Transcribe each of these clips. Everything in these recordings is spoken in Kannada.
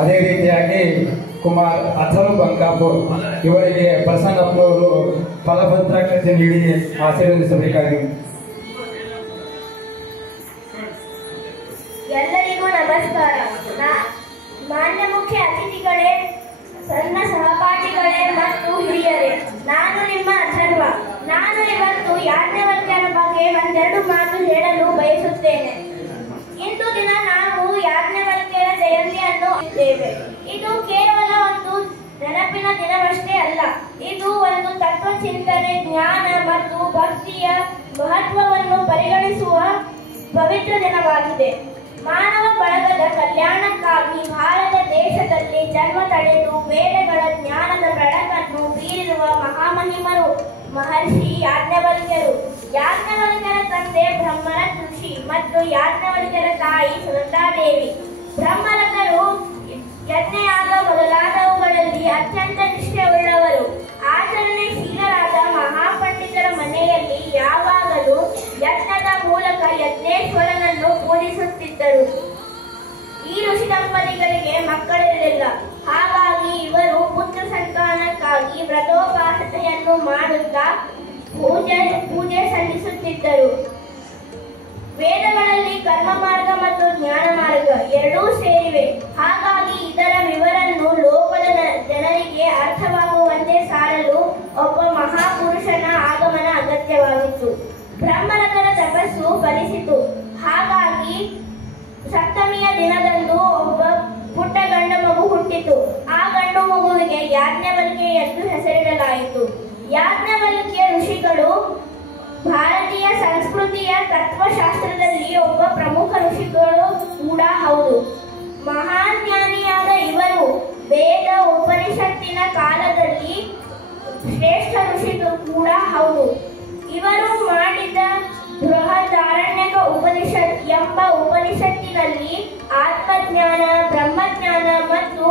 ಅದೇ ರೀತಿಯಾಗಿ ಕುಮಾರ್ ಅಸರು ಬಂಕಾಪುರ್ ಇವರಿಗೆ ಪ್ರಸನ್ನಪ್ಪನವರು ಫಲಪತ್ರಾಕ್ಷತೆ ನೀಡಿ ಆಶೀರ್ವದಿಸಬೇಕಾಗಿ. ಎಲ್ಲರಿಗೂ ನಮಸ್ಕಾರ. ಮಾನ್ಯ ಮುಖ್ಯ ಅತಿಥಿಗಳೇ, ಸಣ್ಣ ಸಹಪಾಠಿಗಳೇ ಮತ್ತು ಹಿರಿಯರೇ, ನಾನು ನಿಮ್ಮ ಅಥರ್ವ. ನಾನು ಇವತ್ತು ಯಾಜ್ಞವಲ್ಕ್ಯರ ಬಗ್ಗೆ ಒಂದೆರಡು ಮಾತು ಹೇಳಲು ಬಯಸುತ್ತೇನೆ. ಇಂದು ದಿನ ನಾವು ಯಾಜ್ಞವಲ್ಕ್ಯರ ಜಯಂತಿಯನ್ನು ಇದ್ದೇವೆ. ಇದು ಕೇವಲ ಒಂದು ನೆನಪಿನ ದಿನವಷ್ಟೇ ಅಲ್ಲ, ಇದು ಒಂದು ತತ್ವ ಚಿಂತನೆ, ಜ್ಞಾನ ಮತ್ತು ಭಕ್ತಿಯ ಮಹತ್ವವನ್ನು ಪರಿಗಣಿಸುವ ಪವಿತ್ರ ದಿನವಾಗಿದೆ. ಮಾನವ ಬಳಗದ ಕಲ್ಯಾಣಕ್ಕಾಗಿ ಭಾರತ ದೇಶದಲ್ಲಿ ಜನ್ಮ ತಳೆದು ವೇದಗಳ ಜ್ಞಾನದ ಬೆಳಕನ್ನು ಬೀರಿರುವ ಮಹಾಮಹಿಮರು ಮಹರ್ಷಿ ಯಾಜ್ಞವಲ್ಕ್ಯರು. ಯಾಜ್ಞವಲ್ಕ್ಯರ ತಂದೆ ಬ್ರಹ್ಮರಥ ಋಷಿ ಮತ್ತು ಯಾಜ್ಞವಲ್ಕ್ಯರ ತಾಯಿ ಸುನಂದಾದೇವಿ. ಬ್ರಹ್ಮರಥರು ಯಜ್ಞಯಾಗ ಮೊದಲಾದವುಗಳಲ್ಲಿ ಅತ್ಯಂತ ನಿಷ್ಠೆಯುಳ್ಳವರು. ಆಚರಣೆಶೀಲರಾದ ಮಹಾಪಂಡಿತರ ಮನೆಯಲ್ಲಿ ಯಾವಾಗಲೂ ಯಜ್ಞದ ಮೂಲಕ ಯಜ್ಞೇಶ್ವರನನ್ನು ಪೂಜಿಸುತ್ತಿದ್ದರು. ಈ ಋಷಿ ದಂಪತಿಗಳಿಗೆ ಮಕ್ಕಳಿರಲಿಲ್ಲ. ಹಾಗಾಗಿ ಇವರು ಪುತ್ರ ಸಂತಾನಕ್ಕಾಗಿ ವ್ರತೋಪಾಸನೆಯನ್ನು ಮಾಡುತ್ತಾ ಪೂಜೆ ಸಲ್ಲಿಸುತ್ತಿದ್ದರು. ವೇದಗಳಲ್ಲಿ ಕರ್ಮ ಮಾರ್ಗ ಮತ್ತು ಜ್ಞಾನ ಮಾರ್ಗ ಎರಡೂ ಸೇರಿವೆ. ಹಾಗಾಗಿ ಇದರ ವಿವರನ್ನು ಲೋಕದ ಜನರಿಗೆ ಅರ್ಥವಾಗುವಂತೆ ಸಾರಲು ಒಬ್ಬ ಮಹಾಪುರುಷನ ಆಗಮನ ಅಗತ್ಯವಾಗಿತ್ತು. ಬ್ರಹ್ಮರಥರ ತಪಸ್ಸು ಫಲಿಸಿತು. ಹಾಗಾಗಿ ಸಪ್ತಮಿಯ ದಿನದಂದು ಒಬ್ಬ ಪುಟ್ಟ ಗಂಡು ಮಗು ಹುಟ್ಟಿತು. ಆ ಗಂಡು ಮಗುವಿಗೆ ಯಾಜ್ಞವಲ್ಕ್ಯ ಎಂದು ಹೆಸರಿಡಲಾಯಿತು. ಯಾಜ್ಞವಲ್ಕ್ಯ ಋಷಿಗಳು ಭಾರತೀಯ ಸಂಸ್ಕೃತಿಯ ತತ್ವಶಾಸ್ತ್ರದಲ್ಲಿ ಒಬ್ಬ ಪ್ರಮುಖ ಋಷಿಗಳು ಕೂಡ ಹೌದು. ಮಹಾನ್ ಜ್ಞಾನಿಯಾದ ಇವರು ವೇದ ಉಪನಿಷತ್ತಿನ ಕಾಲದಲ್ಲಿ ಶ್ರೇಷ್ಠ ಋಷಿಗಳು ಕೂಡ ಹೌದು. ಇವರು ಮಾಡಿದ ಬೃಹದಾರಣ್ಯಕ ಉಪನಿಷತ್ ಎಂಬ ಉಪನಿಷತ್ತಿನಲ್ಲಿ ಆತ್ಮಜ್ಞಾನ, ಬ್ರಹ್ಮಜ್ಞಾನ ಮತ್ತು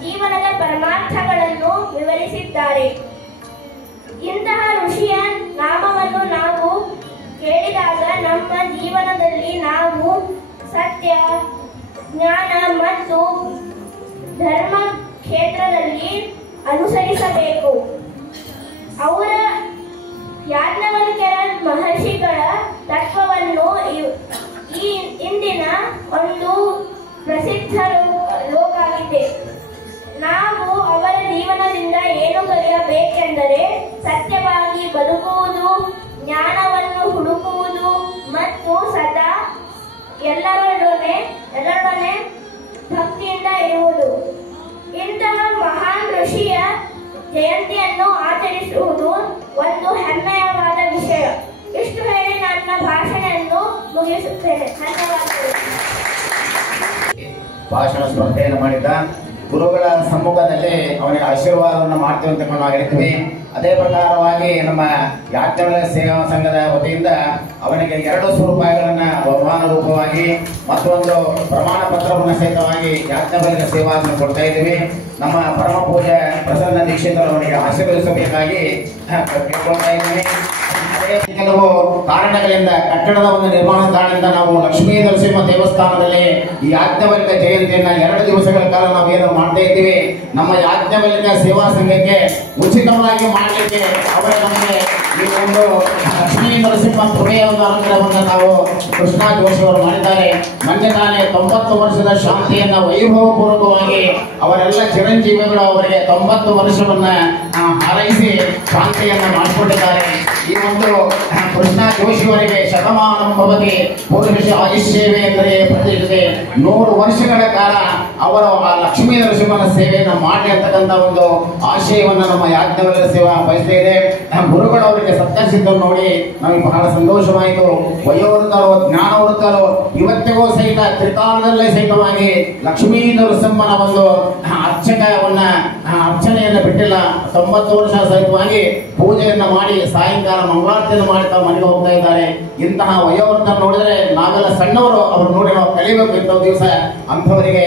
ಜೀವನದ ಪರಮಾರ್ಥಗಳನ್ನು ವಿವರಿಸಿದ್ದಾರೆ. ಇಂತಹ ಋಷಿಯ ನಾಮವನ್ನು ನಾವು ಕೇಳಿದಾಗ ನಮ್ಮ ಜೀವನದಲ್ಲಿ ನಾವು ಸತ್ಯ, ಜ್ಞಾನ ಮತ್ತು ಧರ್ಮ ಕ್ಷೇತ್ರದಲ್ಲಿ ಅನುಸರಿಸಬೇಕು. ಅವರ ಯಾಜ್ಞವಲ್ಕ್ಯರ ಮಹರ್ಷಿಗಳ ತತ್ವವನ್ನು ಇಂದಿನ ಒಂದು ಪ್ರಸಿದ್ಧ ಲೋಕಾಗಿದೆ. ನಾವು ಅವರ ಜೀವನದಿಂದ ಏನು ಕಲಿಯಬೇಕೆಂದರೆ ಸತ್ಯವಾಗಿ ಬದುಕುವುದು, ಜ್ಞಾನವನ್ನು ಹುಡುಕುವುದು ಮತ್ತು ಸದಾ ಎಲ್ಲರೊಡನೆ ಭಕ್ತಿಯಿಂದ ಇರುವುದು. ಇಂತಹ ಮಹಾನ್ ಋಷಿಯ ಜಯಂತಿಯನ್ನು ಆಚರಿಸುವುದು ಒಂದು ಹೆಮ್ಮೆಯವಾದ ವಿಷಯ. ಇಷ್ಟು ಹೇಳಿ ನನ್ನ ಭಾಷಣವನ್ನು ಮುಗಿಸುತ್ತೇನೆ. ಧನ್ಯವಾದಗಳು. ಭಾಷಣ ಸ್ಪರ್ಧೆಯನ್ನು ಮಾಡಿದ್ದ ಗುರುಗಳ ಸಮ್ಮುಖದಲ್ಲಿ ಅವನಿಗೆ ಆಶೀರ್ವಾದವನ್ನು ಮಾಡ್ತೀವಿ ಅಂತ ನಾವು ಹೇಳ್ತೀವಿ. ಅದೇ ಪ್ರಕಾರವಾಗಿ ನಮ್ಮ ಯಾಜ್ಞವಲ್ಕ್ಯ ಸೇವಾ ಸಂಘದ ವತಿಯಿಂದ ಅವನಿಗೆ 200 ರೂಪಾಯಿಗಳನ್ನ ಬಹುಮಾನ ರೂಪವಾಗಿ ಮತ್ತೊಂದು ಪ್ರಮಾಣ ಪತ್ರವನ್ನು ಸಹಿತವಾಗಿ ಯಾಜ್ಞವಲ್ಕ್ಯ ಸೇವಾವನ್ನು ಕೊಡ್ತಾ ಇದ್ದೀವಿ. ನಮ್ಮ ಪರಮ ಪೂಜೆ ಪ್ರಸನ್ನ ದೀಕ್ಷಿತರು ಅವನಿಗೆ ಆಶೀರ್ವದಿಸಬೇಕಾಗಿ ಕೇಳ್ಕೊಳ್ತಾ ಇದ್ದೀವಿ. ಕೆಲವು ಕಾರಣಗಳಿಂದ ಕಟ್ಟಡದ ಒಂದು ನಿರ್ಮಾಣ ಕಾರಣದಿಂದ ನಾವು ಲಕ್ಷ್ಮೀ ನರಸಿಂಹ ದೇವಸ್ಥಾನದಲ್ಲಿ ಈ ಯಾಜ್ಞವಲ್ಕ್ಯ ಜಯಂತಿಯನ್ನ 2 ದಿವಸಗಳ ಕಾಲ ನಾವು ಏನು ಮಾಡ್ತಾ ಇದ್ದೀವಿ. ನಮ್ಮ ಯಾಜ್ಞವಲ್ಕ್ಯ ಸೇವಾ ಸಂಘಕ್ಕೆ ಉಚಿತವಾಗಿ ಮಾಡಲಿಕ್ಕೆ ಅವರ ನಮಗೆ ಈ ಒಂದು ಲಕ್ಷ್ಮೀ ನರಸಿಂಹ ಕೃಪೆಯ ಒಂದು ಅನುಗ್ರಹವನ್ನು ನಾವು ಕೃಷ್ಣ ಜೋಶಿ ಅವರು ಮಾಡಿದ್ದಾರೆ. ಮೊನ್ನೆ ತಾನೇ 90 ವರ್ಷದ ಶಾಂತಿಯನ್ನ ವೈಭವಪೂರ್ವಕವಾಗಿ ಅವರೆಲ್ಲ ಚಿರಂಜೀವಿಗಳು ಅವರಿಗೆ 90 ವರ್ಷವನ್ನ ಹಾರೈಸಿ ಶಾಂತಿಯನ್ನ ಮಾಡಿಕೊಂಡಿದ್ದಾರೆ. ಈ ಒಂದು ಕೃಷ್ಣ ಜೋಶಿ ಅವರಿಗೆ ಶತಮಾನಂ ಭವತಿ ಪುರುಷ ಆಯುಷ್ಯೇವೆ ಎಂದರೆ ಪ್ರತಿಷ್ಠಿತೆ 100 ವರ್ಷಗಳ ಕಾಲ ಅವರು ಆ ಲಕ್ಷ್ಮೀ ನರಸಿಂಹನ ಸೇವೆಯನ್ನು ಮಾಡಿ ಅಂತಕ್ಕಂಥ ಒಂದು ಆಶಯವನ್ನು ನಮ್ಮ ಯಾಜ್ಞವಲ್ಕ್ಯ ಸೇವಾ ಬಯಸ್ತಾ ಇದೆ. ಗುರುಗಳು ಅವರಿಗೆ ಸತ್ಯಸಿದ್ಧ ನೋಡಿ ನಮಗೆ ಬಹಳ ಸಂತೋಷವಾಯಿತು. ವಯೋವೃದ್ಧರು, ಜ್ಞಾನವೃದ್ಧರು ಇವತ್ತಿಗೂ ಸಹಿತ ತ್ರಿಕಾಲದಲ್ಲೇ ಸಹಿತವಾಗಿ ಲಕ್ಷ್ಮೀ ನರಸಿಂಹನ ಒಂದು ಅರ್ಚನೆಯನ್ನು ಬಿಟ್ಟಿಲ್ಲ. 90 ವರ್ಷ ಸಹಿತವಾಗಿ ಪೂಜೆಯನ್ನ ಮಾಡಿ ಸಾಯಂಕಾಲ ಮಂಗಳಾರತಿಯನ್ನು ಮಾಡಿ ತಾವು ಮನೆಗೆ ಹೋಗ್ತಾ ಇದ್ದಾರೆ. ಇಂತಹ ವಯೋವೃದ್ಧ ನೋಡಿದರೆ ನಾವೆಲ್ಲ ಸಣ್ಣವರು ಅವರು ನೋಡಿ ನಾವು ಕಲಿಬೇಕು ಇಂಥ ದಿವಸ. ಅಂಥವರಿಗೆ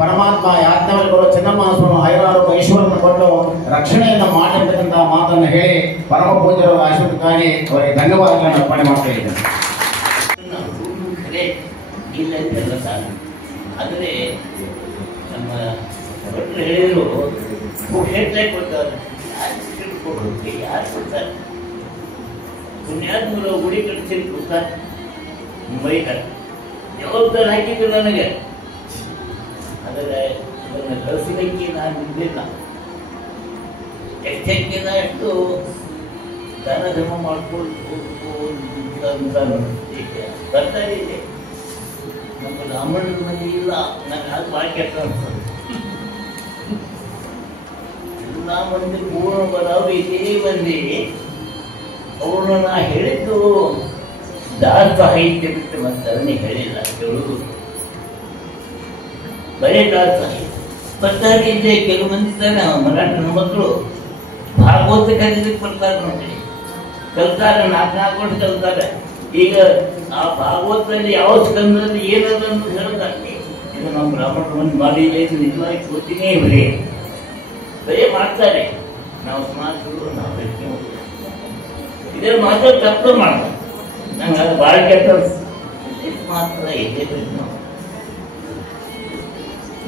ಪರಮಾತ್ಮ ಯಾಜ್ಞವಲ್ಕ್ಯರು ಚಿನ್ನಮ್ಮಸ್ವಾಮಿ ಹೈರಾರು ಐಶ್ವರ್ಯವನ್ನು ಕೊಟ್ಟು ರಕ್ಷಣೆಯನ್ನು ಮಾಡಿರ್ತಕ್ಕಂಥ ಮಾತನ್ನು ಹೇಳಿ ಪರಮ ಪೂಜ್ಯರು ಆಶೀರ್ವಾದಕ್ಕಾಗಿ ಅವರಿಗೆ ಧನ್ಯವಾದಗಳನ್ನು ಅರ್ಪಣೆ ಮಾಡ್ತಾ ಇದ್ದೇನೆ. ಆದರೆ ನಮ್ಮ ಭಟ್ರು ಹೇಳಿದ್ರು ಕ್ಷೇತ್ರ ಕೊಡ್ತಾರೆ, ಯಾರು ತಿಳ್ಕೊಡ್ಬೇಕು, ಯಾರು ಕೊಡ್ತಾರೆ? ಪುಣ್ಯಾತ್ಮರು ಗುಡಿ ಕಟ್ಟಿಸಿ ಕೊಡ್ತಾರೆ ಮುಂಬೈದಾಗ. ಜವಾಬ್ದಾರಿ ಹಾಕಿದ್ರು ನನಗೆ, ಆದರೆ ಅದನ್ನು ಕಳಿಸಲಿಕ್ಕೆ ನಾನು ನಿಂತಿಲ್ಲ. ಎಷ್ಟಕ್ಕಿಂತ ಎಷ್ಟು ದಾನ ಧರ್ಮ ಮಾಡ್ಕೊಂಡು ಬರ್ತಾ ಇದೆ. ನಮ್ಮ ಬ್ರಾಹ್ಮಣರ ಮನೆ ಇಲ್ಲ, ನನಗೆ ಅದು ಭಾಳ ಕೆಟ್ಟ ಅನ್ಸೋದು. ಎಲ್ಲ ಮಂದಿ ಪೂರ್ಣ ಬರೋರು ಇದೇ ಮಂದಿ. ಅವ್ರನ್ನ ನಾ ಹೇಳಿದ್ದು ದಾಸ ಸಾಹಿತ್ಯ ಬಿಟ್ಟು ಮತ್ತೆ ಅದನ್ನೇ ಹೇಳಿಲ್ಲ, ಕೇಳುವುದು ಬರೀ ದಾಸ ಸಾಹಿತ್ಯ. ಬರ್ತಾರಿದ್ದೆ ಕೆಲವು ಮಂದಿ ತಾನೆ ಮರಾಠನ ಮಕ್ಕಳು ಭಾಗವತ ಕರೀಲಿಕ್ಕೆ ಬರ್ತಾರೆ ನೋಡಿ, ಕಲ್ತಾರೆ, 4 ವರ್ಷ ಕಲ್ತಾರೆ. ಈಗ ಆ ಭಾಗವತದಲ್ಲಿ ಯಾವ ಸ್ಕಂದದಲ್ಲಿ ಏನದ ಅಂತ ಹೇಳ್ತಾರೆ. ಇದು ನಮ್ಮ ಬ್ರಾಹ್ಮಣರು ಮಂದಿ ಮಾಡಿದೆ, ನಿಜವಾಗಿ ಗೊತ್ತಿನೇ ಬರೀ ಮಾಡ್ತಾರೆ. ನಾವು ಸಮಾಜಗಳು ನಾವು ಇದೇ ಮಾತ್ರ ತಪ್ಪು ಮಾಡ್ತಾರೆ. ನಂಗೆ ಅದು ಭಾಳ ಕೆಟ್ಟ ಮಾತ್ರ ಇದೆ. ನಾವು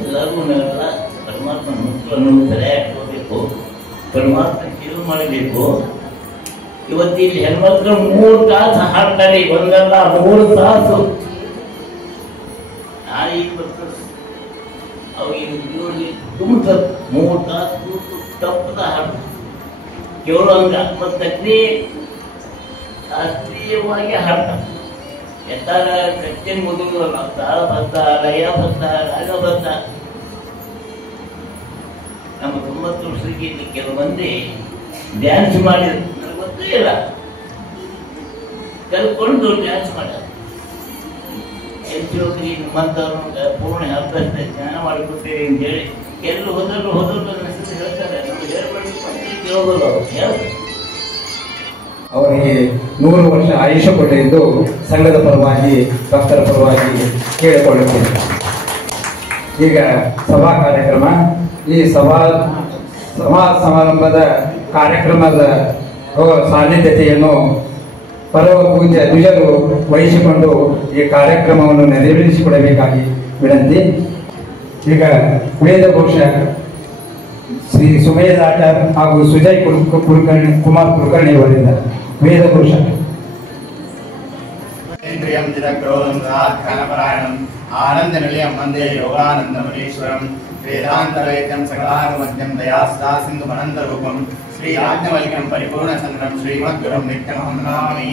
ಎಲ್ಲರಿಗೂ ನಾವೆಲ್ಲ ಪರಮಾತ್ಮ ಮಕ್ಕಳನ್ನು ಸರಿಯಾಗಿ ಹೋಗಬೇಕು, ಪರಮಾತ್ಮ ಕೇಳು ಮಾಡಬೇಕು. ಇವತ್ತಿಲ್ಲಿ ಹೆಣ್ಮಕ್ಳು 3 ತಾಸು ಹಾಡ್ತಾರೆ, ಒಂದಲ್ಲ 3 ತಾಸು. ನಾಳೆಗೆ ಬರ್ತಾರೆ ಅವಾಗ ತುಂಬ 3 ತಾಸು ತಪ್ಪದ ಹಾಡು ಕೇಳುವಂಗ. ಮತ್ತೆ ಶಾಸ್ತ್ರೀಯವಾಗಿ ಹಾಡ್ತಾರೆ. ಎತ್ತಾರ ಕಚ್ಚೆ ಮುದುಗಲ್ಲ, ತಾಳ ಬದ್ದ, ಲಯ ಬದ್ದ, ರಾಗ ಬದ್ದ. ನಮ್ಮ 90 ವರ್ಷಕ್ಕೆ ಕೆಲವು ಮಂದಿ ಡ್ಯಾನ್ಸ್ ಮಾಡಿದ್ರು, ನನಗೆ ಗೊತ್ತೇ ಇಲ್ಲ. ಕಲ್ಕೊಂಡು ಡ್ಯಾನ್ಸ್ ಮಾಡ್ಯಾರ. ಹೆಚ್ಚೋಗಿ ನಿಮ್ಮಂಥವ್ರು ಪೂರ್ಣ ಹಬ್ಬದ ಜ್ಞಾನ ಮಾಡಿಕೊಡ್ತೀವಿ ಅಂತ ಹೇಳಿ ಎಲ್ಲರೂ ಹೋದ್ರು ನನ್ನ ಹೆಸರು ಹೇಳ್ತಾರೆ. ನಮ್ಗೆ ಹೇಳ್ಬಾರ್ದು ಕೇಳೋದಿಲ್ಲ ಅವರು ಹೇಳ್ತಾರೆ. ಅವರಿಗೆ 100 ವರ್ಷ ಆಯುಷ್ಯ ಕೊಟ್ಟೆಂದು ಸಂಘದ ಪರವಾಗಿ, ಭಕ್ತರ ಪರವಾಗಿ ಕೇಳಿಕೊಳ್ಳುತ್ತೇನೆ. ಈಗ ಸಭಾ ಕಾರ್ಯಕ್ರಮ, ಈ ಸಭಾ ಸಮಾರಂಭದ ಕಾರ್ಯಕ್ರಮದ ಸಾನ್ನಿಧ್ಯತೆಯನ್ನು ಪರಮ ಪೂಜ್ಯ ದ್ವಿಜರು ವಹಿಸಿಕೊಂಡು ಈ ಕಾರ್ಯಕ್ರಮವನ್ನು ನೆರವೇರಿಸಿಕೊಡಬೇಕಾಗಿ ವಿನಂತಿ. ಈಗ ವೇದಘೋಷ ಶ್ರೀ ಸುಮೇಧ ಆಚಾರ್ ಹಾಗೂ ಸುಜಯ್ ಕುಮಾರ್ ಕುಲಕರ್ಣಿ ಅವರಿಂದ ವೇದಘೋಷ. ಆನಂದ ನಿಲಯಂ ವಂದೇ ಯೋಗಾನಂದ ಮಹೇಶ್ವರಂ ವೇದಾಂತವೇದ್ಯಂ ಸಕಲಾಗಮದ್ಯಂ ದಯಾಸ್ತಾ ಸಿಂಧು ಅನಂತ ರೂಪಂ ಶ್ರೀ ಯಾಜ್ಞವಲ್ಕ್ಯಂ ಪರಿಪೂರ್ಣ ಚಂದ್ರಂ ಶ್ರೀಮದ್ಗುರುಂ ನಿತ್ಯಮಹಂ ನಮಾಮಿ.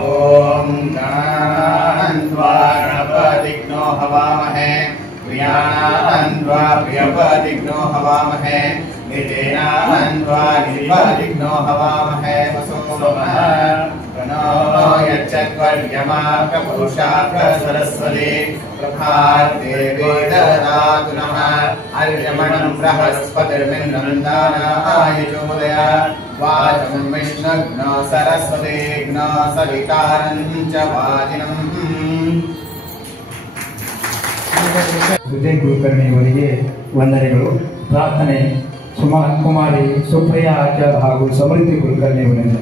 ಓಂ ಗಣಾನ್ವಾ ಗಣಪತಿಗ್ನೋ ಹವಾಮಹೇ ಪ್ರಿಯಾನಾನ್ವಾ ಪ್ರಿಯಪತಿಗ್ನೋ ಹವಾಮಹೇ ನಿಧೇನಾನ್ವಾ ನಿಧಿಪತಿಗ್ನೋ ಹವಾಮಹೇ ವಸೋ ನಮಃ ಗಣೋ ಯಚ್ಚತ್ವರ್ಯಮಾ ಕಪುರುಷಾಕ ಸರಸ್ವತಿ ಪ್ರಭಾತೆ ವೇದದಾತು ನಃ ಅರ್ಯಮಣಂ ಬೃಹಸ್ಪತಿರ್ಮಿಂದ್ರನಂದಾನಾಯ ಚೋದಯ ವಾಚಂ ವಿಷ್ಣುಘ್ನೋ ಸರಸ್ವತಿಘ್ನೋ ಸವಿತಾರಂ ಚ ವಾಜಿನಂ. ಸುಜಯ್ ಕುಲಕರ್ಣಿ ಅವರಿಗೆ ವಂದನೆಗಳು. ಪ್ರಾರ್ಥನೆ ಕುಮಾರಿ ಸುಪ್ರಿಯಾ ಆಚಾರ್ ಹಾಗೂ ಸಮೃದ್ಧಿ ಕುಲಕರ್ಣಿ ಅವರಿಂದ.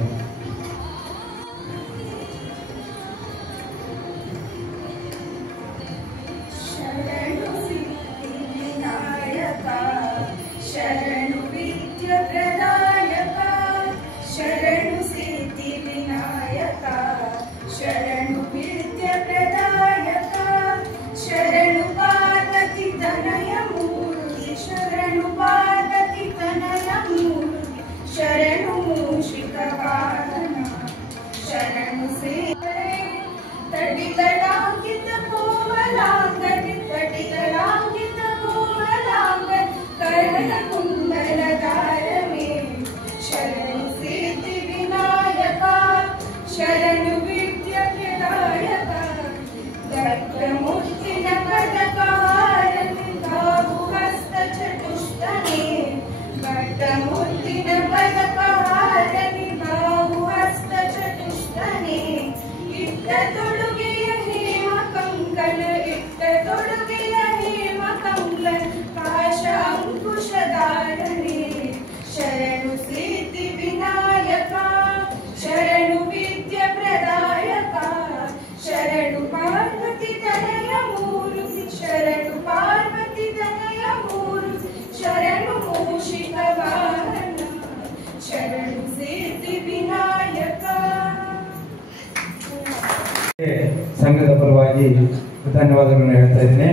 ಶರಣು ಪಾರ್ವತಿ ಸಂಘದ ಪರವಾಗಿ ಧನ್ಯವಾದಗಳನ್ನು ಹೇಳ್ತಾ ಇದ್ದೀನಿ.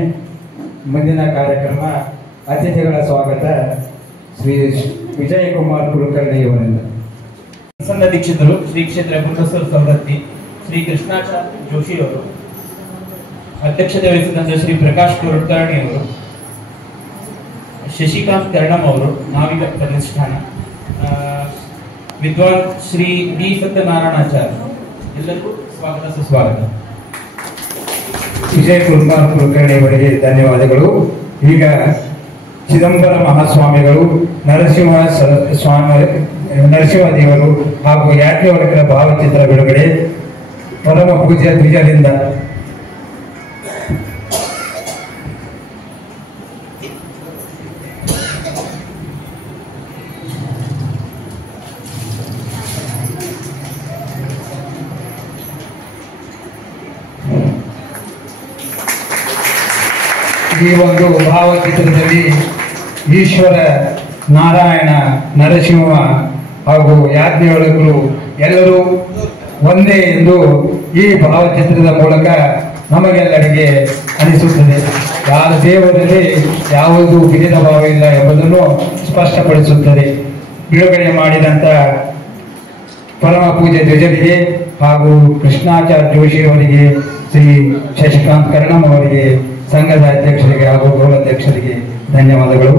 ಮುಂದಿನ ಕಾರ್ಯಕ್ರಮ ಅತಿಥಿಗಳ ಸ್ವಾಗತ ಶ್ರೀ ವಿಜಯಕುಮಾರ್ ಕುಲಕರ್ಣಿ ಅವರಿಂದ. ಪ್ರಸನ್ನ ದೀಕ್ಷಿತರು, ಶ್ರೀ ಕ್ಷೇತ್ರ ಪ್ರೊಫೆಸರ್ ಸವದತ್ತಿ, ಶ್ರೀ ಕೃಷ್ಣಾಚಾರ್ಯ ಜೋಶಿ ಅವರು, ಅಧ್ಯಕ್ಷತೆ ವಹಿಸಿದಂತೆ ಶ್ರೀ ಪ್ರಕಾಶ್ ಕುಲಕರ್ಣಿ ಅವರು, ಶಶಿಕಾಂತ್ ಕರ್ಣಂ ಅವರು, ನಾವಿಕ ಪ್ರತಿಷ್ಠಾನ, ವಿದ್ವಾನ್ ಶ್ರೀ ಡಿ ಸತ್ಯನಾರಾಯಣಾಚಾರ್ಯ, ಎಲ್ಲರಿಗೂ ಸ್ವಾಗತ ಸುಸ್ವಾಗತ. ವಿಜಯಕುಮಾರ್ ಕುಲಕರ್ಣಿ ಅವರಿಗೆ ಧನ್ಯವಾದಗಳು. ಈಗ ಚಿದಂಬರ ಮಹಾಸ್ವಾಮಿಗಳು, ನರಸಿಂಹದೇವರು ಹಾಗೂ ಯಾಜ್ಞವಲ್ಕ್ಯರ ಭಾವಚಿತ್ರ ಬಿಡುಗಡೆ ಪರಮ ಪೂಜ್ಯ ದ್ವಿಜರಿಂದ. ಈ ಒಂದು ಭಾವಚಿತ್ರದಲ್ಲಿ ಈಶ್ವರ, ನಾರಾಯಣ, ನರಸಿಂಹ ಹಾಗೂ ಯಾಜ್ಞವಲ್ಕ್ಯರು ಎಲ್ಲರೂ ಒಂದೇ ಎಂದು ಈ ಭಾವಚಿತ್ರದ ಮೂಲಕ ನಮಗೆಲ್ಲರಿಗೆ ಅನಿಸುತ್ತದೆ. ಯಾರ ದೇವರಲ್ಲಿ ಯಾವುದೂ ಭೇದ ಭಾವ ಇಲ್ಲ ಎಂಬುದನ್ನು ಸ್ಪಷ್ಟಪಡಿಸುತ್ತದೆ. ಬಿಡುಗಡೆ ಮಾಡಿದಂಥ ಪರಮ ಪೂಜ್ಯ ಧ್ವಜರಿಗೆ ಹಾಗೂ ಕೃಷ್ಣಾಚಾರ್ಯ ಜೋಶಿ ಅವರಿಗೆ, ಶ್ರೀ ಶಶಿಕಾಂತ್ ಕರ್ಣಂ ಅವರಿಗೆ, ಸಂಘದ ಅಧ್ಯಕ್ಷರಿಗೆ ಹಾಗೂ ಗೌರವಾಧ್ಯಕ್ಷರಿಗೆ ಧನ್ಯವಾದಗಳು.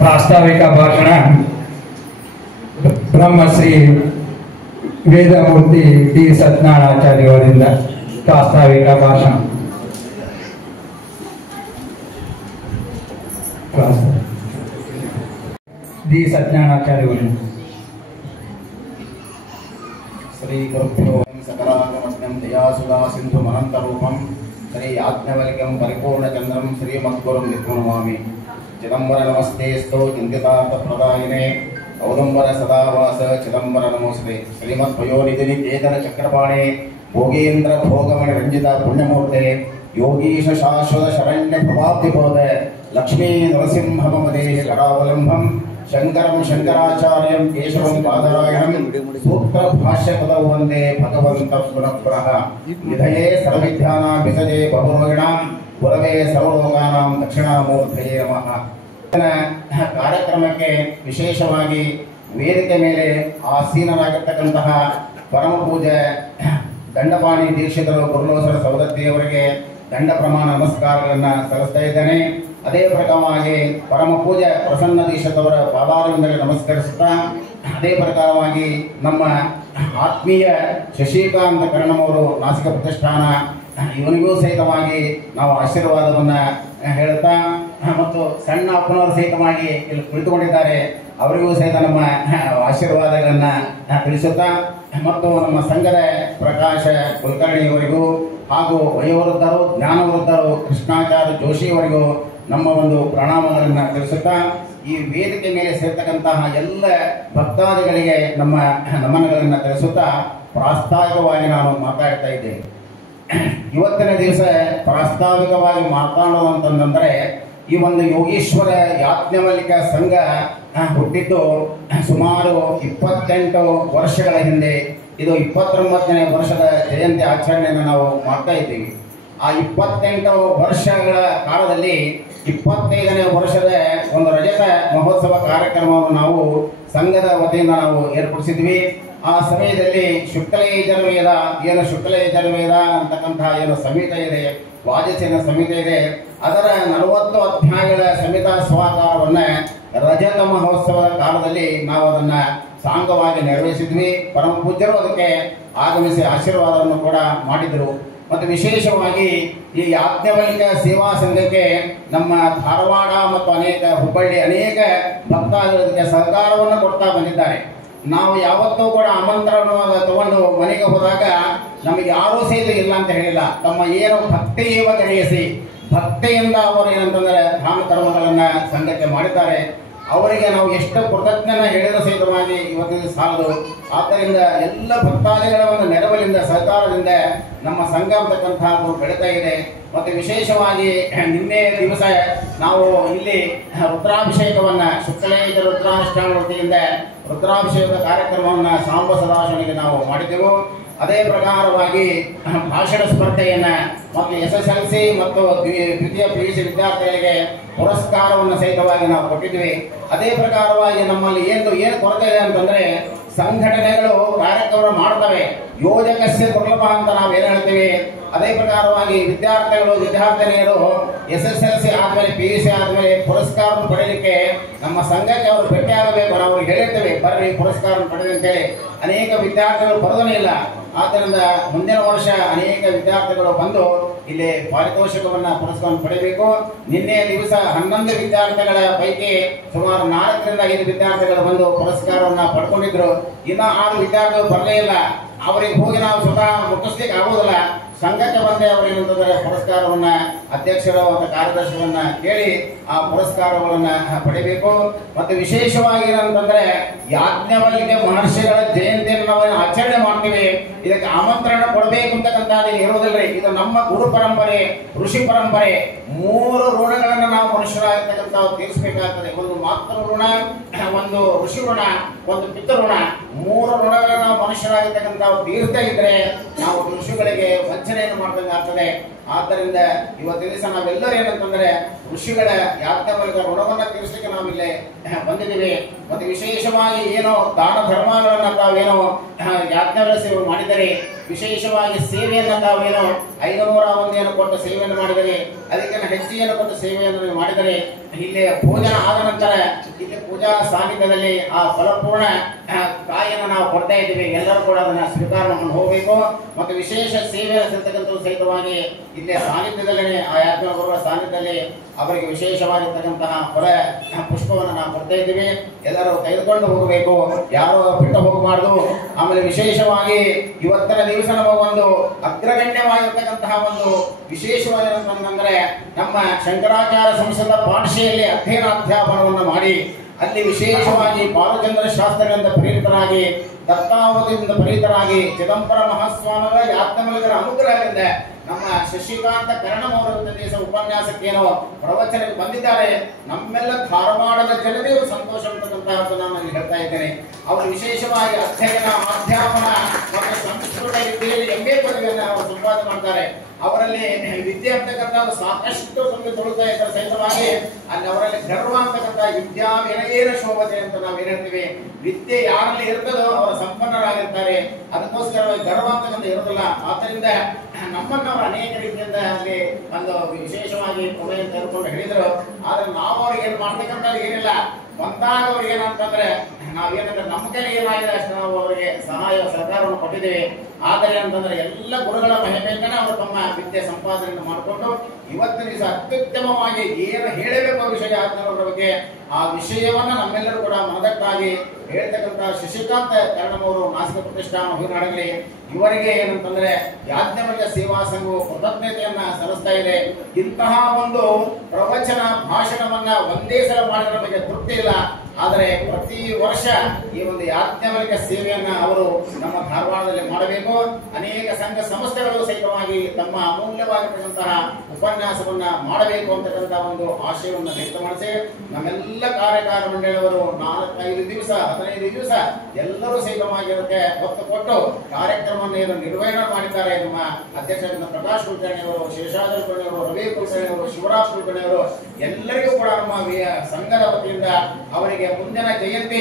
ಪ್ರಾಸ್ತಾವಿಕ ಭಾಷಣ ಬ್ರಹ್ಮಶ್ರೀ ವೇದಮೂರ್ತಿ ಡಿ ಸತ್ಯನಾರಾಯಣಾಚಾರ್ಯ ಅವರಿಂದ ಪ್ರಾಸ್ತಾವಿಕ ಭಾಷಣ. ಡಿ ಸತ್ಯನಾರಾಯಣಾಚಾರ್ಯ ಅವರಿಂದ. ಶ್ರೀ ಗುರುಭ್ಯೋ ಸಕಲಾಗಮಸ್ಯಂ ದಯಾಸುಧಾ ಸಿಂಧು ಮಹಂತ ರೂಪಂ ಶ್ರೀ ಯಾಜ್ಞವಲ್ಕ್ಯಂ ಪರಿಪೂರ್ಣಚಂದ್ರಂ ಶ್ರೀಮದ್ಗುರುಂ ನಿತ್ಯನಮಾಮಿ. ಚಿದಂಬರ ನಮಸ್ತೆಸ್ತೋ ಚಿಂತಿತಾರ್ಥ ಪ್ರದಾಯಿನೇ ಔದಂಬರ ಸದಾವಾಸ ಚಿದಂಬರ ನಮೋಸ್ತೆ. ಶ್ರೀಮದ್ವಯೋನಿಧಿ ಕೇತನ ಚಕ್ರಪಾಣೆ ಭೋಗೇಂದ್ರ ಭೋಗಮಣಿ ರಂಜಿತ ಪುಣ್ಯಮೂರ್ತೆ ಯೋಗೀಶ ಶಾಶ್ವತ ಶರಣ್ಯ ಪ್ರಭಾಬ್ಧಿಬೋಧ ಲಕ್ಷ್ಮೀ ನರಸಿಂಹಮದೇ ಕರಾವಲಂಬಂ ಶಂಕರಂ ಶಂಕರಾಚಾರ್ಯಂ ಕೇಶವಂ ಬಾದರಾಯಣಂ ಸೂತ್ರ ಭಾಷ್ಯ ಪದೌ ವಂದೇ ಭಗವಂತ ಪುನಃ ಪುನಃ. ನಿಧಯೇ ಸರ್ವವಿದ್ಯಾನಾಂ ವಿಸಜೇ ಬಹುರೋಗಿಣಾಂ ಗುರವೇ ಸರ್ವಲೋಕಾನಾಂ ದಕ್ಷಿಣಾಮೂರ್ತಯೇ ನಮಃ. ಕಾರ್ಯಕ್ರಮಕ್ಕೆ ವಿಶೇಷವಾಗಿ ವೇದಿಕೆ ಮೇಲೆ ಆಸೀನರಾಗಿರ್ತಕ್ಕಂತಹ ಪರಮ ಪೂಜ್ಯ ದಂಡಪಾಣಿ ದೀಕ್ಷಿತರು ಗುರುಲೋಸರ ಸವದತ್ತಿಯವರಿಗೆ ದಂಡ ಪ್ರಮಾಣ ನಮಸ್ಕಾರಗಳನ್ನು ಸಲ್ಲಿಸ್ತಾ ಇದ್ದೇನೆ. ಅದೇ ಪ್ರಕಾರವಾಗಿ ಪರಮ ಪೂಜ್ಯ ಪ್ರಸನ್ನ ದೀಕ್ಷಿತವರ ಪಾದಾರವಿಂದಕ್ಕೆ ನಮಸ್ಕರಿಸುತ್ತಾ, ಅದೇ ಪ್ರಕಾರವಾಗಿ ನಮ್ಮ ಆತ್ಮೀಯ ಶಶಿಕಾಂತ ಕರ್ಣಂ ಅವರು, ನಾಸಿಕ ಪ್ರತಿಷ್ಠಾನ, ಇವನಿಗೂ ಸಹಿತವಾಗಿ ನಾವು ಆಶೀರ್ವಾದವನ್ನ ಹೇಳುತ್ತಾ, ಮತ್ತು ಸಣ್ಣ ಅಪ್ಪನವರು ಸಹಿತವಾಗಿ ಇಲ್ಲಿ ಕುಳಿತುಕೊಂಡಿದ್ದಾರೆ, ಅವರಿಗೂ ಸಹಿತ ನಮ್ಮ ಆಶೀರ್ವಾದಗಳನ್ನ ತಿಳಿಸುತ್ತಾ, ಮತ್ತು ನಮ್ಮ ಸಂಘದ ಪ್ರಕಾಶ ಕುಲಕರ್ಣಿಯವರಿಗೂ ಹಾಗೂ ವಯೋವೃದ್ಧರು, ಜ್ಞಾನವೃದ್ಧರು ಕೃಷ್ಣಾಚಾರ್ಯ ಜೋಶಿಯವರಿಗೂ ನಮ್ಮ ಒಂದು ಪ್ರಣಾಮಗಳನ್ನು ತಿಳಿಸುತ್ತಾ, ಈ ವೇದಿಕೆ ಮೇಲೆ ಸೇರ್ತಕ್ಕಂತಹ ಎಲ್ಲ ಭಕ್ತಾದಿಗಳಿಗೆ ನಮ್ಮ ನಮನಗಳನ್ನು ತಿಳಿಸುತ್ತಾ ಪ್ರಾಸ್ತಾವಿಕವಾಗಿ ನಾನು ಮಾತಾಡ್ತಾ ಇದ್ದೇನೆ. ಇವತ್ತಿನ ದಿವಸ ಪ್ರಾಸ್ತಾವಿಕವಾಗಿ ಮಾತನಾಡೋದು ಅಂತಂದ್ರೆ, ಈ ಒಂದು ಯೋಗೀಶ್ವರ ಯಾಜ್ಞವಲ್ಕ್ಯ ಸಂಘ ಹುಟ್ಟಿದ್ದು ಸುಮಾರು 28 ವರ್ಷಗಳ ಹಿಂದೆ. ಇದು 29ನೇ ವರ್ಷದ ಜಯಂತಿ ಆಚರಣೆಯನ್ನು ನಾವು ಮಾಡ್ತಾ ಇದ್ದೀವಿ. ಆ 28 ವರ್ಷಗಳ ಕಾಲದಲ್ಲಿ 25ನೇ ವರ್ಷದ ಒಂದು ರಜತ ಮಹೋತ್ಸವ ಕಾರ್ಯಕ್ರಮವನ್ನು ನಾವು ಸಂಘದ ವತಿಯಿಂದ ನಾವು ಏರ್ಪಡಿಸಿದ್ವಿ. ಆ ಸಮಯದಲ್ಲಿ ಶುಕ್ಲಯಜುರ್ವೇದ ಅಂತಕ್ಕಂತಹ ಏನು ಸಂಹಿತೆ ಇದೆ, ವಾಜಸೇನ ಸಂಹಿತೆ ಇದೆ, ಅದರ 40 ಅಧ್ಯಾಯಗಳ ಸಂಹಿತಾ ಸ್ವಾಕಾರವನ್ನ ರಜತ ಮಹೋತ್ಸವದ ಕಾಲದಲ್ಲಿ ನಾವು ಅದನ್ನ ಸಾಂಗವಾಗಿ ನೆರವೇರಿಸಿದ್ವಿ. ಪರಮ ಪೂಜ್ಯರು ಅದಕ್ಕೆ ಆಗಮಿಸಿ ಆಶೀರ್ವಾದವನ್ನು ಕೂಡ ಮಾಡಿದರು. ಮತ್ತು ವಿಶೇಷವಾಗಿ ಈ ಯಾಜ್ಞವಲ್ಕ್ಯ ಸೇವಾ ಸಂಘಕ್ಕೆ ನಮ್ಮ ಧಾರವಾಡ ಮತ್ತು ಹುಬ್ಬಳ್ಳಿ ಅನೇಕ ಭಕ್ತಾದಿಗಳಿಗೆ ಸಹಕಾರವನ್ನು ಕೊಡ್ತಾ ಬಂದಿದ್ದಾರೆ. ನಾವು ಯಾವತ್ತೂ ಕೂಡ ಆಮಂತ್ರಣ ತಗೊಂಡು ಮನೆಗೆ ಹೋದಾಗ ನಮಗೆ ಯಾರೂ ಸಹಿತ ಇಲ್ಲ ಅಂತ ಹೇಳಿಲ್ಲ. ತಮ್ಮ ಏನು ಭಕ್ತಿಯೇವ ಗಣಿಸಿ, ಭಕ್ತಿಯಿಂದ ಅವರು ಏನಂತಂದ್ರೆ ಧಾಮ ಕರ್ಮಗಳನ್ನ ಸಂಘಕ್ಕೆ ಮಾಡಿದ್ದಾರೆ. ಅವರಿಗೆ ನಾವು ಎಷ್ಟು ಕೃತಜ್ಞನ ಹೇಳಿದ ಸಹಿತವಾಗಿ ಇವತ್ತಿನ ಸಾಲದು. ಆದ್ದರಿಂದ ಎಲ್ಲ ಭಕ್ತಾದಿಗಳ ಒಂದು ನೆರವಿನಿಂದ, ಸಹಕಾರದಿಂದ ನಮ್ಮ ಸಂಘ ಅಂತಕ್ಕಂಥದ್ದು ಬೆಳೀತಾ ಇದೆ. ಮತ್ತು ವಿಶೇಷವಾಗಿ ನಿನ್ನೆ ದಿವಸ ನಾವು ಇಲ್ಲಿ ರುದ್ರಾಭಿಷೇಕವನ್ನ ಶುಕ್ಲಯಜ ರುದ್ರಾನುಷ್ಠಾನ ವತಿಯಿಂದ ರುದ್ರಾಭಿಷೇಕದ ಕಾರ್ಯಕ್ರಮವನ್ನು ಸಾಂಬ ಸದಾಶಿವನಿಗೆ ನಾವು ಮಾಡಿದೆವು. ಅದೇ ಪ್ರಕಾರವಾಗಿ ಭಾಷಣ ಸ್ಪರ್ಧೆಯನ್ನ ಮತ್ತು SSLC ಮತ್ತು ದ್ವಿತೀಯ PUC ವಿದ್ಯಾರ್ಥಿಗಳಿಗೆ ಪುರಸ್ಕಾರವನ್ನು ಸಹಿತವಾಗಿ ನಾವು ಕೊಟ್ಟಿದ್ವಿ. ಅದೇ ಪ್ರಕಾರವಾಗಿ ನಮ್ಮಲ್ಲಿ ಏನು ಕೊರತೆ ಇದೆ ಅಂತಂದ್ರೆ ಸಂಘಟನೆಗಳು ಕಾರ್ಯಕ್ರಮ ಮಾಡ್ತವೆ, ಯೋಜಕಸ್ಯ ದುರ್ಲಭ ಅಂತ ನಾವು ಏನ್ ಹೇಳ್ತೀವಿ. ಅದೇ ಪ್ರಕಾರವಾಗಿ ವಿದ್ಯಾರ್ಥಿನಿಯರು SSLC ಆದ್ಮೇಲೆ PUC ಆದ್ಮೇಲೆ ಪುರಸ್ಕಾರ ಪಡೆಯಲಿಕ್ಕೆ ನಮ್ಮ ಸಂಘಕ್ಕೆ ಅವರು ಭೇಟಿಯಾಗಬೇಕು. ನಾವು ಅವ್ರಿಗೆ ಹೇಳಿರ್ತೇವೆ ಬರ್ರಿ ಪುರಸ್ಕಾರ ಪಡೆದ ಅಂತೇಳಿ. ಅನೇಕ ವಿದ್ಯಾರ್ಥಿಗಳು ಬರೋದನೇ ಇಲ್ಲ. ಆದ್ದರಿಂದ ಮುಂದಿನ ವರ್ಷ ಅನೇಕ ವಿದ್ಯಾರ್ಥಿಗಳು ಬಂದು ಇಲ್ಲಿ ಪಾರಿತೋಷಿಕವನ್ನ ಪುರಸ್ಕಾರ ಪಡೆಯಬೇಕು. ನಿನ್ನೆ ದಿವಸ 11 ವಿದ್ಯಾರ್ಥಿಗಳ ಪೈಕಿ ಸುಮಾರು 4 ರಿಂದ 5 ವಿದ್ಯಾರ್ಥಿಗಳು ಬಂದು ಪುರಸ್ಕಾರವನ್ನ ಪಡ್ಕೊಂಡಿದ್ರು. ಇನ್ನ 6 ವಿದ್ಯಾರ್ಥಿಗಳು ಬರಲೇ ಇಲ್ಲ. ಅವರಿಗೆ ಹೋಗಿ ನಾವು ಸ್ವತಃ ಮುಟ್ಟಿಸ್ಲಿಕ್ಕೆ ಆಗುವುದಿಲ್ಲ. ಸಂಘಕ್ಕೆ ಬಂದೇ ಅವರೇನಂತಂದ್ರೆ ಪುರಸ್ಕಾರವನ್ನ ಅಧ್ಯಕ್ಷರು ಮತ್ತು ಕಾರ್ಯದರ್ಶಿಗಳನ್ನ ಕೇಳಿ ಆ ಪುರಸ್ಕಾರಗಳನ್ನ ಪಡಿಬೇಕು. ಮತ್ತು ವಿಶೇಷವಾಗಿ ಏನಂತಂದ್ರೆ ಯಾಜ್ಞವಲ್ಕ್ಯ ಮಹರ್ಷಿಗಳ ಜಯಂತಿಯನ್ನು ನಾವು ಆಚರಣೆ ಮಾಡ್ತೀವಿ. ಇದಕ್ಕೆ ಆಮಂತ್ರಣ ಕೊಡಬೇಕು ಅಂತಕ್ಕಂಥದ್ದು ಇರೋದಿಲ್ಲ. ಇದು ನಮ್ಮ ಗುರು ಪರಂಪರೆ, ಋಷಿ ಪರಂಪರೆ. 3 ಋಣಗಳನ್ನು ನಾವು ಮನುಷ್ಯರಾಗಿರ್ತಕ್ಕಂಥ ತೀರಿಸಬೇಕಾಗ್ತದೆ. ಒಂದು ಮಾತೃ ಋಣ, ಒಂದು ಋಷಿ ಋಣ, ಒಂದು ಪಿತೃ ಋಣ. 3 ಋಣಗಳನ್ನು ನಾವು ಮನುಷ್ಯರಾಗಿರ್ತಕ್ಕಂಥ ತೀರಿಸ್ತಾ ಇದ್ರೆ ನಾವು ಋಷಿಗಳಿಗೆ ವಂಚನೆಯನ್ನು ಮಾಡ್ದಂಗೆ ಆಗ್ತದೆ. ಆದ್ದರಿಂದ ಇವತ್ತಿನ ದಿವಸ ನಾವೆಲ್ಲರೂ ಏನಂತಂದ್ರೆ ಋಷಿಗಳ ಯಾಜ್ಞವಲ್ಕ್ಯ ಋಣವನ್ನ ತೀರಿಸಲಿಕ್ಕೆ ನಾವಿಲ್ಲೇ ಬಂದಿದ್ದೀವಿ. ಮತ್ತೆ ವಿಶೇಷವಾಗಿ ಏನೋ ದಾನ ಧರ್ಮಗಳನ್ನ ತಾವೇನೋ ಯಾಜ್ಞವಲ್ಕ್ಯ ಸೇವೆ ಮಾಡಿದರೆ, ವಿಶೇಷವಾಗಿ ಸೇವೆಯನ್ನ ತಾವೇನೋ 501 ಕೊಟ್ಟು ಸೇವೆಯನ್ನು ಮಾಡಿದರೆ, ಅದಕ್ಕೆ ಹೆಚ್ಚಿಗೆಯನ್ನು ಕೊಟ್ಟು ಸೇವೆಯನ್ನು ಮಾಡಿದರೆ, ಇಲ್ಲಿ ಭೋಜನ ಆದ ನಂತರ ಇಲ್ಲಿ ಪೂಜಾ ಸಾನ್ನಿಧ್ಯದಲ್ಲಿ ಆ ಫಲಪೂರ್ಣ ಕಾಯಿಯನ್ನು ನಾವು ಕೊಡ್ತಾ ಇದ್ದೀವಿ. ಎಲ್ಲರೂ ಕೂಡ ಅದನ್ನ ಸ್ವೀಕಾರ ಮಾಡ್ಕೊಂಡು ಹೋಗಬೇಕು. ಮತ್ತು ವಿಶೇಷ ಸೇವೆಯನ್ನು ಸಿಗ್ತಕ್ಕಂಥ ಸಹಿತವಾಗಿ ಇಲ್ಲಿ ಸಾನ್ನಿಧ್ಯದಲ್ಲಿ ಆ ಯಾಜ್ಞವಲ್ಕ್ಯರ ಸಾನ್ನಿಧ್ಯದಲ್ಲಿ ಅವರಿಗೆ ವಿಶೇಷವಾಗಿರ್ತಕ್ಕಂತಹ ಹೊರ ಪುಷ್ಪವನ್ನು ನಾವು ಕೊಡ್ತಾ ಇದ್ದೀವಿ. ಎಲ್ಲರೂ ತೆಗೆದುಕೊಂಡು ಹೋಗಬೇಕು, ಯಾರು ಬಿಟ್ಟು ಹೋಗಬಾರ್ದು. ಆಮೇಲೆ ವಿಶೇಷವಾಗಿ ಇವತ್ತಿನ ದಿವಸ ನಮಗೆ ಒಂದು ಅಗ್ರಗಣ್ಯವಾಗಿರ್ತಕ್ಕಂತಹ ಒಂದು ವಿಶೇಷವಾಗಿರುತ್ತಂದ್ರೆ ನಮ್ಮ ಶಂಕರಾಚಾರ್ಯ ಸಂಸ್ಥೆಯ ಪಾಠಶಾಲೆಯಲ್ಲಿ ಅಧ್ಯಯನಾಧ್ಯಾಪನವನ್ನು ಮಾಡಿ ಅಲ್ಲಿ ವಿಶೇಷವಾಗಿ ಬಾಲಚಂದ್ರ ಶಾಸ್ತ್ರಿಗಳಿಂದ ಪ್ರೇರಿತರಾಗಿ, ದತ್ತಾವತಿಯಿಂದ ಪ್ರೇರಿತರಾಗಿ, ಚಿದಂಬರ ಮಹಾಸ್ವಾಮಿಗಳ ಯಾಜ್ಞವಲ್ಕ್ಯರ ಅನುಗ್ರಹದಿಂದ ನಮ್ಮ ಶಶಿಕಾಂತ ಕರ್ಣಮೌರ ದೇಶ ಉಪನ್ಯಾಸಕ್ಕೇನೋ ಪ್ರವಚನಕ್ಕೆ ಬಂದಿದ್ದಾರೆ. ನಮ್ಮೆಲ್ಲ ಧಾರವಾಡದ ಜನರಿಗೆ ಸಂತೋಷ ಪಡ್ತಕ್ಕಂತಹ ನಾನು ಇಲ್ಲಿ ಹೇಳ್ತಾ ಇದ್ದೇನೆ. ಅವರು ವಿಶೇಷವಾಗಿ ಅಧ್ಯಯನ, ಅಧ್ಯಾಪನ ಮತ್ತು ಸಂಸ್ಕೃತ ವಿದ್ಯೆಯಲ್ಲಿ MA ಪದವಿಯನ್ನು ಅವರು ಸಂಪಾದನೆ ಮಾಡ್ತಾರೆ. ಅವರಲ್ಲಿ ವಿದ್ಯೆ ಅಂತಕ್ಕಂಥ ಸಾಕಷ್ಟು ತೊಡಗ್ತಾ ಇದ್ದಾರೆ. ಸಹಿತವಾಗಿ ಅಲ್ಲಿ ಅವರಲ್ಲಿ ಗರ್ವ ಅಂತಕ್ಕಂಥ ವಿದ್ಯಾ ವಿನಯೇನ ಶೋಭತೆ ಅಂತ ನಾವು ಏನ್ ಹೇಳ್ತೀವಿ. ವಿದ್ಯೆ ಯಾರಲ್ಲಿ ಇರ್ತದೋ ಅವರು ಸಂಪನ್ನರಾಗಿರ್ತಾರೆ. ಅದಕ್ಕೋಸ್ಕರವಾಗಿ ಗರ್ವ ಅಂತಕ್ಕಂಥ ಇರೋದಿಲ್ಲ. ಆದ್ದರಿಂದ ನಮ್ಮನ್ನು ಅವರು ಅನೇಕ ರೀತಿಯಿಂದ ಅಲ್ಲಿ ಒಂದು ವಿಶೇಷವಾಗಿ ಕೊನೆಯನ್ನು ತೆಗೆದುಕೊಂಡು ಹೇಳಿದ್ರು. ಆದ್ರೆ ನಾವು ಅವ್ರಿಗೆ ಏನ್ ಮಾಡ್ತಕ್ಕಂಥದ್ದು ಏನಿಲ್ಲ. ಬಂದಾಗ ಅವ್ರಿಗೆ ಏನಂತಂದ್ರೆ ನಾವೇನಂದ್ರೆ ನಮ್ಮ ಕೈಲಿ ಏನಾಗಿದೆ ಅಷ್ಟು ನಾವು ಅವರಿಗೆ ಸಹಾಯ ಸಹಕಾರವನ್ನು ಕೊಟ್ಟಿದ್ದೇವೆ. ಆದರೆ ಅಂತಂದ್ರೆ ಎಲ್ಲ ಗುರುಗಳ ಮಹಿಮೆಯಿಂದನೇ ಅವರು ತಮ್ಮ ವಿದ್ಯೆ ಸಂಪಾದನೆಯನ್ನು ಮಾಡಿಕೊಂಡು ಇವತ್ತಿನ ದಿವಸ ಅತ್ಯುತ್ತಮವಾಗಿ ಏನು ಹೇಳಬೇಕು ವಿಷಯ ಯಾಜ್ಞವಲ್ಕ್ಯರ ಬಗ್ಗೆ ಆ ವಿಷಯವನ್ನ ನಮ್ಮೆಲ್ಲರೂ ಕೂಡ ಮನದಟ್ಟಾಗಿ ಹೇಳ್ತಕ್ಕಂಥ ಶಶಿಕಾಂತ ಕರ್ಣಮವರು ನಾಸಿಕ ಪ್ರತಿಷ್ಠಾನ ಹೂನಾಡಲಿ ಇವರಿಗೆ ಏನಂತಂದ್ರೆ ಯಾಜ್ಞವಲ್ಕ್ಯ ಸೇವಾ ಸಂಘವು ಕೃತಜ್ಞತೆಯನ್ನ ಸಲ್ಲಿಸ್ತಾ ಇದೆ. ಇಂತಹ ಒಂದು ಪ್ರವಚನ ಭಾಷಣವನ್ನ ಒಂದೇ ಸಲ ಮಾಡಿದ್ರ ಬಗ್ಗೆ ತೃಪ್ತಿ ಇಲ್ಲ. ಆದರೆ ಪ್ರತಿ ವರ್ಷ ಈ ಒಂದು ಯಾಜ್ಞವಲ್ಕ್ಯ ಸೇವೆಯನ್ನ ಅವರು ನಮ್ಮ ಧಾರವಾಡದಲ್ಲಿ ಮಾಡಬೇಕು. ಅನೇಕ ಸಂಘ ಸಂಸ್ಥೆಗಳು ಸಹಿತವಾಗಿ ತಮ್ಮ ಅಮೂಲ್ಯವಾಗಿರ್ತಕ್ಕಂತಹ ಉಪನ್ಯಾಸವನ್ನ ಮಾಡಬೇಕು ಅಂತಕ್ಕಂತಹ ಒಂದು ಆಶಯವನ್ನು ವ್ಯಕ್ತಪಡಿಸಿ ನಮ್ಮೆಲ್ಲ ಕಾರ್ಯಕಾರ ಮಂಡಳಿಯವರು 4-5 ದಿವಸ 15 ದಿವಸ ಎಲ್ಲರೂ ಸಹಿತವಾಗಿರುತ್ತೆ ಒತ್ತು ಕೊಟ್ಟು ಕಾರ್ಯಕ್ರಮವನ್ನು ನಿರ್ವಹಣೆ ಮಾಡಿದ್ದಾರೆ. ನಮ್ಮ ಅಧ್ಯಕ್ಷರಾದ ಪ್ರಕಾಶ್ ಕುಲಕರ್ಣಿ ಅವರು, ಶೇಷಾದ್ರಿ ಕುಲಕರ್ಣಿ ಅವರು, ರವಿ ಕುಲಕರ್ಣಿ ಅವರು, ಶಿವರಾಜ್ ಕುಲಕರ್ಣಿ ಅವರು ಎಲ್ಲರಿಗೂ ಕೂಡ ನಮ್ಮ ಸಂಘದ ವತಿಯಿಂದ ಅವರಿಗೆ ಮುಂದಿನ ಜಯಂತಿ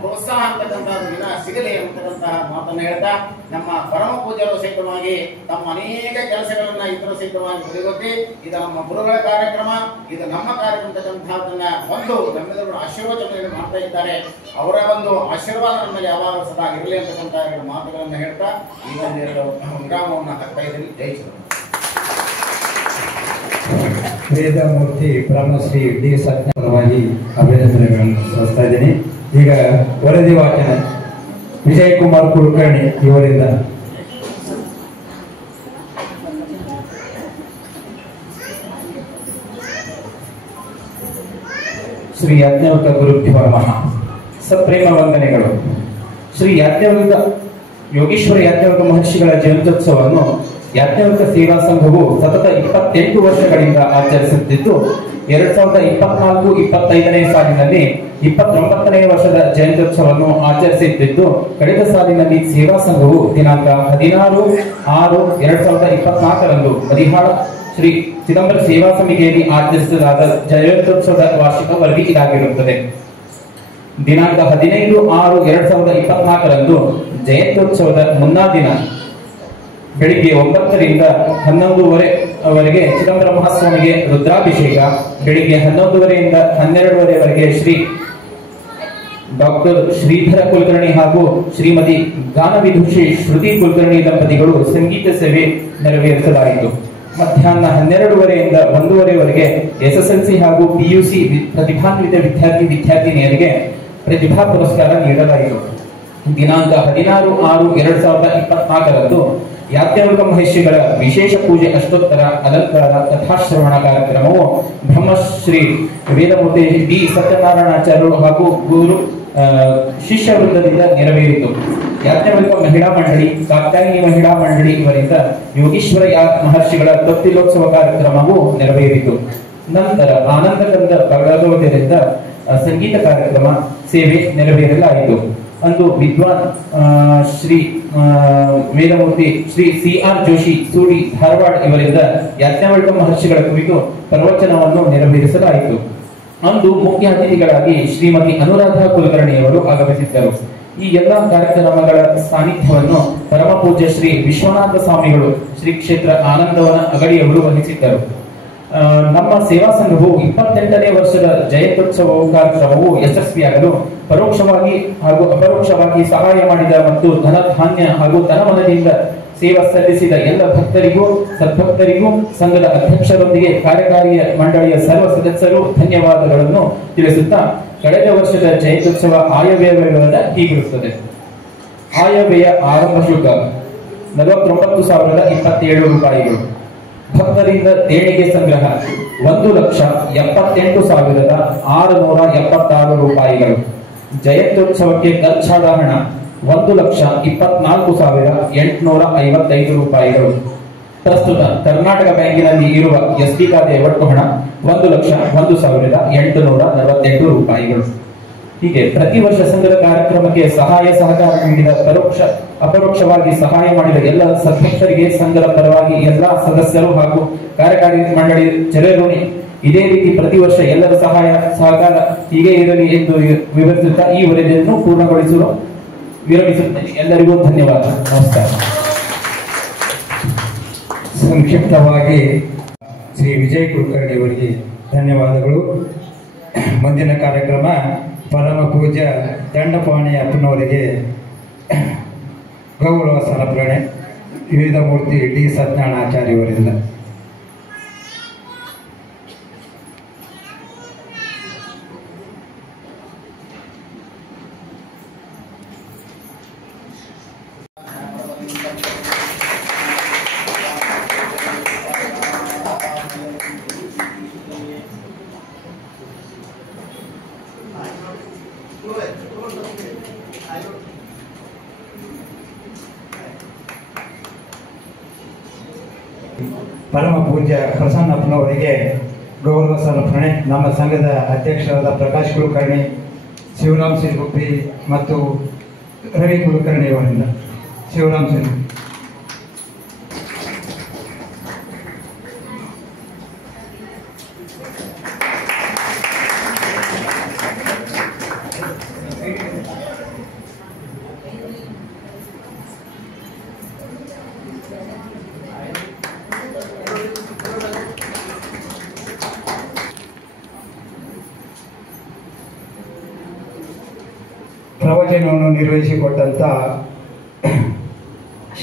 ಪ್ರೋತ್ಸಾಹ ಅಂತಕ್ಕಂಥ ದಿನ ಸಿಗಲಿ ಅಂತಕ್ಕಂತಹ ಮಾತನ್ನು ಹೇಳ್ತಾ ನಮ್ಮ ಪರಮ ಪೂಜ್ಯರು ಸಹಿತವಾಗಿ ತಮ್ಮ ಅನೇಕ ಕೆಲಸಗಳನ್ನ ಇತರ ಸಹಿತವಾಗಿ ಮುಗಿಗೊತ್ತಿ ಇದು ನಮ್ಮ ಗುರುಗಳ ಕಾರ್ಯಕ್ರಮ, ಇದು ನಮ್ಮ ಕಾರ್ಯಕ್ರಮ ಅಂತಕ್ಕಂಥದ್ದನ್ನ ಒಂದು ನಮ್ಮೆಲ್ಲರೂ ಆಶೀರ್ವಚನೆಯನ್ನು ಮಾಡ್ತಾ ಇದ್ದಾರೆ. ಅವರ ಒಂದು ಆಶೀರ್ವಾದ ನಮ್ಮ ಮೇಲೆ ಯಾವಾಗ ಸದಾ ಇರಲಿ ಅಂತಕ್ಕಂಥ ಎರಡು ಮಾತುಗಳನ್ನು ಹೇಳ್ತಾ ಈ ಒಂದೆರಡು ವಿರಾಮವನ್ನು ಹಾಕ್ತಾ ಇದ್ದೀನಿ. ಜೈ ಶ್ರೀ ವೇದಮೂರ್ತಿ ಬ್ರಹ್ಮಶ್ರೀ ಡಿ ಸತ್ಯವಾಗಿ ಅಭಿನಂದನೆಗಳನ್ನು ಸಲ್ಲಿಸ್ತಾ ಇದ್ದೀನಿ. ಈಗ ವರದಿ ವಾಚನ ವಿಜಯ್ ಕುಮಾರ್ ಕುಲಕರ್ಣಿ ಇವರಿಂದ. ಶ್ರೀ ಯಾಜ್ಞವಲ್ಕ್ಯ ಗುರುಭ್ಯೋ ನಮಃ. ಸಪ್ರೇಮ ವಂದನೆಗಳು. ಶ್ರೀ ಯೋಗೀಶ್ವರ ಯಾಜ್ಞವಲ್ಕ್ಯ ಮಹರ್ಷಿಗಳ ಜಯಂತ್ಯೋತ್ಸವವನ್ನು ಯಾಜ್ಞವಲ್ಕ ಸೇವಾ ಸಂಘವು ಸತತ 28 ವರ್ಷಗಳಿಂದ ಆಚರಿಸುತ್ತಿದ್ದು 2024-25ನೇ ಸಾಲಿನಲ್ಲಿ 29ನೇ ವರ್ಷದ ಜಯಂತ್ಯೋತ್ಸವವನ್ನು ಆಚರಿಸುತ್ತಿದ್ದು, ಕಳೆದ ಸಾಲಿನಲ್ಲಿ ಸೇವಾ ಸಂಘವು ದಿನಾಂಕ 16/6/2024ರಂದು ಮದಿಹಾಳ ಶ್ರೀ ಚಿದಂಬರ ಸೇವಾ ಸಮಿತಿಯಲ್ಲಿ ಆಚರಿಸಲಾದ ಜಯಂತ್ಯೋತ್ಸವದ ವಾರ್ಷಿಕ ವರದಿ ಇದಾಗಿರುತ್ತದೆ. ದಿನಾಂಕ 15/6/2024ರಂದು ಜಯಂತ್ಯೋತ್ಸವದ ಮುನ್ನಾ ದಿನ ಬೆಳಿಗ್ಗೆ 9ರಿಂದ 11:30ವರೆಗೆ ಚಿದಂಬರ ಮಹಾಸ್ವಾಮಿಗೆ ರುದ್ರಾಭಿಷೇಕ, ಬೆಳಿಗ್ಗೆ 11:30ರಿಂದ 12:30ವರೆಗೆ ಶ್ರೀ ಡಾಕ್ಟರ್ ಶ್ರೀಧರ ಕುಲಕರ್ಣಿ ಹಾಗೂ ಶ್ರೀಮತಿ ಗಾನವಿದುಷಿ ಶ್ರುತಿ ಕುಲಕರ್ಣಿ ದಂಪತಿಗಳು ಸಂಗೀತ ಸೇವೆ ನೆರವೇರಿಸಲಾಯಿತು. ಮಧ್ಯಾಹ್ನ 12:30ರಿಂದ 1:30ವರೆಗೆ SSLC ಹಾಗೂ PUC ಪ್ರತಿಭಾನ್ವಿತ ವಿದ್ಯಾರ್ಥಿನಿಯರಿಗೆ ಪ್ರತಿಭಾ ಪುರಸ್ಕಾರ ನೀಡಲಾಯಿತು. ದಿನಾಂಕ 16/6/2024ರಂದು ಯಾಜ್ಞವಲ್ಕ ಮಹರ್ಷಿಗಳ ವಿಶೇಷ ಪೂಜೆ ಅಷ್ಟೋತ್ತರ ಅಲಂಕಾರ ಕಥಾಶ್ರವಣ ಕಾರ್ಯಕ್ರಮವು ಬ್ರಹ್ಮಶ್ರೀ ವೇದಮೂರ್ತಿ ಡಿ ಸತ್ಯನಾರಾಯಣಾಚಾರ್ಯರು ಹಾಗೂ ಗುರು ಶಿಷ್ಯ ವೃಂದದಿಂದ ನೆರವೇರಿತು. ಯಾಜ್ಞವಲ್ಕ ಮಹಿಳಾ ಮಂಡಳಿ, ಕಾತ್ಯಾಯಿನಿ ಮಹಿಳಾ ಮಂಡಳಿ ಇವರಿಂದ ಯೋಗೀಶ್ವರ ಮಹರ್ಷಿಗಳ ತೊಟ್ಟಿಲೋತ್ಸವ ಕಾರ್ಯಕ್ರಮವು ನೆರವೇರಿತು. ನಂತರ ಆನಂದಗಂಧ ಭಗವತರಿಂದ ಸಂಗೀತ ಕಾರ್ಯಕ್ರಮ ಸೇವೆ ನೆರವೇರಲಾಯಿತು. ಅಂದು ವಿದ್ವಾನ್ ಶ್ರೀ ವೇದಮೂರ್ತಿ ಶ್ರೀ CR ಜೋಶಿ ಸೂಡಿ ಧಾರವಾಡ ಇವರಿಂದ ಯಾಜ್ಞವಲ್ಕ ಮಹರ್ಷಿಗಳ ಕುರಿತು ಪ್ರವಚನವನ್ನು ನೆರವೇರಿಸಲಾಯಿತು. ಅಂದು ಮುಖ್ಯ ಅತಿಥಿಗಳಾಗಿ ಶ್ರೀಮತಿ ಅನುರಾಧ ಕುಲಕರ್ಣಿಯವರು ಆಗಮಿಸಿದ್ದರು. ಈ ಎಲ್ಲಾ ಕಾರ್ಯಕ್ರಮಗಳ ಸಾನ್ನಿಧ್ಯವನ್ನು ಪರಮ ಪೂಜ್ಯ ಶ್ರೀ ವಿಶ್ವನಾಥ ಸ್ವಾಮಿಗಳು ಶ್ರೀ ಕ್ಷೇತ್ರ ಆನಂದವನ ಅಗಡಿಯವರು ವಹಿಸಿದ್ದರು. ನಮ್ಮ ಸೇವಾ ಸಂಘವು 28ನೇ ವರ್ಷದ ಜಯಂತ್ಯೋತ್ಸವ ಕಾರ್ಯಕ್ರಮವು ಯಶಸ್ವಿಯಾಗಲು ಪರೋಕ್ಷವಾಗಿ ಹಾಗೂ ಅಪರೋಕ್ಷವಾಗಿ ಸಹಾಯ ಮಾಡಿದ ಮತ್ತು ಧನ ಧಾನ್ಯ ಹಾಗೂ ತನಮನದಿಂದ ಸೇವಾ ಸಲ್ಲಿಸಿದ ಎಲ್ಲ ಭಕ್ತರಿಗೂ ಸದ್ಭಕ್ತರಿಗೂ ಸಂಘದ ಅಧ್ಯಕ್ಷರೊಂದಿಗೆ ಕಾರ್ಯಕಾರಿ ಮಂಡಳಿಯ ಸರ್ವ ಸದಸ್ಯರು ಧನ್ಯವಾದಗಳನ್ನು ತಿಳಿಸುತ್ತಾ, ಕಳೆದ ವರ್ಷದ ಜಯಂತ್ಯೋತ್ಸವ ಆಯವ್ಯಯದ ಹೀಗಿರುತ್ತದೆ. ಆಯವ್ಯಯ ಆರಂಭ ಶುಲ್ಕ 49,027 ರೂಪಾಯಿಗಳು. ಭಕ್ತರಿಂದ ದೇಣಿಗೆ ಸಂಗ್ರಹ 1,78,676 ರೂಪಾಯಿಗಳು. ಜಯಂತ್ಯೋತ್ಸವಕ್ಕೆ ಖರ್ಚಾದ ಹಣ 1,24,855 ರೂಪಾಯಿಗಳು. ಪ್ರಸ್ತುತ ಕರ್ನಾಟಕ ಬ್ಯಾಂಕಿನಲ್ಲಿ ಇರುವ SD ಖಾತೆಯ ಒಟ್ಟು ಹಣ 1,01,848 ರೂಪಾಯಿಗಳು. ಹೀಗೆ ಪ್ರತಿ ವರ್ಷ ಸಂಘದ ಕಾರ್ಯಕ್ರಮಕ್ಕೆ ಸಹಾಯ ಸಹಕಾರ ನೀಡಿದ ಅಪರೋಕ್ಷವಾಗಿ ಸಹಾಯ ಮಾಡಿದ ಎಲ್ಲ ಸದಸ್ಯರಿಗೆ ಸಂಘದ ಪರವಾಗಿ ಎಲ್ಲಾ ಸದಸ್ಯರು ಹಾಗೂ ಕಾರ್ಯಕಾರಿ ಮಂಡಳಿ ಚಿರಋಣಿ. ಇದೇ ರೀತಿ ಪ್ರತಿ ವರ್ಷ ಎಲ್ಲರ ಸಹಾಯ ಸಹಕಾರ ಹೀಗೆ ಇರಲಿ ಎಂದು ವಿವರಿಸುತ್ತಾ ಈ ವರದಿಯನ್ನು ಪೂರ್ಣಗೊಳಿಸಲು ವಿರಮಿಸುತ್ತೇನೆ. ಎಲ್ಲರಿಗೂ ಧನ್ಯವಾದ. ನಮಸ್ಕಾರ. ಸಂಕ್ಷಿಪ್ತವಾಗಿ ಶ್ರೀ ವಿಜಯ್ ಕುಲಕರ್ಣಿ ಅವರಿಗೆ ಧನ್ಯವಾದಗಳು. ಮುಂದಿನ ಕಾರ್ಯಕ್ರಮ ಪರಮ ಪೂಜ್ಯ ದಂಡಪಾಣಿ ಅಪ್ಪನವರಿಗೆ ಗೌರವ ಸಮರ್ಪಣೆ ವೇದಮೂರ್ತಿ ಡಿ ಸತ್ಯನಾರಾಯಣಾಚಾರ್ಯವರಿಂದ. ಪರಮ ಪೂಜ್ಯ ಪ್ರಸನ್ನಪ್ಪನವರಿಗೆ ಗೌರವ ಸಮರ್ಪಣೆ ನಮ್ಮ ಸಂಘದ ಅಧ್ಯಕ್ಷರಾದ ಪ್ರಕಾಶ್ ಕುಲಕರ್ಣಿ, ಶಿವರಾಮ್ ಸಿರ್ಗುಪ್ಪಿ ಮತ್ತು ರವಿ ಕುಲಕರ್ಣಿ ಅವರಿಂದ. ಶಿವರಾಮ್ ಸಿರ್ಗುಪ್ಪಿ. ಪ್ರವಚನವನ್ನು ನಿರ್ವಹಿಸಿಕೊಟ್ಟಂಥ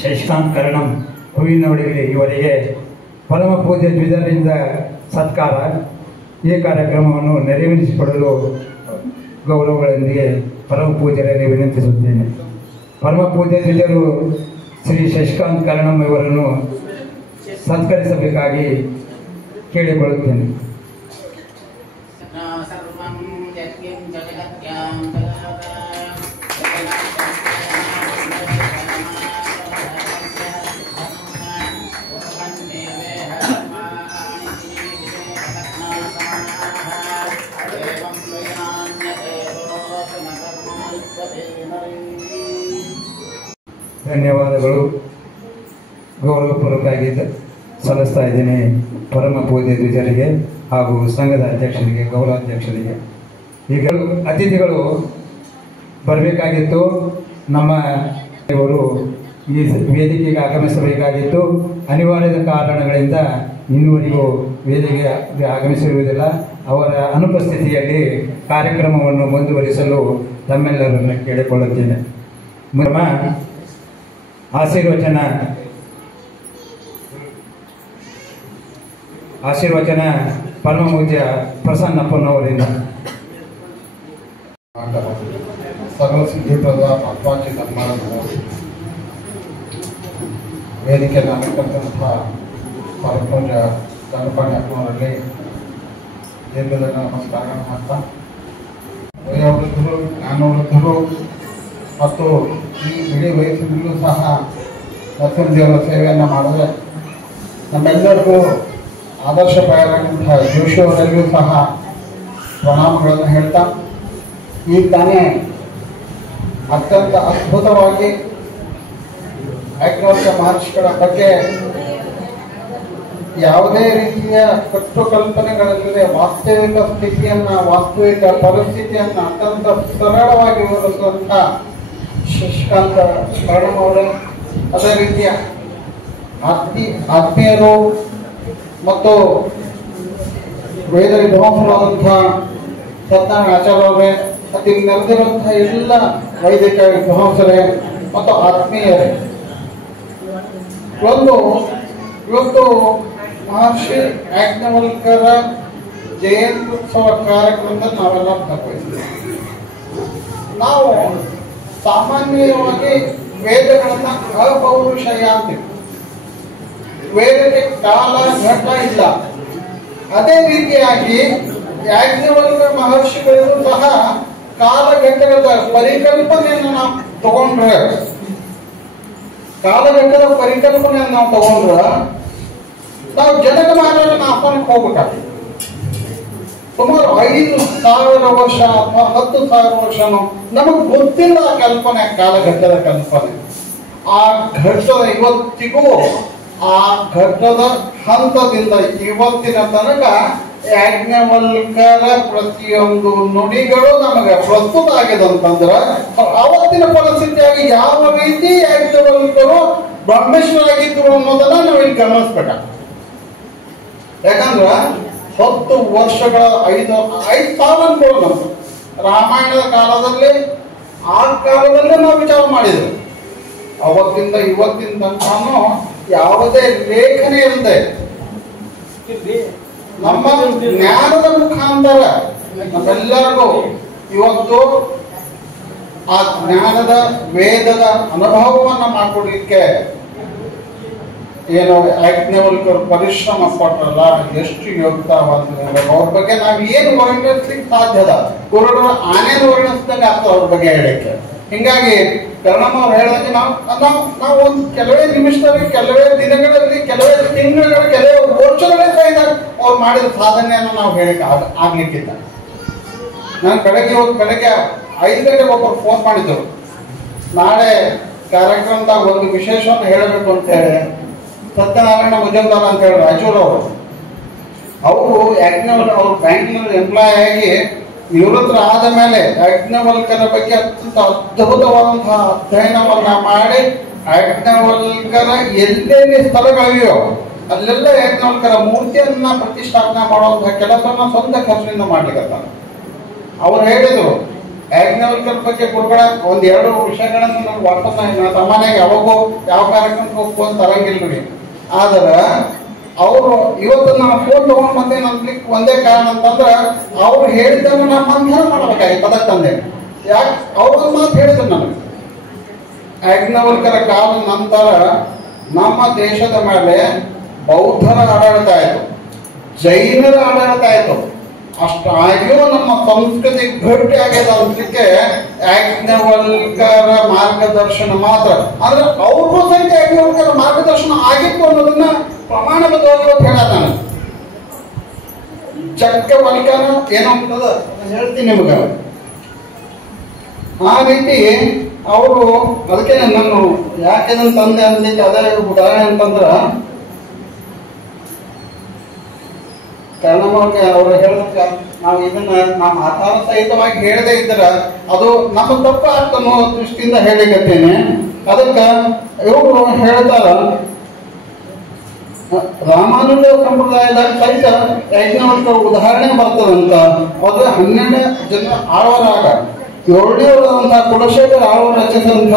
ಶಶಿಕಾಂತ್ ಕರಣಂ ಹೂವಿನವಡಿಗೆ ಇವರಿಗೆ ಪರಮ ಪೂಜ್ಯ ದ್ವಿಜರಿಂದ ಸತ್ಕಾರ. ಈ ಕಾರ್ಯಕ್ರಮವನ್ನು ನೆರವೇರಿಸಿಕೊಡಲು ಗೌರವಗಳೊಂದಿಗೆ ಪರಮ ಪೂಜ್ಯರಿಗೆ ವಿನಂತಿಸುತ್ತೇನೆ. ಪರಮ ಪೂಜ್ಯ ದ್ವಿಜರು ಶ್ರೀ ಶಶಿಕಾಂತ್ ಕರಣಂ ಇವರನ್ನು ಸತ್ಕರಿಸಬೇಕಾಗಿ ಕೇಳಿಕೊಳ್ಳುತ್ತೇನೆ. ಧನ್ಯವಾದಗಳು ಗೌರವಪೂರ್ವಕವಾಗಿ ಸಲ್ಲಿಸ್ತಾ ಇದ್ದೀನಿ ಪರಮ ಪೂಜ್ಯ ದ್ವಿಜರಿಗೆ ಹಾಗೂ ಸಂಘದ ಅಧ್ಯಕ್ಷರಿಗೆ, ಗೌರವಾಧ್ಯಕ್ಷರಿಗೆ. ಈಗ ಅತಿಥಿಗಳು ಬರಬೇಕಾಗಿತ್ತು. ನಮ್ಮ ಇವರು ಈ ವೇದಿಕೆಗೆ ಆಗಮಿಸಬೇಕಾಗಿತ್ತು. ಅನಿವಾರ್ಯದ ಕಾರಣಗಳಿಂದ ಇನ್ನುವರೆಗೂ ವೇದಿಕೆಗೆ ಆಗಮಿಸಿರುವುದಿಲ್ಲ. ಅವರ ಅನುಪಸ್ಥಿತಿಯಲ್ಲಿ ಕಾರ್ಯಕ್ರಮವನ್ನು ಮುಂದುವರಿಸಲು ತಮ್ಮೆಲ್ಲರನ್ನು ಕೇಳಿಕೊಳ್ಳುತ್ತೇನೆ. ನಮ್ಮ ಆಶೀರ್ವಚನ ಪರಮ ಪೂಜ್ಯ ಪ್ರಸನ್ನಪ್ಪನವರಿಂದ. ಸರ್ವಸಿದ್ಧಿಪ್ರದ ಅಪ್ಪಾಜಿ ಧರ್ಮವನ್ನು ವೇದಿಕೆಯನ್ನು ಅಲಂಕರಿಸಿದಂತಹ ಪರಪೂಜ್ಯ ಗಣಪತಿ ಅಪ್ಪನವರಲ್ಲಿ ದೀರ್ಘದ ನಮಸ್ಕಾರಗಳನ್ನು ಮಾಡ್ತಾ, ವಯೋವೃದ್ಧರು, ಜ್ಞಾನವೃದ್ಧರು ಮತ್ತು ಈ ಇಡೀ ವಯಸ್ಸಿನಲ್ಲೂ ಸಹ ನರಸಿಂಹದೇವರ ಸೇವೆಯನ್ನು ಮಾಡಿದ್ರೆ ನಮ್ಮೆಲ್ಲರಿಗೂ ಆದರ್ಶಪ್ರಾಯರಾದಂತಹ ಜೋಶಿಯವರಲ್ಲಿಯೂ ಸಹ ಪ್ರಣಾಮಗಳನ್ನು ಹೇಳ್ತಾ, ಈಗ ತಾನೇ ಅತ್ಯಂತ ಅದ್ಭುತವಾಗಿ ಯಾಜ್ಞವಲ್ಕ್ಯ ಮಹರ್ಷಿಗಳ ಬಗ್ಗೆ ಯಾವುದೇ ರೀತಿಯ ಕಟ್ಟುಕಲ್ಪನೆಗಳಿಲ್ಲದೆ ವಾಸ್ತವಿಕ ಸ್ಥಿತಿಯನ್ನ, ವಾಸ್ತವಿಕ ಪರಿಸ್ಥಿತಿಯನ್ನ ಅತ್ಯಂತ ಸರಳವಾಗಿ ವಿವರಿಸುವಂಥ ಶಶಿಕಾಂತ ಶರಣಮವರೇ, ಅದೇ ರೀತಿಯ ಆತ್ಮೀಯರು ಮತ್ತು ವೇದ ವಿದ್ವಾಂಸರಾದಂತಹ ಸತ್ಯನಾರಾಯಣ ಆಚಾರ್ಯ ಅವರೇ, ಮತ್ತು ಇಲ್ಲಿ ನೆರೆದಿರುವಂತಹ ಎಲ್ಲ ವೈದಿಕ ವಿದ್ವಾಂಸರೇ ಮತ್ತು ಆತ್ಮೀಯರೇ, ಇವತ್ತು ಮಹರ್ಷಿ ಯಾಜ್ಞವಲ್ಕ್ಯರ ಜಯಂತ್ಯುತ್ಸವ ಕಾರ್ಯಕ್ರಮದಲ್ಲಿ ನಾವೆಲ್ಲ ಭಾಗವಹಿಸಿದ್ದೇವೆ. ನಾವು ಸಾಮಾನ್ಯವಾಗಿ ವೇದಗಳನ್ನ ಅಪೌರುಷಯ ಅಂತೀವಿ. ವೇದಕ್ಕೆ ಕಾಲ ಘಟ್ಟ ಇಲ್ಲ. ಅದೇ ರೀತಿಯಾಗಿ ಯಾಜ್ಞವಲ್ಕ್ಯ ಮಹರ್ಷಿಗಳಿಗೂ ಸಹ ಕಾಲಘಟ್ಟದ ಪರಿಕಲ್ಪನೆಯನ್ನು ನಾವು ತಗೊಂಡ್ರೆ, ಕಾಲಘಟ್ಟದ ಪರಿಕಲ್ಪನೆಯನ್ನು ನಾವು ತಗೊಂಡ್ರೆ ನಾವು ಜನಕ ಮಹಾರಾಜನ ಆಹ್ವಾನಕ್ಕೆ ಹೋಗ್ಬೇಕಾಗ್ತದೆ. ಸುಮಾರು 5,000 ವರ್ಷ ಅಥವಾ 10,000 ವರ್ಷನೂ ನಮಗೆ ಗೊತ್ತಿಲ್ಲ ಆ ಕಲ್ಪನೆ, ಕಾಲಘಟ್ಟದ ಕಲ್ಪನೆ. ಆ ಘಟ್ಟದ ಇವತ್ತಿಗೂ ಆ ಘಟ್ಟದ ಹಂತದಿಂದ ಇವತ್ತಿನ ತನಕ ಯಾಜ್ಞವಲ್ಕ್ಯರ ಪ್ರತಿಯೊಂದು ನುಡಿಗಳು ನಮಗೆ ಪ್ರಸ್ತುತ ಆಗಿದೆ ಅಂತಂದ್ರೆ ಅವತ್ತಿನ ಪರಿಸ್ಥಿತಿಯಾಗಿ ಯಾವ ರೀತಿ ಯಾಜ್ಞವಲ್ಕ್ಯರು ಬ್ರಹ್ಮೇಶ್ವರಾಗಿದ್ರು ಅನ್ನೋದನ್ನ ನಾವಿಲ್ಲಿ ಗಮನಿಸ್ಬೇಕಾಗ್ತದೆ. ಯಾಕಂದ್ರೆ 10 ವರ್ಷಗಳ 5,000 ನಮ್ಮ ರಾಮಾಯಣದ ಕಾಲದಲ್ಲಿ ಆ ಕಾಲದಲ್ಲೇ ನಾವು ವಿಚಾರ ಮಾಡಿದ್ವಿ. ಅವತ್ತಿಂದ ಇವತ್ತಿನ ತನಕನೂ ಯಾವುದೇ ಲೇಖನೆ ಇಲ್ಲದೆ ನಮ್ಮ ಜ್ಞಾನದ ಮುಖಾಂತರ ನಮ್ಮೆಲ್ಲರಿಗೂ ಇವತ್ತು ಆ ಜ್ಞಾನದ ವೇದದ ಅನುಭವವನ್ನ ಮಾಡಿಕೊಡ್ಲಿಕ್ಕೆ ಏನು ಯಾಜ್ಞವಲ್ಕ್ಯರು ಪರಿಶ್ರಮ ಪಟ್ಟಲ್ಲ, ಎಷ್ಟು ಯೋಗ್ಯವಾದ ಅವ್ರ ಬಗ್ಗೆ ನಾವು ಏನು ವರ್ಣಿಸ್ಲಿಕ್ಕೆ ಸಾಧ್ಯದ, ಕುರುಡರ ಆನೆಯನ್ನು ವರ್ಣಿಸಿದಂಗೆ ಆಗ್ತದೆ ಅವ್ರ ಬಗ್ಗೆ ಹೇಳಕ್ಕೆ. ಹಿಂಗಾಗಿ ಕರ್ಣಮ್ಮ ಅವ್ರು ಹೇಳಿದಂಗೆ ನಾವು ಒಂದು ಕೆಲವೇ ನಿಮಿಷದಲ್ಲಿ, ಕೆಲವೇ ದಿನಗಳಲ್ಲಿ, ಕೆಲವೇ ತಿಂಗಳಲ್ಲಿ, ಕೆಲವೇ ವರ್ಷಗಳೇ ಸಹಿತ ಅವ್ರು ಮಾಡಿದ ಸಾಧನೆಯನ್ನು ನಾವು ಹೇಳಕ್ಕೆ ಆಗ್ಲಿಕ್ಕಿಲ್ಲ. ನಾನು ಬೆಳಗ್ಗೆ 5 ಗಂಟೆಗೆ ಒಬ್ಬರು ಫೋನ್ ಮಾಡಿದ್ರು, ನಾಳೆ ಕಾರ್ಯಕ್ರಮದಾಗ ಒಂದು ವಿಶೇಷವನ್ನು ಹೇಳಬೇಕು ಅಂತ ಹೇಳಿ. ಸತ್ಯನಾರಾಯಣ ಮುಜುಮ್ದಾರ್ ಅಂತ ಹೇಳಿ ರಾಯಚೂರವರು, ಅವರು ಯಾಜ್ಞವಲ್ಕ್ಯ ಅವರು ಬ್ಯಾಂಕಿನಲ್ಲಿ ಎಂಪ್ಲಾಯ್ ಆಗಿ ನಿವೃತ್ತರಾದ ಮೇಲೆ ಯಾಜ್ಞವಲ್ಕ್ಯರ ಬಗ್ಗೆ ಅತ್ಯಂತ ಅದ್ಭುತವಾದಂತಹ ಅಧ್ಯಯನವನ್ನ ಮಾಡಿ ಯಾಜ್ಞವಲ್ಕ್ಯರ ಎಲ್ಲೆಲ್ಲಿ ಸ್ಥಳಗಳಿವೆಯೋ ಅಲ್ಲೆಲ್ಲ ಯಾಜ್ಞವಲ್ಕ್ಯರ ಮೂರ್ತಿಯನ್ನ ಪ್ರತಿಷ್ಠಾಪನೆ ಮಾಡುವಂತಹ ಕೆಲಸವನ್ನ ಸ್ವಂತ ಖರ್ಚಿನಿಂದ ಮಾಡ್ಲಿಕ್ಕೆ ಅವ್ರು ಹೇಳಿದ್ರು. ಯಾಜ್ಞವಲ್ಕ್ಯರ ಬಗ್ಗೆ ಗುರುಗಳ 1-2 ವಿಷಯಗಳನ್ನು ನಾನು ವಾಟ್ಸಪ್ ಸಾಮಾನ್ಯವಾಗಿ ಯಾವಾಗೂ ಯಾವ ಕಾರ್ಯಕ್ರಮಕ್ಕೆ ಹೋಗ್ಬೋದು ತರಂಗಿಲ್ರಿ. ಆದ್ರೆ ಅವರು ಇವತ್ತು ನಾನು ಫೋನ್ ತಗೊಂಡ್ ಬಂದೇನೆ ಅನ್ಲಿಕ್ಕೆ ಒಂದೇ ಕಾರಣ ಅಂತಂದ್ರೆ ಅವ್ರು ಹೇಳಿದ್ದನ್ನು ನಾನು ಮಂಥನ ಮಾಡ್ಬೇಕಾಗಿ ಪದಕ್ಕೆ ತಂದೆ. ಯಾಕೆ ಅವ್ರ ಮಾತು ಹೇಳಿದ್ರು ನನಗೆ. ಯಾಜ್ಞವಲ್ಕ್ಯರ ಕಾಲ ನಂತರ ನಮ್ಮ ದೇಶದ ಮೇಲೆ ಬೌದ್ಧರ ಆಡಳಿತ ಆಯಿತು, ಜೈನರ ಆಡಳಿತ ಆಯಿತು. ಅಷ್ಟಾಗಿಯೂ ನಮ್ಮ ಸಂಸ್ಕೃತಿ ಗಟ್ಟಿ ಆಗ್ಯದ ಅನ್ಲಿಕ್ಕೆ ಯಾಜ್ಞವಲ್ಕ್ಯರ ಮಾರ್ಗದರ್ಶನ ಮಾತ್ರ. ಆದ್ರೆ ಅವ್ರಿಗೂ ಸಹಿತ ಯಾಜ್ಞವಲ್ಕ್ಯರ ಮಾರ್ಗದರ್ಶನ ಆಗಿತ್ತು ಅನ್ನೋದನ್ನ ಪ್ರಮಾಣಬದ್ಧವಾಗಿ ಹೇಳ ನಾನು. ಯಾಜ್ಞವಲ್ಕ್ಯನ ಏನೋ ಹೇಳ್ತೀನಿ ನಿಮ್ಗೆ. ಆ ರೀತಿ ಅವರು ಅದಕ್ಕೆ ನಾನು ಯಾಕೆ ಇದನ್ನ ತಂದೆ ಅನ್ಲಿಕ್ಕೆ ಅದೇ ಉದಾಹರಣೆ ಅಂತಂದ್ರ ಕಾರಣವಾಗಿ ಅವರು ಹೇಳಿದ ನಾವು ಇದನ್ನ ನಮ್ಮ ಆಧಾರ ಸಹಿತವಾಗಿ ಹೇಳದೇ ಇದ್ರ ಅದು ನಮ್ಮ ತಪ್ಪ ಅನ್ನೋ ದೃಷ್ಟಿಯಿಂದ ಹೇಳಿಕತ್ತೇನೆ. ಅದಕ್ಕೆ ಇವರು ಹೇಳ್ತಾರ ರಾಮಾನುಜ ಸಂಪ್ರದಾಯದಾಗ ಸಹಿತ ಯಾಜ್ಞವಲ್ಕ್ಯರ ಉದಾಹರಣೆ ಬರ್ತದಂತ. ಅದು 12 ಜನ ಆಳ್ವರಾಗ 7ನೇವರಾದಂತಹ ಕುಲಶೇಖರ ಆಳ್ವರ ರಚಿಸಿದಂತ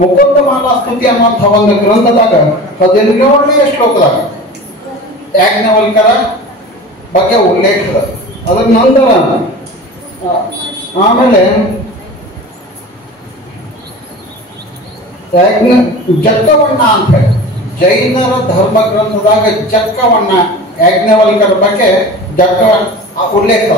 ಮುಕುಂದಮಾಲಾ ಸ್ತುತಿ ಅನ್ನುವಂಥ ಒಂದು ಗ್ರಂಥದಾಗ 17ನೇ ಶ್ಲೋಕದಾಗ ಯಾಜ್ಞವಲ್ಕ್ಯರ ಬಗ್ಗೆ ಉಲ್ಲೇಖದ. ಅದರ ನಂತರ ಆಮೇಲೆ ಜಕ್ಕವಣ್ಣ ಅಂತ ಹೇಳಿ ಜೈನರ ಧರ್ಮ ಗ್ರಂಥದಾಗ ಜಕ್ಕವಣ್ಣ ಯಾಜ್ಞವಲ್ಕ್ಯರ ಬಗ್ಗೆ ಉಲ್ಲೇಖ.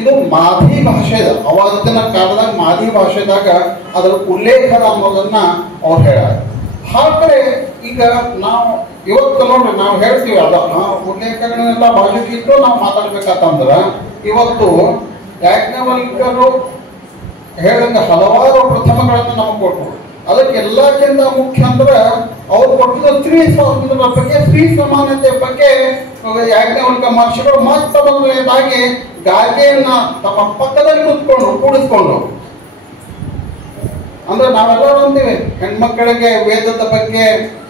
ಇದು ಮಾಧಿ ಭಾಷೆದ, ಅವತ್ತಿನ ಕಾಲದಾಗ ಮಾಧಿ ಭಾಷೆದಾಗ ಅದರ ಉಲ್ಲೇಖದ ಅನ್ನೋದನ್ನ ಅವ್ರು ಹೇಳ್ಯಾರ. ಹಾಗಾದ್ರೆ ಈಗ ನಾವು ಇವತ್ತು ನೋಡ್ರಿ ನಾವು ಹೇಳ್ತೀವಿ ಅದ ಉಲ್ಲೇಖಗಳನ್ನೆಲ್ಲ ಭಾಷೆಗಿಟ್ಟು ನಾವು ಮಾತಾಡ್ಬೇಕಂತಂದ್ರ ಇವತ್ತು ಯಾಜ್ಞವಲ್ಕ್ಯರು ಹೇಳಿದಂಗ ಹಲವಾರು ಪ್ರಥಮಗಳನ್ನು ನಮಗೆ ಕೊಟ್ಟರು. ಅದಕ್ಕೆ ಎಲ್ಲಕ್ಕಿಂತ ಮುಖ್ಯ ಅಂದ್ರೆ ಅವ್ರು ಕೊಟ್ಟಿದ್ದ ಸ್ತ್ರೀ ಸ್ವಾತಂತ್ರ್ಯದ ಬಗ್ಗೆ, ಸ್ತ್ರೀ ಸಮಾನತೆ ಬಗ್ಗೆ ಯಾಜ್ಞವಲ್ಕ್ಯ ಮಹರ್ಷಿಗಳು ಮತ್ತ ಮೊದಲನೇದಾಗಿ ಗಾರ್ಗೆಯನ್ನ ತಮ್ಮ ಪಕ್ಕದಲ್ಲಿ ಕೂಡಿಸ್ಕೊಂಡು ಅಂದ್ರೆ ನಾವೆಲ್ಲರೂ ಅಂತೀವಿ ಹೆಣ್ಮಕ್ಕಳಿಗೆ ವೇದದ ಬಗ್ಗೆ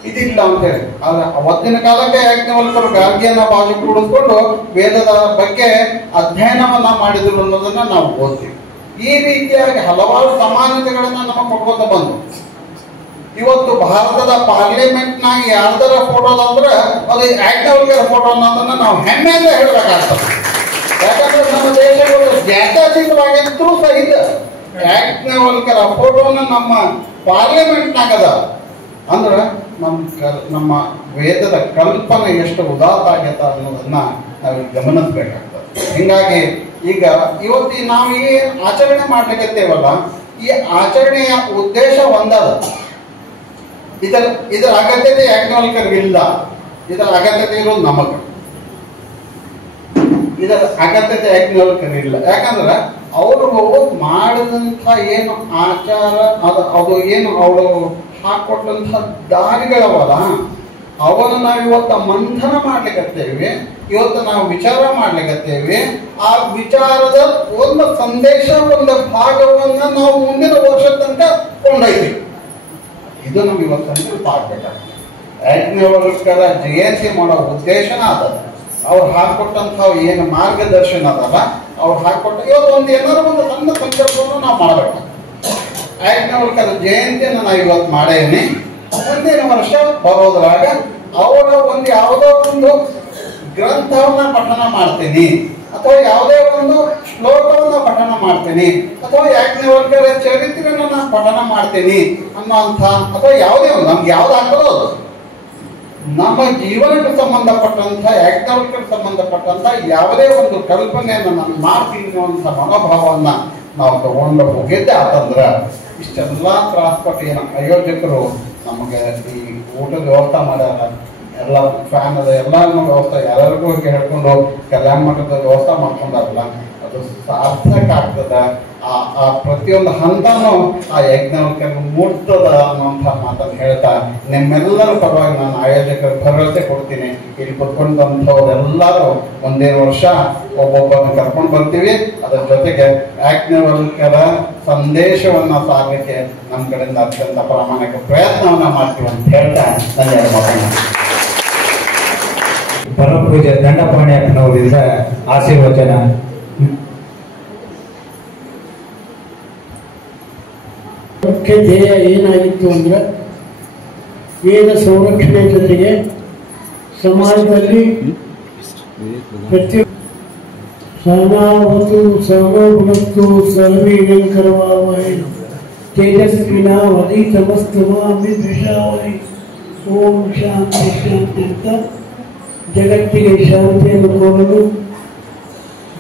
ಇದಿಲ್ಲ ಅಂತೇಳಿ. ಆದ್ರೆ ಅವತ್ತಿನ ಕಾಲಕ್ಕೆ ಯಾಜ್ಞವಲ್ಕ್ಯರು ಗಾರ್ಗೆಯನ್ನ ಬಾಜು ಕೂಡಿಸ್ಕೊಂಡು ವೇದದ ಬಗ್ಗೆ ಅಧ್ಯಯನವನ್ನ ಮಾಡಿದ್ರು ಅನ್ನೋದನ್ನ ನಾವು ಓದ್ತೀವಿ. ಈ ರೀತಿಯಾಗಿ ಹಲವಾರು ಸಮಾನತೆಗಳನ್ನ ನಮಗೆ ಕೊಡ್ಕೋತ ಬಂದು ಇವತ್ತು ಭಾರತದ ಪಾರ್ಲಿಮೆಂಟ್ ನಾಗ ಯಾರ್ದಾರ ಫೋಟೋ ಅಂದ್ರೆ ಅದು ಯಾಜ್ಞವಲ್ಕ್ಯರ ಫೋಟೋ ಅನ್ನೋದನ್ನ ನಾವು ಹೆಮ್ಮೆಯಿಂದ ಹೇಳ್ಬೇಕಾಗ್ತದೆ. ಯಾಕಂದ್ರೆ ನಮ್ಮ ದೇಶಗಳು ಜಾತ್ಯತೀತವಾಗಿದ್ರೂ ಸಹಿತ ಯಾಜ್ಞವಲ್ಕ್ಯರ ಫೋಟೋನ ನಮ್ಮ ಪಾರ್ಲಿಮೆಂಟ್ ನಾಗದ ಅಂದ್ರೆ ನಮ್ಮ ವೇದದ ಕಲ್ಪನೆ ಎಷ್ಟು ಉದಾತ್ತ ಆಗೈತ ಅನ್ನೋದನ್ನ ನಾವು ಗಮನಿಸ್ಬೇಕಾಗ್ತದೆ. ಹಿಂಗಾಗಿ ಈಗ ಇವತ್ತು ನಾವು ಏನ್ ಆಚರಣೆ ಮಾಡ್ಲಿಕ್ಕತ್ತೇವಲ್ಲ, ಈ ಆಚರಣೆಯ ಉದ್ದೇಶ ಒಂದದ. ಇದರ ಅಗತ್ಯತೆ ಯಾಜ್ಞವಲ್ಕ್ಯರಿಗಿಲ್ಲ, ಇದರ ಅಗತ್ಯತೆ ಇರೋದು ನಮಗ. ಇದರ ಅಗತ್ಯತೆ ಯಾಜ್ಞವಲ್ಕ್ಯರಿಗಿಲ್ಲ. ಯಾಕಂದ್ರೆ ಅವರು ಮಾಡಿದಂಥ ಏನು ಆಚಾರ ಅದು ಏನು ಅವರು ಹಾಕೊಟ್ಟಂಥ ದಾರಿಗಳವಲ್ಲ ಅವನ್ನ ನಾವು ಇವತ್ತು ಮಂಥನ ಮಾಡ್ಲಿಕ್ಕತ್ತೇವೆ, ಇವತ್ತು ನಾವು ವಿಚಾರ ಮಾಡ್ಲಿಕ್ಕತ್ತೇವೆ. ಆ ವಿಚಾರದ ಒಂದು ಸಂದೇಶ, ಒಂದು ಭಾಗವನ್ನ ನಾವು ಮುಂದಿನ ವರ್ಷ ತನಕ ಕೊಂಡೊಯ್ತೀವಿ. ಇದು ನಮ್ಗೆ ಇವತ್ತು ಸಂಕಲ್ಪ ಆಗ್ಬೇಕಾಗ್ತದೆ. ಯಾಜ್ಞವಲ್ಕ್ಯರ ಜಯಂತಿ ಮಾಡೋ ಉದ್ದೇಶನ ಅದ. ಅವ್ರು ಹಾಕೊಟ್ಟಂತ ಏನು ಮಾರ್ಗದರ್ಶನ ಅದಲ್ಲ, ಅವ್ರು ಹಾಕೊಟ್ಟ ಇವತ್ತು ಒಂದು ಏನಾದ್ರು ಒಂದು ಸಣ್ಣ ಸಂಕಲ್ಪವನ್ನು ನಾವು ಮಾಡಬೇಕು. ಯಾಜ್ಞವಲ್ಕ್ಯರ ಜಯಂತಿಯನ್ನು ನಾವು ಇವತ್ತು ಮಾಡೇನಿ. ಮುಂದಿನ ವರ್ಷ ಬರೋದ್ರಾಗ ಅವರ ಒಂದು ಯಾವುದೋ ಒಂದು ಗ್ರಂಥವನ್ನ ಪಠನ ಮಾಡ್ತೀನಿ, ಅಥವಾ ಯಾವುದೇ ಒಂದು ಶ್ಲೋಕವನ್ನ ಪಠನ ಮಾಡ್ತೀನಿ, ಅಥವಾ ಯಾಜ್ಞವಲ್ಕ್ಯರ ಚರಿತ್ರೆಯನ್ನು ನಾನು ಪಠನ ಮಾಡ್ತೀನಿ ಅನ್ನೋಂಥ, ಅಥವಾ ಯಾವುದೇ ಒಂದು ನಮ್ಗೆ ಯಾವ್ದು ಹಾಕೋದು ನಮ್ಮ ಜೀವನಕ್ಕೆ ಸಂಬಂಧಪಟ್ಟಂತ ಯಾಜ್ಞವಲ್ಕ್ಯಕ್ಕೆ ಸಂಬಂಧಪಟ್ಟಂತ ಯಾವುದೇ ಒಂದು ಕಲ್ಪನೆಯನ್ನು ನಾನು ಮಾಡ್ತೀನಿ ಅನ್ನುವಂಥ ಮನೋಭಾವವನ್ನ ನಾವು ತಗೊಂಡು ಹೋಗಿದ್ದೆ ಆತಂದ್ರ ಇಷ್ಟೆಲ್ಲ ತ್ರಾಸಪಟ್ಟು ಏನು ಆಯೋಜಕರು ನಮಗೆ ಈ ಊಟದ ವ್ಯವಸ್ಥೆ ಮಾಡ್ಯಾರ, ಎಲ್ಲ ಫ್ಯಾನ್ ಅದ ಎಲ್ಲ ವ್ಯವಸ್ಥೆ ಎಲ್ಲರಿಗೂ ಹೇಳ್ಕೊಂಡು ಕಲ್ಯಾಣ ಮಠದ ವ್ಯವಸ್ಥೆ ಮಾಡ್ಕೊಂಡಾರಲ್ಲ, ಅದು ಸಾರ್ಥಕ ಆಗ್ತದ. ಆ ಪ್ರತಿಯೊಂದು ಹಂತನೂ ಆ ಯಾಜ್ಞವಲ್ಕ್ಯರಿಗೆ ಮೂಡ್ತದ ಅನ್ನೋಂಥ ಮಾತನ್ನು ಹೇಳ್ತಾ ನಿಮ್ಮೆಲ್ಲರ ಪರವಾಗಿ ನಾನು ಆಯೋಜಕರ ಭರವಸೆ ಕೊಡ್ತೀನಿ. ಇಲ್ಲಿ ಕುತ್ಕೊಂಡಂಥವ್ರೆಲ್ಲರೂ ಒಂದೇ ವರ್ಷ ಒಬ್ಬೊಬ್ಬರನ್ನ ಕರ್ಕೊಂಡು ಬರ್ತೀವಿ. ಅದರ ಜೊತೆಗೆ ಯಾಜ್ಞವಲ್ಕ್ಯರ ಸಂದೇಶವನ್ನ ಸಾರಲಿಕ್ಕೆ ನಮ್ಮ ಕಡೆಯಿಂದ ಅತ್ಯಂತ ಪ್ರಾಮಾಣಿಕ ಪ್ರಯತ್ನವನ್ನ ಮಾಡ್ತೀವಿ ಅಂತ ಹೇಳ್ತಾ ನನ್ನ ಮಾತನ್ನ ಪರಮಪೂಜ್ಯ ದಂಡಪಾಣಿ ಅಪ್ಪನವರಿಂದ ಆಶೀರ್ವಚನ. ಮುಖ್ಯ ಧ್ಯೇಯ ಏನಾಗಿತ್ತು ಅಂದ್ರೆ ವೇದ ಸಂರಕ್ಷಣೆ ಜೊತೆಗೆ ಸಮಾಜದಲ್ಲಿ ಪ್ರತಿಯೊಂದು ಸಹನಾವತು ಸಹನೋಭುನಸ್ತು ಸರ್ವೀರ್ಯಂಕರವಾವಹೈ ತೇಜಸ್ವಿನಾವಧೀತಮಸ್ತುಮಾಮಿದ್ವಿಷಾವಹೈ. ಓಂ ಶಾಂತಿ ಶಾಂತಿ ಅಂತ ಜಗತ್ತಿಗೆ ಶಾಂತಿಯನ್ನು ಕೋರಲು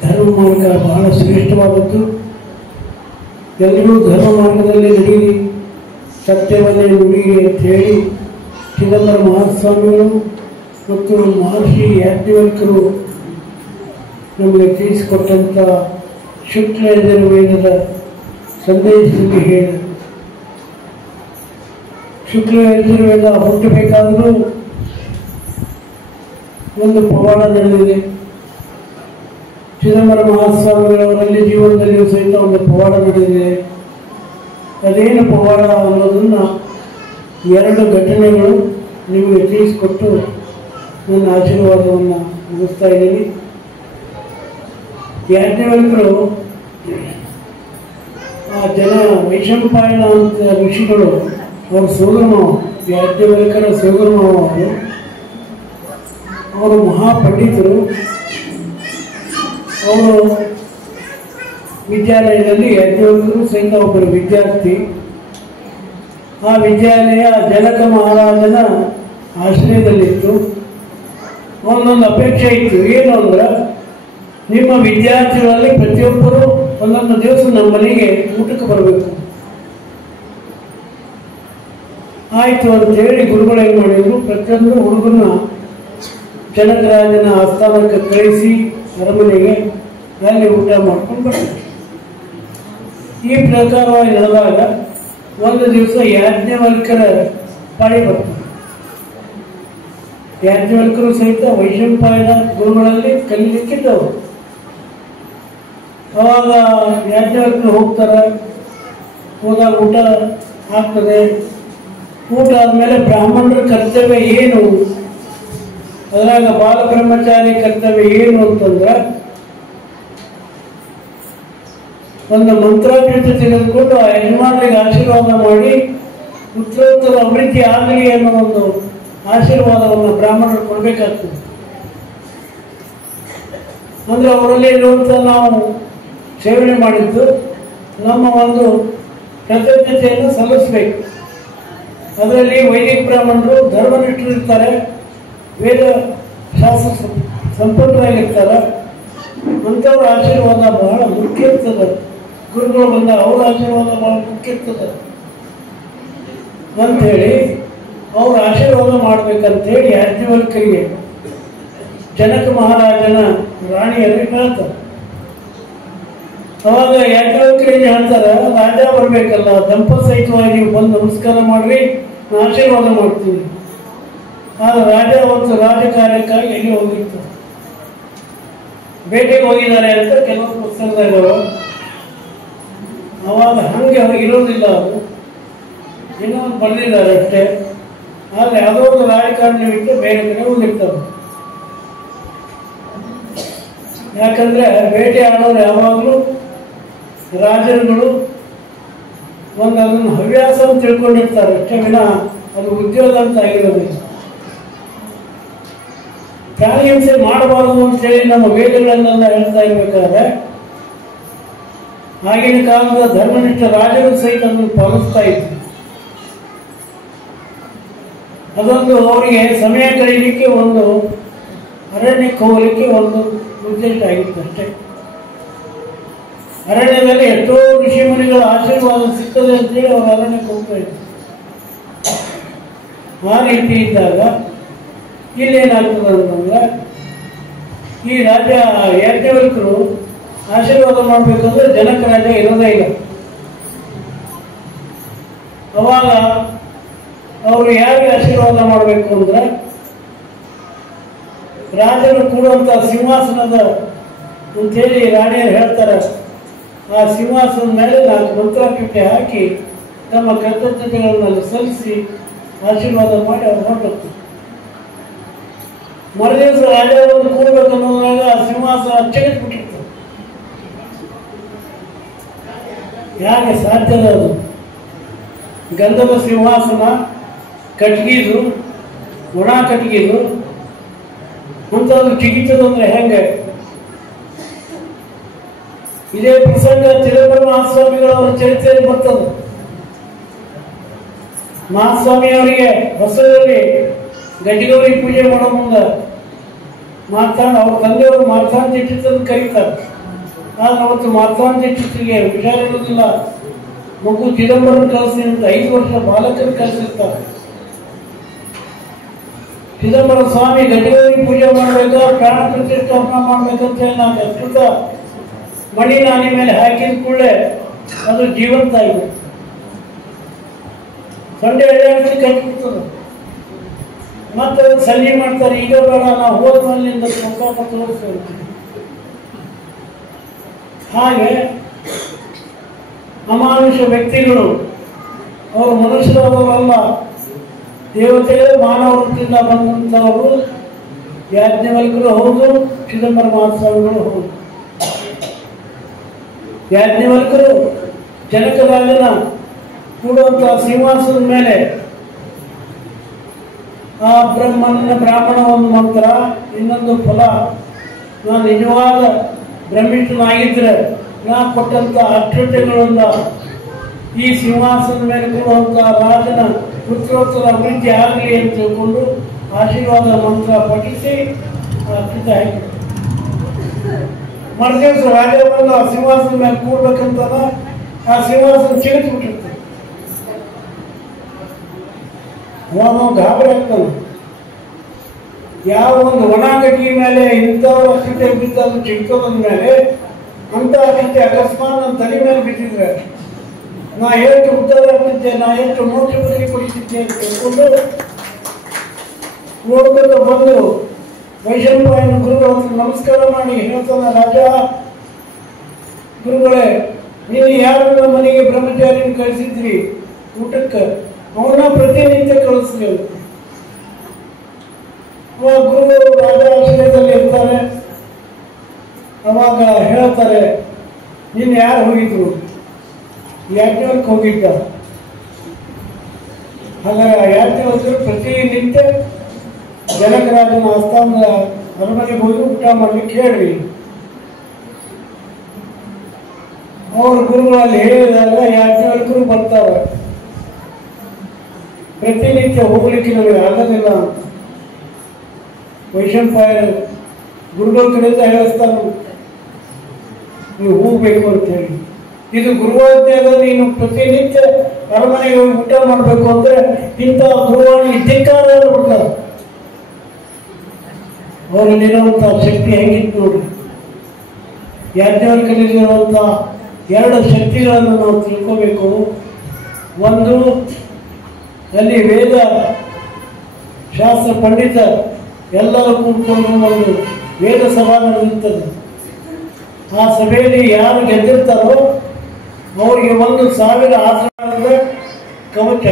ಧರ್ಮ ಮಾರ್ಗ ಬಹಳ ಶ್ರೇಷ್ಠವಾದದ್ದು. ಎಲ್ಲರೂ ಧರ್ಮ ಮಾರ್ಗದಲ್ಲಿ ನಡೀರಿ, ಸತ್ಯವನ್ನೇ ನುಡಿಯಿರಿ ಅಂತ ಹೇಳಿ ಚಿದಂಬರ ಮಹಾಸ್ವಾಮಿಗಳು ಮತ್ತು ಮಹರ್ಷಿ ಯಾಜ್ಞವಲ್ಕ್ಯರು ನಮಗೆ ತಿಳಿಸಿಕೊಟ್ಟಂಥ ಶುಕ್ಲ ಯಜುರ್ವೇದದ ಸಂದೇಶದಲ್ಲಿ ಹೇಳಿದರು. ಶುಕ್ಲ ಯಜುರ್ವೇದ ಹುಟ್ಟಬೇಕಾದರೂ ಒಂದು ಪವಾಡ ನಡೆದಿದೆ. ಚಿದಂಬರ ಮಹಾಸ್ವಾಮಿಗಳವರಲ್ಲಿ ಜೀವನದಲ್ಲಿಯೂ ಸಹಿತ ಒಂದು ಪವಾಡ ನಡೆದಿದೆ. ಅದೇನು ಪವಾಡ ಅನ್ನೋದನ್ನು 2 ಘಟನೆಗಳು ನಿಮಗೆ ತಿಳಿಸಿಕೊಟ್ಟು ನನ್ನ ಆಶೀರ್ವಾದವನ್ನು ಮುಗಿಸ್ತಾ ಇದ್ದೀನಿ. ಯಾಜ್ಞವಲ್ಕ್ಯರು ಆ ವೈಶಂಪಾಯನ ಅಂತ ಋಷಿಗಳು ಅವ್ರ ಸೋದರಮಾವ, ಯಾಜ್ಞವಲ್ಕ್ಯರ ಸೋದರಮಾವ ಅವರು ಮಹಾಪಂಡಿತರು. ಅವರು ವಿದ್ಯಾಲಯದಲ್ಲಿ ಯಾಜ್ಞವಲ್ಕ್ಯರು ಸಹಿತ ಒಬ್ಬರು ವಿದ್ಯಾರ್ಥಿ. ಆ ವಿದ್ಯಾಲಯ ಜನಕ ಮಹಾರಾಜನ ಆಶ್ರಯದಲ್ಲಿತ್ತು. ಒಂದೊಂದು ಅಪೇಕ್ಷೆ ಇತ್ತು. ಏನು ಅಂದ್ರೆ, ನಿಮ್ಮ ವಿದ್ಯಾರ್ಥಿಗಳಲ್ಲಿ ಪ್ರತಿಯೊಬ್ಬರು ಒಂದೊಂದು ದಿವಸ ನಮ್ಮ ಮನೆಗೆ ಊಟಕ್ಕೆ ಬರಬೇಕು. ಆಯಿತು ಅಂತೇಳಿ ಗುರುಗಳು ಏನು ಮಾಡಿದ್ರು, ಪ್ರತಿಯೊಂದು ಹುಡುಗನ ಜನಕರಾಜನ ಆಸ್ಥಾನಕ್ಕೆ ಕಳಿಸಿ ಅರಮನೆಗೆ ಅಲ್ಲಿ ಊಟ ಮಾಡ್ಕೊಂಡು ಬರ್ತಾರೆ. ಈ ಪ್ರಕಾರವಾಗಿ ನಡೆದಾಗ ಒಂದು ದಿವಸ ಯಾಜ್ಞವಲ್ಕ್ಯರ ಪಾಳಿ ಬರ್ತಾರೆ. ಯಾಜ್ಞವಲ್ಕ್ಯರು ಸಹಿತ ವೈಶಂಪಾಯನ ಗುರುಗಳಲ್ಲಿ ಕಲಿಲಿಕ್ಕಿದ್ದವರು. ಅವಾಗ ಯಾಜ್ಞವಲ್ಕ್ಯರು ಹೋಗ್ತಾರೆ. ಹೋದಾಗ ಊಟ ಆಗ್ತದೆ. ಊಟ ಆದಮೇಲೆ ಬ್ರಾಹ್ಮಣರ ಕರ್ತವ್ಯ ಏನು, ಅದ್ರಾಗ ಬಾಲ ಬ್ರಹ್ಮಚಾರಿ ಕರ್ತವ್ಯ ಏನು ಅಂತಂದ್ರೆ, ಒಂದು ಮಂತ್ರಾಕ್ಷತೆ ತೆಗೆದುಕೊಂಡು ಆ ಯಜಮಾನರಿಗೆ ಆಶೀರ್ವಾದ ಮಾಡಿ ಉತ್ತರೋತ್ತರ ಅಭಿವೃದ್ಧಿ ಆಗಲಿ ಅನ್ನೋ ಒಂದು ಆಶೀರ್ವಾದವನ್ನು ಬ್ರಾಹ್ಮಣರು ಕೊಡಬೇಕಾಗ್ತದೆ. ಅಂದ್ರೆ ಅವರಲ್ಲಿ ಇರುವಂತ ನಾವು ಸೇವನೆ ಮಾಡಿದ್ದು ನಮ್ಮ ಒಂದು ಕೃತಜ್ಞತೆಯನ್ನು ಸಲ್ಲಿಸಬೇಕು. ಅದರಲ್ಲಿ ವೈದಿಕ ಬ್ರಾಹ್ಮಣರು ಧರ್ಮನಿಷ್ಠರು ಇರ್ತಾರೆ, ವೇದ ಶಾಸ್ತ್ರ ಸಂಪನ್ನರಾಗಿರ್ತಾರೆ. ಅಂಥವ್ರ ಆಶೀರ್ವಾದ ಬಹಳ ಮುಖ್ಯ ಇರ್ತದೆ. ಗುರುಗಳು ಬಂದಾಗ ಅವ್ರ ಆಶೀರ್ವಾದ ಬಹಳ ಮುಖ್ಯ ಇರ್ತದೆ ಅಂಥೇಳಿ ಅವ್ರ ಆಶೀರ್ವಾದ ಮಾಡ್ಬೇಕಂತೇಳಿ ಯಾಜ್ಞವಲ್ಕ್ಯರಿಗೆ ಜನಕ ಮಹಾರಾಜನ ರಾಣಿಯಲ್ಲಿ ಹೇಳ್ತಾರೆ. ಅವಾಗ ಯಾಜ್ಞವಲ್ಕ್ಯರಿಗೆ ಹೇಳ್ತಾರೆ, ರಾಜ ಬರ್ಬೇಕಲ್ಲ, ದಂಪತಿ ಸಹಿತವಾಗಿ ನೀವು ಬಂದು ನಮಸ್ಕಾರ ಮಾಡ್ರಿ, ನಾನು ಆಶೀರ್ವಾದ ಮಾಡ್ತೀನಿ. ಆದ್ರೆ ರಾಜ ಒಂದು ರಾಜಕಾರ್ಯಕ್ಕಾಗಿ ಎಲ್ಲಿ ಹೋಗಿತ್ತು, ಬೇಟೆಗೆ ಹೋಗಿದ್ದಾರೆ ಅಂತ ಕೆಲವರು ಪುಸ್ತಕದಾಗ. ಅವಾಗ ಹಂಗೆ ಇರೋದಿಲ್ಲ, ಅದು ಏನೋ ಒಂದು ಬರೆದಿದ್ದಾರೆ ಅಷ್ಟೇ. ಆದ್ರೆ ಯಾವುದೋ ಒಂದು ರಾಜಕಾರಣ ಬಿಟ್ಟು ಬೇರೆ ಕಡೆ ಹೋಗಿರ್ತಾರೆ. ಯಾಕಂದ್ರೆ ಬೇಟೆ ಆಡೋರು ಯಾವಾಗಲೂ ರಾಜರುಗಳು ಒಂದು ಅದನ್ನು ಹವ್ಯಾಸ ಅಂತ ತಿಳ್ಕೊಂಡಿರ್ತಾರೆ ಅಷ್ಟೇ ವಿನಃ ಅದು ಉದ್ಯೋಗ ಅಂತ ಆಗಿರೋದಿಲ್ಲ. ಪ್ರಾಣಿ ಹಿಂಸೆ ಮಾಡಬಾರದು ಅಂತೇಳಿ ನಮ್ಮ ವೇದಗಳನ್ನೆಲ್ಲ ಹೇಳ್ತಾ ಇರ್ಬೇಕಾದ್ರೆ ಆಗಿನ ಕಾಲದ ಧರ್ಮನಿಷ್ಠ ರಾಜರು ಸಹಿತ ಅದನ್ನು ಪಾಲಿಸ್ತಾ ಇದ್ರು. ಅದೊಂದು ಅವರಿಗೆ ಸಮಯ ಕಳೀಲಿಕ್ಕೆ, ಒಂದು ಅರಣ್ಯಕ್ಕೆ ಹೋಗಲಿಕ್ಕೆ ಒಂದು ಉದ್ದೇಶ ಆಗಿತ್ತು ಅಷ್ಟೇ. ಅರಣ್ಯದಲ್ಲಿ ಎಷ್ಟೋ ಋಷಿ ಮುನಿಗಳ ಆಶೀರ್ವಾದ ಸಿಗ್ತದೆ ಅಂತೇಳಿ ಅವರು ಅರಣ್ಯಕ್ಕೆ ಹೋಗ್ತಾ ಇದ್ರು. ಆ ರೀತಿ ಇದ್ದಾಗ ಇಲ್ಲೇನಾಗ್ತದೆ ಅಂತಂದ್ರೆ, ಈ ರಾಜ ಯಾಜ್ಞವಲ್ಕ್ಯರು ಆಶೀರ್ವಾದ ಮಾಡಬೇಕಂದ್ರೆ ಜನಕ ರಾಜ ಇರೋದೇ ಇಲ್ಲ. ಅವಾಗ ಅವರು ಯಾರಿಗೆ ಆಶೀರ್ವಾದ ಮಾಡಬೇಕು ಅಂದ್ರೆ, ರಾಜರು ಕೂಡುವಂತ ಸಿಂಹಾಸನದ ಅಂತೇಳಿ ರಾಣಿಯರು ಹೇಳ್ತಾರೆ, ಆ ಸಿಂಹಾಸನದ ಮೇಲೆ 4 ಮಂತ್ರಾಕ್ಷತೆ ಹಾಕಿ ತಮ್ಮ ಕರ್ತವ್ಯಗಳನ್ನು ಸಲ್ಲಿಸಿ ಆಶೀರ್ವಾದ ಮಾಡಿ ಅವ್ರು ಹೊರಟು. ಮರುದಿವಸ ರಾಜ ಒಂದು ಕೂಡಬೇಕನ್ನೋದ್ರಾಗ ಆ ಸಿಂಹಾಸನ ಅಚ್ಚಗಿಟ್ಬಿಟ್ಟಿರ್ತಾರೆ. ಯಾಕೆ ಸಾಧ್ಯದ ಅದು? ಗಂಧದ ಸಿಂಹಾಸನ, ಕಟ್ಗಿದು, ಒಣ ಕಟ್ಗಿದು ಅಂತಂದ್ರೆ ಟಿಗಿತದಂದ್ರೆ ಹೆಂಗೆ? ಇದೇ ಪ್ರಸಂಗ ಚಿದಂಬರ ಮಹಾಸ್ವಾಮಿಗಳವರ ಚರಿತ್ರೆಯಲ್ಲಿ ಬರ್ತದೆ. ಮಹಾಸ್ವಾಮಿ ಅವರಿಗೆ ಹೊಸದಲ್ಲಿ ಗಡ್ಡಿಗೌರಿ ಪೂಜೆ ಮಾಡೋ ಮುಂದೆ ಅವ್ರ ತಂದೆಯವರು ಮಾರ್ಥಾಂತಿಷ್ಠಿತ ಕರೀತಾರೆ. ಆದ್ರೆ ಅವತ್ತು ಮಾರ್ಥಾಂತಿಷ್ಠಿತಿಗೆ ವಿಚಾರ ಇರೋದಿಲ್ಲ. ಮಗು ಚಿದಂಬರನ ಕಲಿಸಿ ಅಂತ 5 ವರ್ಷ ಬಾಲಕರು ಕಲಿಸಿರ್ತಾರೆ. ಚಿದಂಬರ ಸ್ವಾಮಿ ಗಡ್ಡಿಗೌರಿ ಪೂಜೆ ಮಾಡ್ಬೇಕಾದ್ರೆ ಪ್ರಾಣ ಪ್ರತಿಷ್ಠಾಪನೆ ಮಾಡ್ಬೇಕಂತ ಹೇಳಿ ನಾನು ಅದ್ಭುತ ಮಣಿ ನಾನಿ ಮೇಲೆ ಹಾಕಿದ ಕೂಡಲೇ ಅದು ಜೀವಂತ ಆಗಿದೆ. ಸಂಡೆ ಎಳೆಯಾಡ್ಸಿ ಕಟ್ಬಿಡ್ತದೆ. ಮತ್ತೆ ಅದಕ್ಕೆ ಸನ್ನಿ ಮಾಡ್ತಾರೆ, ಈಗ ಬೇಡ ನಾವು ಹೋದ್ಮೇಲಿಂದ ಸ್ವಲ್ಪ ತೋರಿಸ್ತೇವೆ. ಹಾಗೆ ಅಮಾನುಷ ವ್ಯಕ್ತಿಗಳು ಅವರು ಮನುಷ್ಯರವರಲ್ಲ, ದೇವತೆಗಳೇ ಮಾನವ ವೃತ್ತಿಯಿಂದ ಬಂದಂಥವರು. ಯಾಜ್ಞವಲ್ಕರು ಹೌದು, ಚಿದಂಬರ ಮಹಾಸ್ವಾಮಿಗಳು ಹೌದು. ಯಾಜ್ಞವಲ್ಕರು ಜನಕರಾಜನ ಕೂಡುವಂತಹ ಸಿಂಹಾಸನದ ಮೇಲೆ ಆ ಬ್ರಾಹ್ಮಣ ಒಂದು ಮಂತ್ರ, ಇನ್ನೊಂದು ಫಲ. ನಾನು ನಿಜವಾದ ಬ್ರಹ್ಮಿಷ್ಠನಾಗಿದ್ದರೆ ನಾ ಕೊಟ್ಟಂತ ಅಕ್ಷತೆಗಳಿಂದ ಈ ಸಿಂಹಾಸನದ ಮೇಲೆ ಕೂಡುವಂತಹ ರಾಜನ ಪುತ್ರೋತ್ತರ ಅಭಿವೃದ್ಧಿ ಆಗಲಿ ಅಂತ ತಿಳ್ಕೊಂಡು ಆಶೀರ್ವಾದ ಮಂತ್ರ ಪಠಿಸಿ ಅಕ್ಷತೆ ಹಾಕಿದ್ರು. ಮರುದಿವಸ ರಾಜ ಬಂದು ಆ ಸಿಂಹಾಸನ ಮೇಲೆ ಕೂಡ್ಬೇಕಂತ ಆ ಸಿಂಹಾಸನ ಚಿಗಿಟ್ಬಿಟ್ಟಿರ್ತಾರೆ. ಅವನು ಗಾಬರಿ ಆಗ್ತಾನೆ. ಯಾವ ಒಂದು ಒಣ ಕಟ್ಟಿಗೆ ಮೇಲೆ ಇಂಥವ್ರ ಅಕ್ಷತೆ ಬಿದ್ದದು ಚಿಡ್ಕೋದ ಮೇಲೆ ಅಂತ ಅಕ್ಷತೆ ಅಕಸ್ಮಾತ್ ನನ್ನ ತಲೆ ಮೇಲೆ ಬಿದ್ದಿದ್ರೆ ನಾ ಎಷ್ಟು ಉದ್ಧಾರ ಆಗ್ತಿದ್ದೆ, ನಾ ಎಷ್ಟು ಮೋಕ್ಷ ಬದಲಿ ಕೊಡಿಸಿದ್ದೆ ಅಂತ ತಿಳ್ಕೊಂಡು ನೋಡ್ಕೊಂಡು ಬಂದು ವೈಶಂಪಾಯನ ಗುರುಗಳ ಹತ್ರ ನಮಸ್ಕಾರ ಮಾಡಿ ಹೇಳ್ತಾನೆ, ರಾಜ ಗುರುಗಳೇ, ನೀವು ಯಾರು ಮನೆಗೆ ಬ್ರಹ್ಮಚಾರಿನ ಕಳಿಸಿದ್ರಿ ಊಟಕ್ಕೆ, ಅವನ್ನ ಪ್ರತಿನಿತ್ಯ ಕಳಿಸ್ರಿ. ಅವಾಗ ಗುರುಗಳು ರಾಜ ಆಶ್ರಯದಲ್ಲಿ ಇರ್ತಾರೆ. ಅವಾಗ ಹೇಳ್ತಾರೆ, ನೀನು ಯಾರು ಹೋಗಿದ್ರು? ಯಾಜ್ಞವಲ್ಕ ಹೋಗಿದ್ದ. ಹಾಗಾದ್ರೆ ಯಾಜ್ಞವಲ್ಕರು ಪ್ರತಿನಿತ್ಯ ಜನಕರಾಜನ ಆಸ್ಥಾನದ ಅರಮನೆಗೆ ಹೋಗಿ ಊಟ ಮಾಡ್ಲಿಕ್ಕೆ ಹೇಳ್ರಿ. ಅವ್ರ ಗುರುಗಳಲ್ಲಿ ಹೇಳಿದಾಗ ಯಾಜ್ಞವಲ್ಕರು ಬರ್ತಾರೆ. ಪ್ರತಿನಿತ್ಯ ಹೋಗ್ಲಿಕ್ಕೆ ನಮಗೆ ಆಗೋದಿಲ್ಲ ಅಂತ ವೈಶಂಪಾಯನ ಗುರುಗಳ ಕಡೆಯಿಂದ ಹೇಳಿಸ್ತಾನೆ, ನೀವು ಹೋಗ್ಬೇಕು ಅಂತ ಹೇಳಿ. ಇದು ಗುರುವಾಜ್ಞೆಯಾಗ ನೀನು ಪ್ರತಿನಿತ್ಯ ಅರಮನೆಗೆ ಹೋಗಿ ಊಟ ಮಾಡಬೇಕು ಅಂದ್ರೆ ಇಂಥ ಗುರುವಾಣಿ ಧಿಕ್ಕಾರ ಬಿಡ್ತಾರೆ. ಅವರಲ್ಲಿರುವಂತಹ ಶಕ್ತಿ ಹೆಂಗಿತ್ತು ನೋಡಿ. ಯಾಜ್ಞವಲ್ಕರಲ್ಲಿರುವಂತಹ ಎರಡು ಶಕ್ತಿಗಳನ್ನು ನಾವು ತಿಳ್ಕೋಬೇಕು. ಒಂದು, ಅಲ್ಲಿ ವೇದ ಶಾಸ್ತ್ರ ಪಂಡಿತ ಎಲ್ಲರೂ ಕೂತ್ಕೊಂಡು ಒಂದು ವೇದ ಸಭಾ ನಡೆಯುತ್ತದೆ. ಆ ಸಭೆಯಲ್ಲಿ ಯಾರು ಗೆದ್ದಿರ್ತಾರೋ ಅವರಿಗೆ 1,000 ಆಸನದ ಕವಚ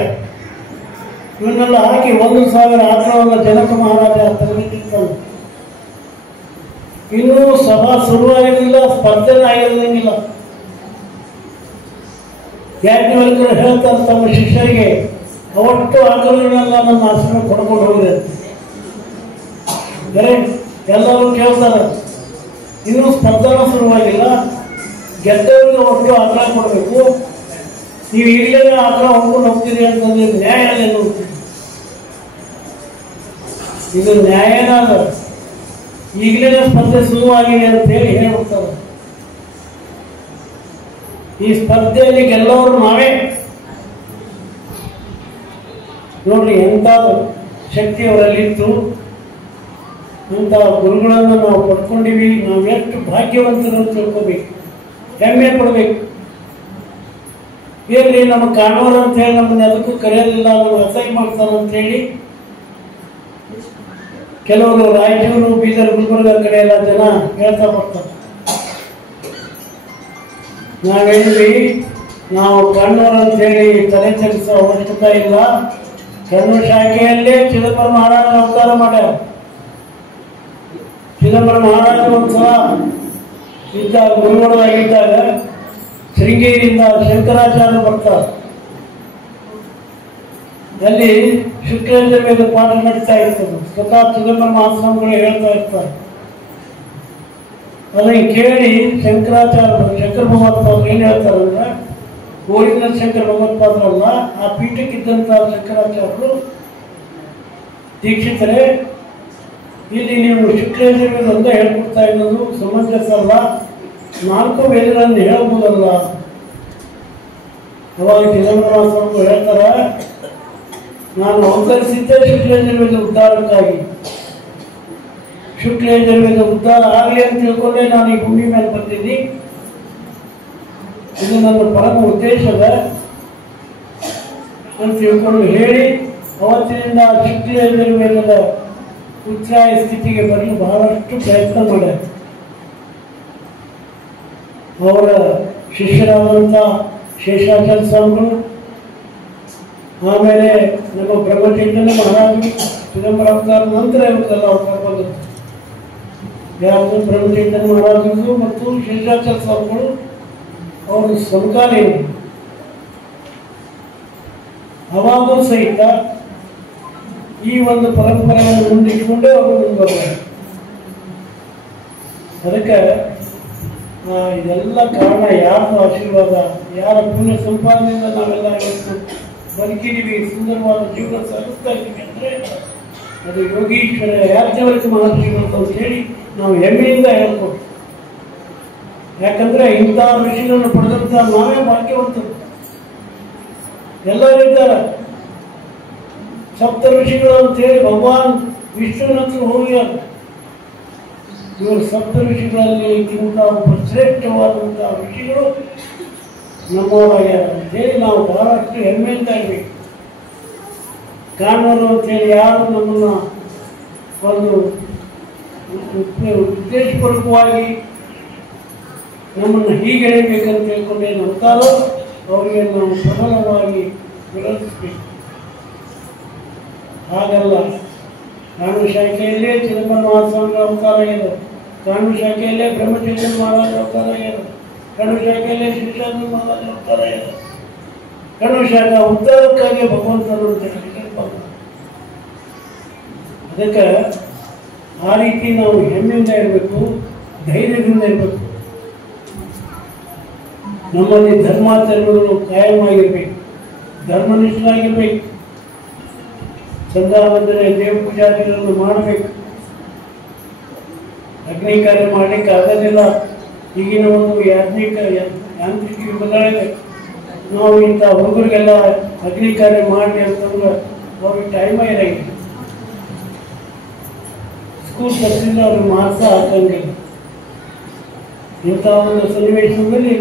ಇವನ್ನೆಲ್ಲ ಹಾಕಿ 1,000 ಆಸನವನ್ನು ಜನಕ ಮಹಾರಾಜ ತೆಗೆದಿರ್ತಾನೆ. ಇನ್ನೂ ಸಭಾ ಶುರುವಾಗಿರಲಿಲ್ಲ, ಸ್ಪರ್ಧೆನೇ ಆಗಿರೋದಂಗಿಲ್ಲ. ಯಾಜ್ಞವಲ್ಕರು ಹೇಳ್ತಾರೆ ತಮ್ಮ ಶಿಷ್ಯರಿಗೆ, ಅವತ್ತು ಆಕರಣೆಲ್ಲ ನನ್ನ ಆಶ್ರಮ ಕೊಡ್ಕೊಂಡು ಹೋಗಿದೆ. ಎಲ್ಲರೂ ಕೇಳ್ತಾರೆ, ಇನ್ನೂ ಸ್ಪರ್ಧೆನೂ ಶುರುವಾಗಿಲ್ಲ, ಗೆದ್ದವರಿಗೆ ಒಟ್ಟು ಆಗ್ರಹ ಕೊಡಬೇಕು, ನೀವು ಈಗಲೇ ಆಗ್ರಹ ಹೊಂದ್ಕೊಂಡು ಹೋಗ್ತೀರಿ ಅಂತಂದ್ರೆ ನ್ಯಾಯ ಏನು? ಇದು ನ್ಯಾಯನ ಅಲ್ಲ. ಈಗಲೇ ಸ್ಪರ್ಧೆ ಶುರುವಾಗಿದೆ ಅಂತ ಹೇಳಿ ಹೇಳ್ಬಿಡ್ತಾರೆ. ಈ ಸ್ಪರ್ಧೆಯಲ್ಲಿ ಗೆಲ್ಲವರು ನಾವೇ. ನೋಡ್ರಿ ಎಂತ ಶಕ್ತಿ ಅವರಲ್ಲಿತ್ತು, ಅಂತ ಗುರುಗಳನ್ನು ನಾವು ಪಡ್ಕೊಂಡಿವಿ. ನಾವು ಎಷ್ಟು ಭಾಗ್ಯವಂತರು ಅಂತ ತಿಳ್ಕೋಬೇಕು, ಹೆಮ್ಮೆ ಪಡ್ಬೇಕು. ಏನ್ರಿ ನಮ್ಮ ಕಾಣೋರು ಅಂತ ಹೇಳಿ ನಮ್ಮನ್ನ ಅದಕ್ಕೂ ಕರೆಯೋದಿಲ್ಲ, ನಮ್ಗೆ ಅಸಹ್ಯ ಮಾಡ್ತಾರೆ ಅಂತ ಹೇಳಿ ಕೆಲವರು ರಾಯಚೂರು, ಬೀದರ್, ಗುಲ್ಬರ್ಗ ಕಡೆ ಎಲ್ಲ ಜನ ಹೇಳ್ತಾ ಬರ್ತಾರೆ. ನಾವೇನ್ರಿ ನಾವು ಕಣ್ಣೂರು ಅಂತ ಹೇಳಿ ತಲೆ ಚಲಿಸೋ ಅವಶ್ಯಕತೆ ಇಲ್ಲ. ಕಣ್ಣೂರು ಶಾಖೆಯಲ್ಲೇ ಚಿದಂಬರ ಮಹಾರಾಜ ಅವತಾರ ಮಾಡ್ಯಾರ. ಚಿದಂಬರ ಮಹಾರಾಜ ಒಂದ್ಸಲ ಇದ್ದ ಗುರುಗಳಾಗಿದ್ದಾಗ ಶೃಂಗೇರಿಯಿಂದ ಶಂಕರಾಚಾರ್ಯ ಬರ್ತಾರೆ. ಅಲ್ಲಿ ಶುಕ್ರಾಚಾರ್ಯದ ಪಾಠ ನಡೀತಾ ಇರ್ತದೆ. ಸ್ವತಃ ಚಿದಂಬರ ಮಹಾಸ್ವಾಮಿಗಳು ಹೇಳ್ತಾ ಇರ್ತಾರೆ. ಅದನ್ನು ಕೇಳಿ ಶಂಕರ ಭಗವತ್ಪಾದರು ಏನ್ ಹೇಳ್ತಾರಂದ್ರೆ, ಓರಿಜಿನಲ್ ಶಂಕರ ಭಗವತ್ಪಾದರು ಅಲ್ಲ, ಆ ಪೀಠಕ್ಕಿದ್ದಂತಹ ಶಂಕರಾಚಾರ್ಯರು, ದೀಕ್ಷಿತರೇ ಇಲ್ಲಿ ನೀವು ಶುಕ್ರಾಚಾರ್ಯರು ಅಂತ ಹೇಳ್ಕೊಡ್ತಾ ಇರೋದು ಸಮಂಜಸ ಅಲ್ಲ, 4 ವೇದಗಳನ್ನು ಹೇಳ್ಬೋದಲ್ಲ. ಅವಾಗ ಚಿದಂಬರ ಮಹಾಸ್ವಾಮಿಗಳು ಹೇಳ್ತಾರ, ನಾನು ಅವತರಿಸಿದ್ದೆ ಶುಕ್ಲಾಯಜುರ್ವೇದ ಉದ್ಧಾರಕ್ಕಾಗಿ. ಶುಕ್ಲಾಯಜುರ್ವೇದ ಉದ್ಧಾರ ಆಗಲಿ ಅಂತ ತಿಳ್ಕೊಂಡೆ ನಾನು ಈ ಭೂಮಿ ಮೇಲೆ ಬರ್ತೀನಿ. ಇದು ನನ್ನ ಪರಮ ಉದ್ದೇಶದ. ಅಂತ ತಿಳ್ಕೊಂಡು ಹೇಳಿ ಅವತ್ತಿನಿಂದ ಶುಕ್ಲ ಯಜುರ್ವೇದದ ಉಚ್ಛ್ರಾಯ ಸ್ಥಿತಿಗೆ ಬರಲು ಬಹಳಷ್ಟು ಪ್ರಯತ್ನ ಮಾಡ್ಯಾರ. ಅವರ ಶಿಷ್ಯರಾದಂಥ ಶೇಷಾಚಲ ಸ್ವಾಮಿಗಳು, ಆಮೇಲೆ ನಮ್ಮ ಬ್ರಹ್ಮಚೈತನ್ಯ ಮಹಾರಾಜರು, ಚಿದಂಬರಾವತಾರ ನಂತರ ಇವತ್ತೆಲ್ಲ ಅವತಾರ ಬಂದರು. ಯಾವುದು ಬ್ರಹ್ಮಚೈತನ್ಯ ಮಹಾರಾಜರು ಮತ್ತು ಶೇಷಾಚಲ ಸ್ವಾಮಿಗಳು ಅವರು ಸಮಕಾಲೀನ. ಅವಾಗೂ ಸಹಿತ ಈ ಒಂದು ಪರಂಪರೆಯನ್ನು ಮುಂದಿಟ್ಟುಕೊಂಡೇ ಅವರು ಮುಂದುವರೆದ. ಅದಕ್ಕೆ ಇದೆಲ್ಲ ಕಾರಣ ಯಾರ ಆಶೀರ್ವಾದ, ಯಾರ ಪುಣ್ಯ ಸಂಪಾದನೆಯಿಂದ ನಾವೆಲ್ಲ ಇವತ್ತು ಬದುಕಿದ್ದೀವಿ, ಸುಂದರವಾದ ಜೀವನ ಸಾಗಿಸ್ತಾ ಇದ್ದೀವಿ ಅಂದರೆ ಅದು ಯೋಗೀಶ್ವರ ಯಾಜ್ಞವಲ್ಕ್ಯ ಮಹರ್ಷಿಗಳು ಅಂತ ಹೇಳಿ ನಾವು ಹೆಮ್ಮೆಯಿಂದ ಹೇಳ್ಕೊಟ್ಟು. ಯಾಕಂದ್ರೆ ಇಂಥ ಋಷಿಗಳನ್ನು ಪಡೆದಂತ ನಾವೇ ಭಾಗ್ಯವಂತರು. ಎಲ್ಲರಿದ್ದಾರೆ ಸಪ್ತ ಋಷಿಗಳು ಅಂತೇಳಿ ಭಗವಾನ್ ವಿಷ್ಣುವಿನ ಹತ್ರ ಹೋಗ್ಯಾರ. ಇವರು ಸಪ್ತ ಋಷಿಗಳಲ್ಲಿ ಇಂಥ ಒಬ್ಬ ಶ್ರೇಷ್ಠವಾದಂತಹ ಋಷಿಗಳು ನಮ್ಮವರಾಗ್ಯಾರ ಅಂತೇಳಿ ನಾವು ಬಹಳಷ್ಟು ಹೆಮ್ಮೆಯಿಂದ ಇರಬೇಕು. ಕಾಣೋರು ಅಂತೇಳಿ ಯಾರು ನಮ್ಮನ್ನ ಒಂದು ಉದ್ದೇಶಪೂರ್ವಕವಾಗಿ ನಮ್ಮನ್ನು ಹೀಗೆ ಎಳೆಯಬೇಕಂತ ತಿಳ್ಕೊಂಡೇ ನಂತಾರೋ ಅವರಿಗೆ ನಾವು ಪ್ರಬಲವಾಗಿ ವಿರೋಧಿಸಬೇಕು. ಹಾಗಲ್ಲ, ಕಾನೂನು ಶಾಖೆಯಲ್ಲೇ ಚಿದಂಬರ ಮಹಾಸ್ವಾಮಿಗಳ ಅವತಾರ ಆಗ್ಯದ, ಕಾನೂನು ಶಾಖೆಯಲ್ಲೇ ಬ್ರಹ್ಮಚೈತನ್ಯ ಮಹಾರಾಜ ಅವತಾರ ಆಗ್ಯದ, ಕಾನೂನು ಶಾಖೆಯಲ್ಲೇ ಶ್ರೀಶಾಂತ ಮಹಾರಾಜ ಅವತಾರ ಆಗ್ಯದ. ಕಾನೂನು ಶಾಖೆ ಉದ್ಧಾರಕ್ಕಾಗಿ ಭಗವಂತನು ಅದಕ್ಕೆ ಆ ರೀತಿ ನಾವು ಹೆಮ್ಮೆಯಿಂದ ಇರಬೇಕು, ಧೈರ್ಯದಿಂದ ಇರಬೇಕು. ನಮ್ಮಲ್ಲಿ ಧರ್ಮಾಚರಣೆಗಳು ಕಾಯವಾಗಿರ್ಬೇಕು, ಧರ್ಮನಿಷ್ಠರಾಗಿರ್ಬೇಕು. ಸಂಧ್ಯಾ ವಂದನೆ ದೇವ ಪೂಜಾದಿಗಳನ್ನು ಮಾಡಬೇಕು. ಅಗ್ನಿ ಕಾರ್ಯ ಮಾಡಲಿಕ್ಕೆ ಆಗೋದಿಲ್ಲ. ಈಗಿನ ಒಂದು ಯಾಂತ್ರಿಕ ಯುಗದೊಳಗೆ ನಾವು ಇಂಥ ಹುಡುಗರಿಗೆಲ್ಲ ಅಗ್ನಿ ಕಾರ್ಯ ಮಾಡಲಿ ಅಂತಂದ್ರೆ ಅವ್ರಿಗೆ ಟೈಮೇ ಇರಂಗಿಲ್ಲ. ಸ್ಕೂಲ್ ಕಲಿಸಿದ್ರೆ ಅವ್ರಿಗೆ ಮಾರ್ಕ್ಸ ಹಾಕಂಗಿಲ್ಲ. ಇಂಥ ಒಂದು ಸನ್ನಿವೇಶದಲ್ಲಿ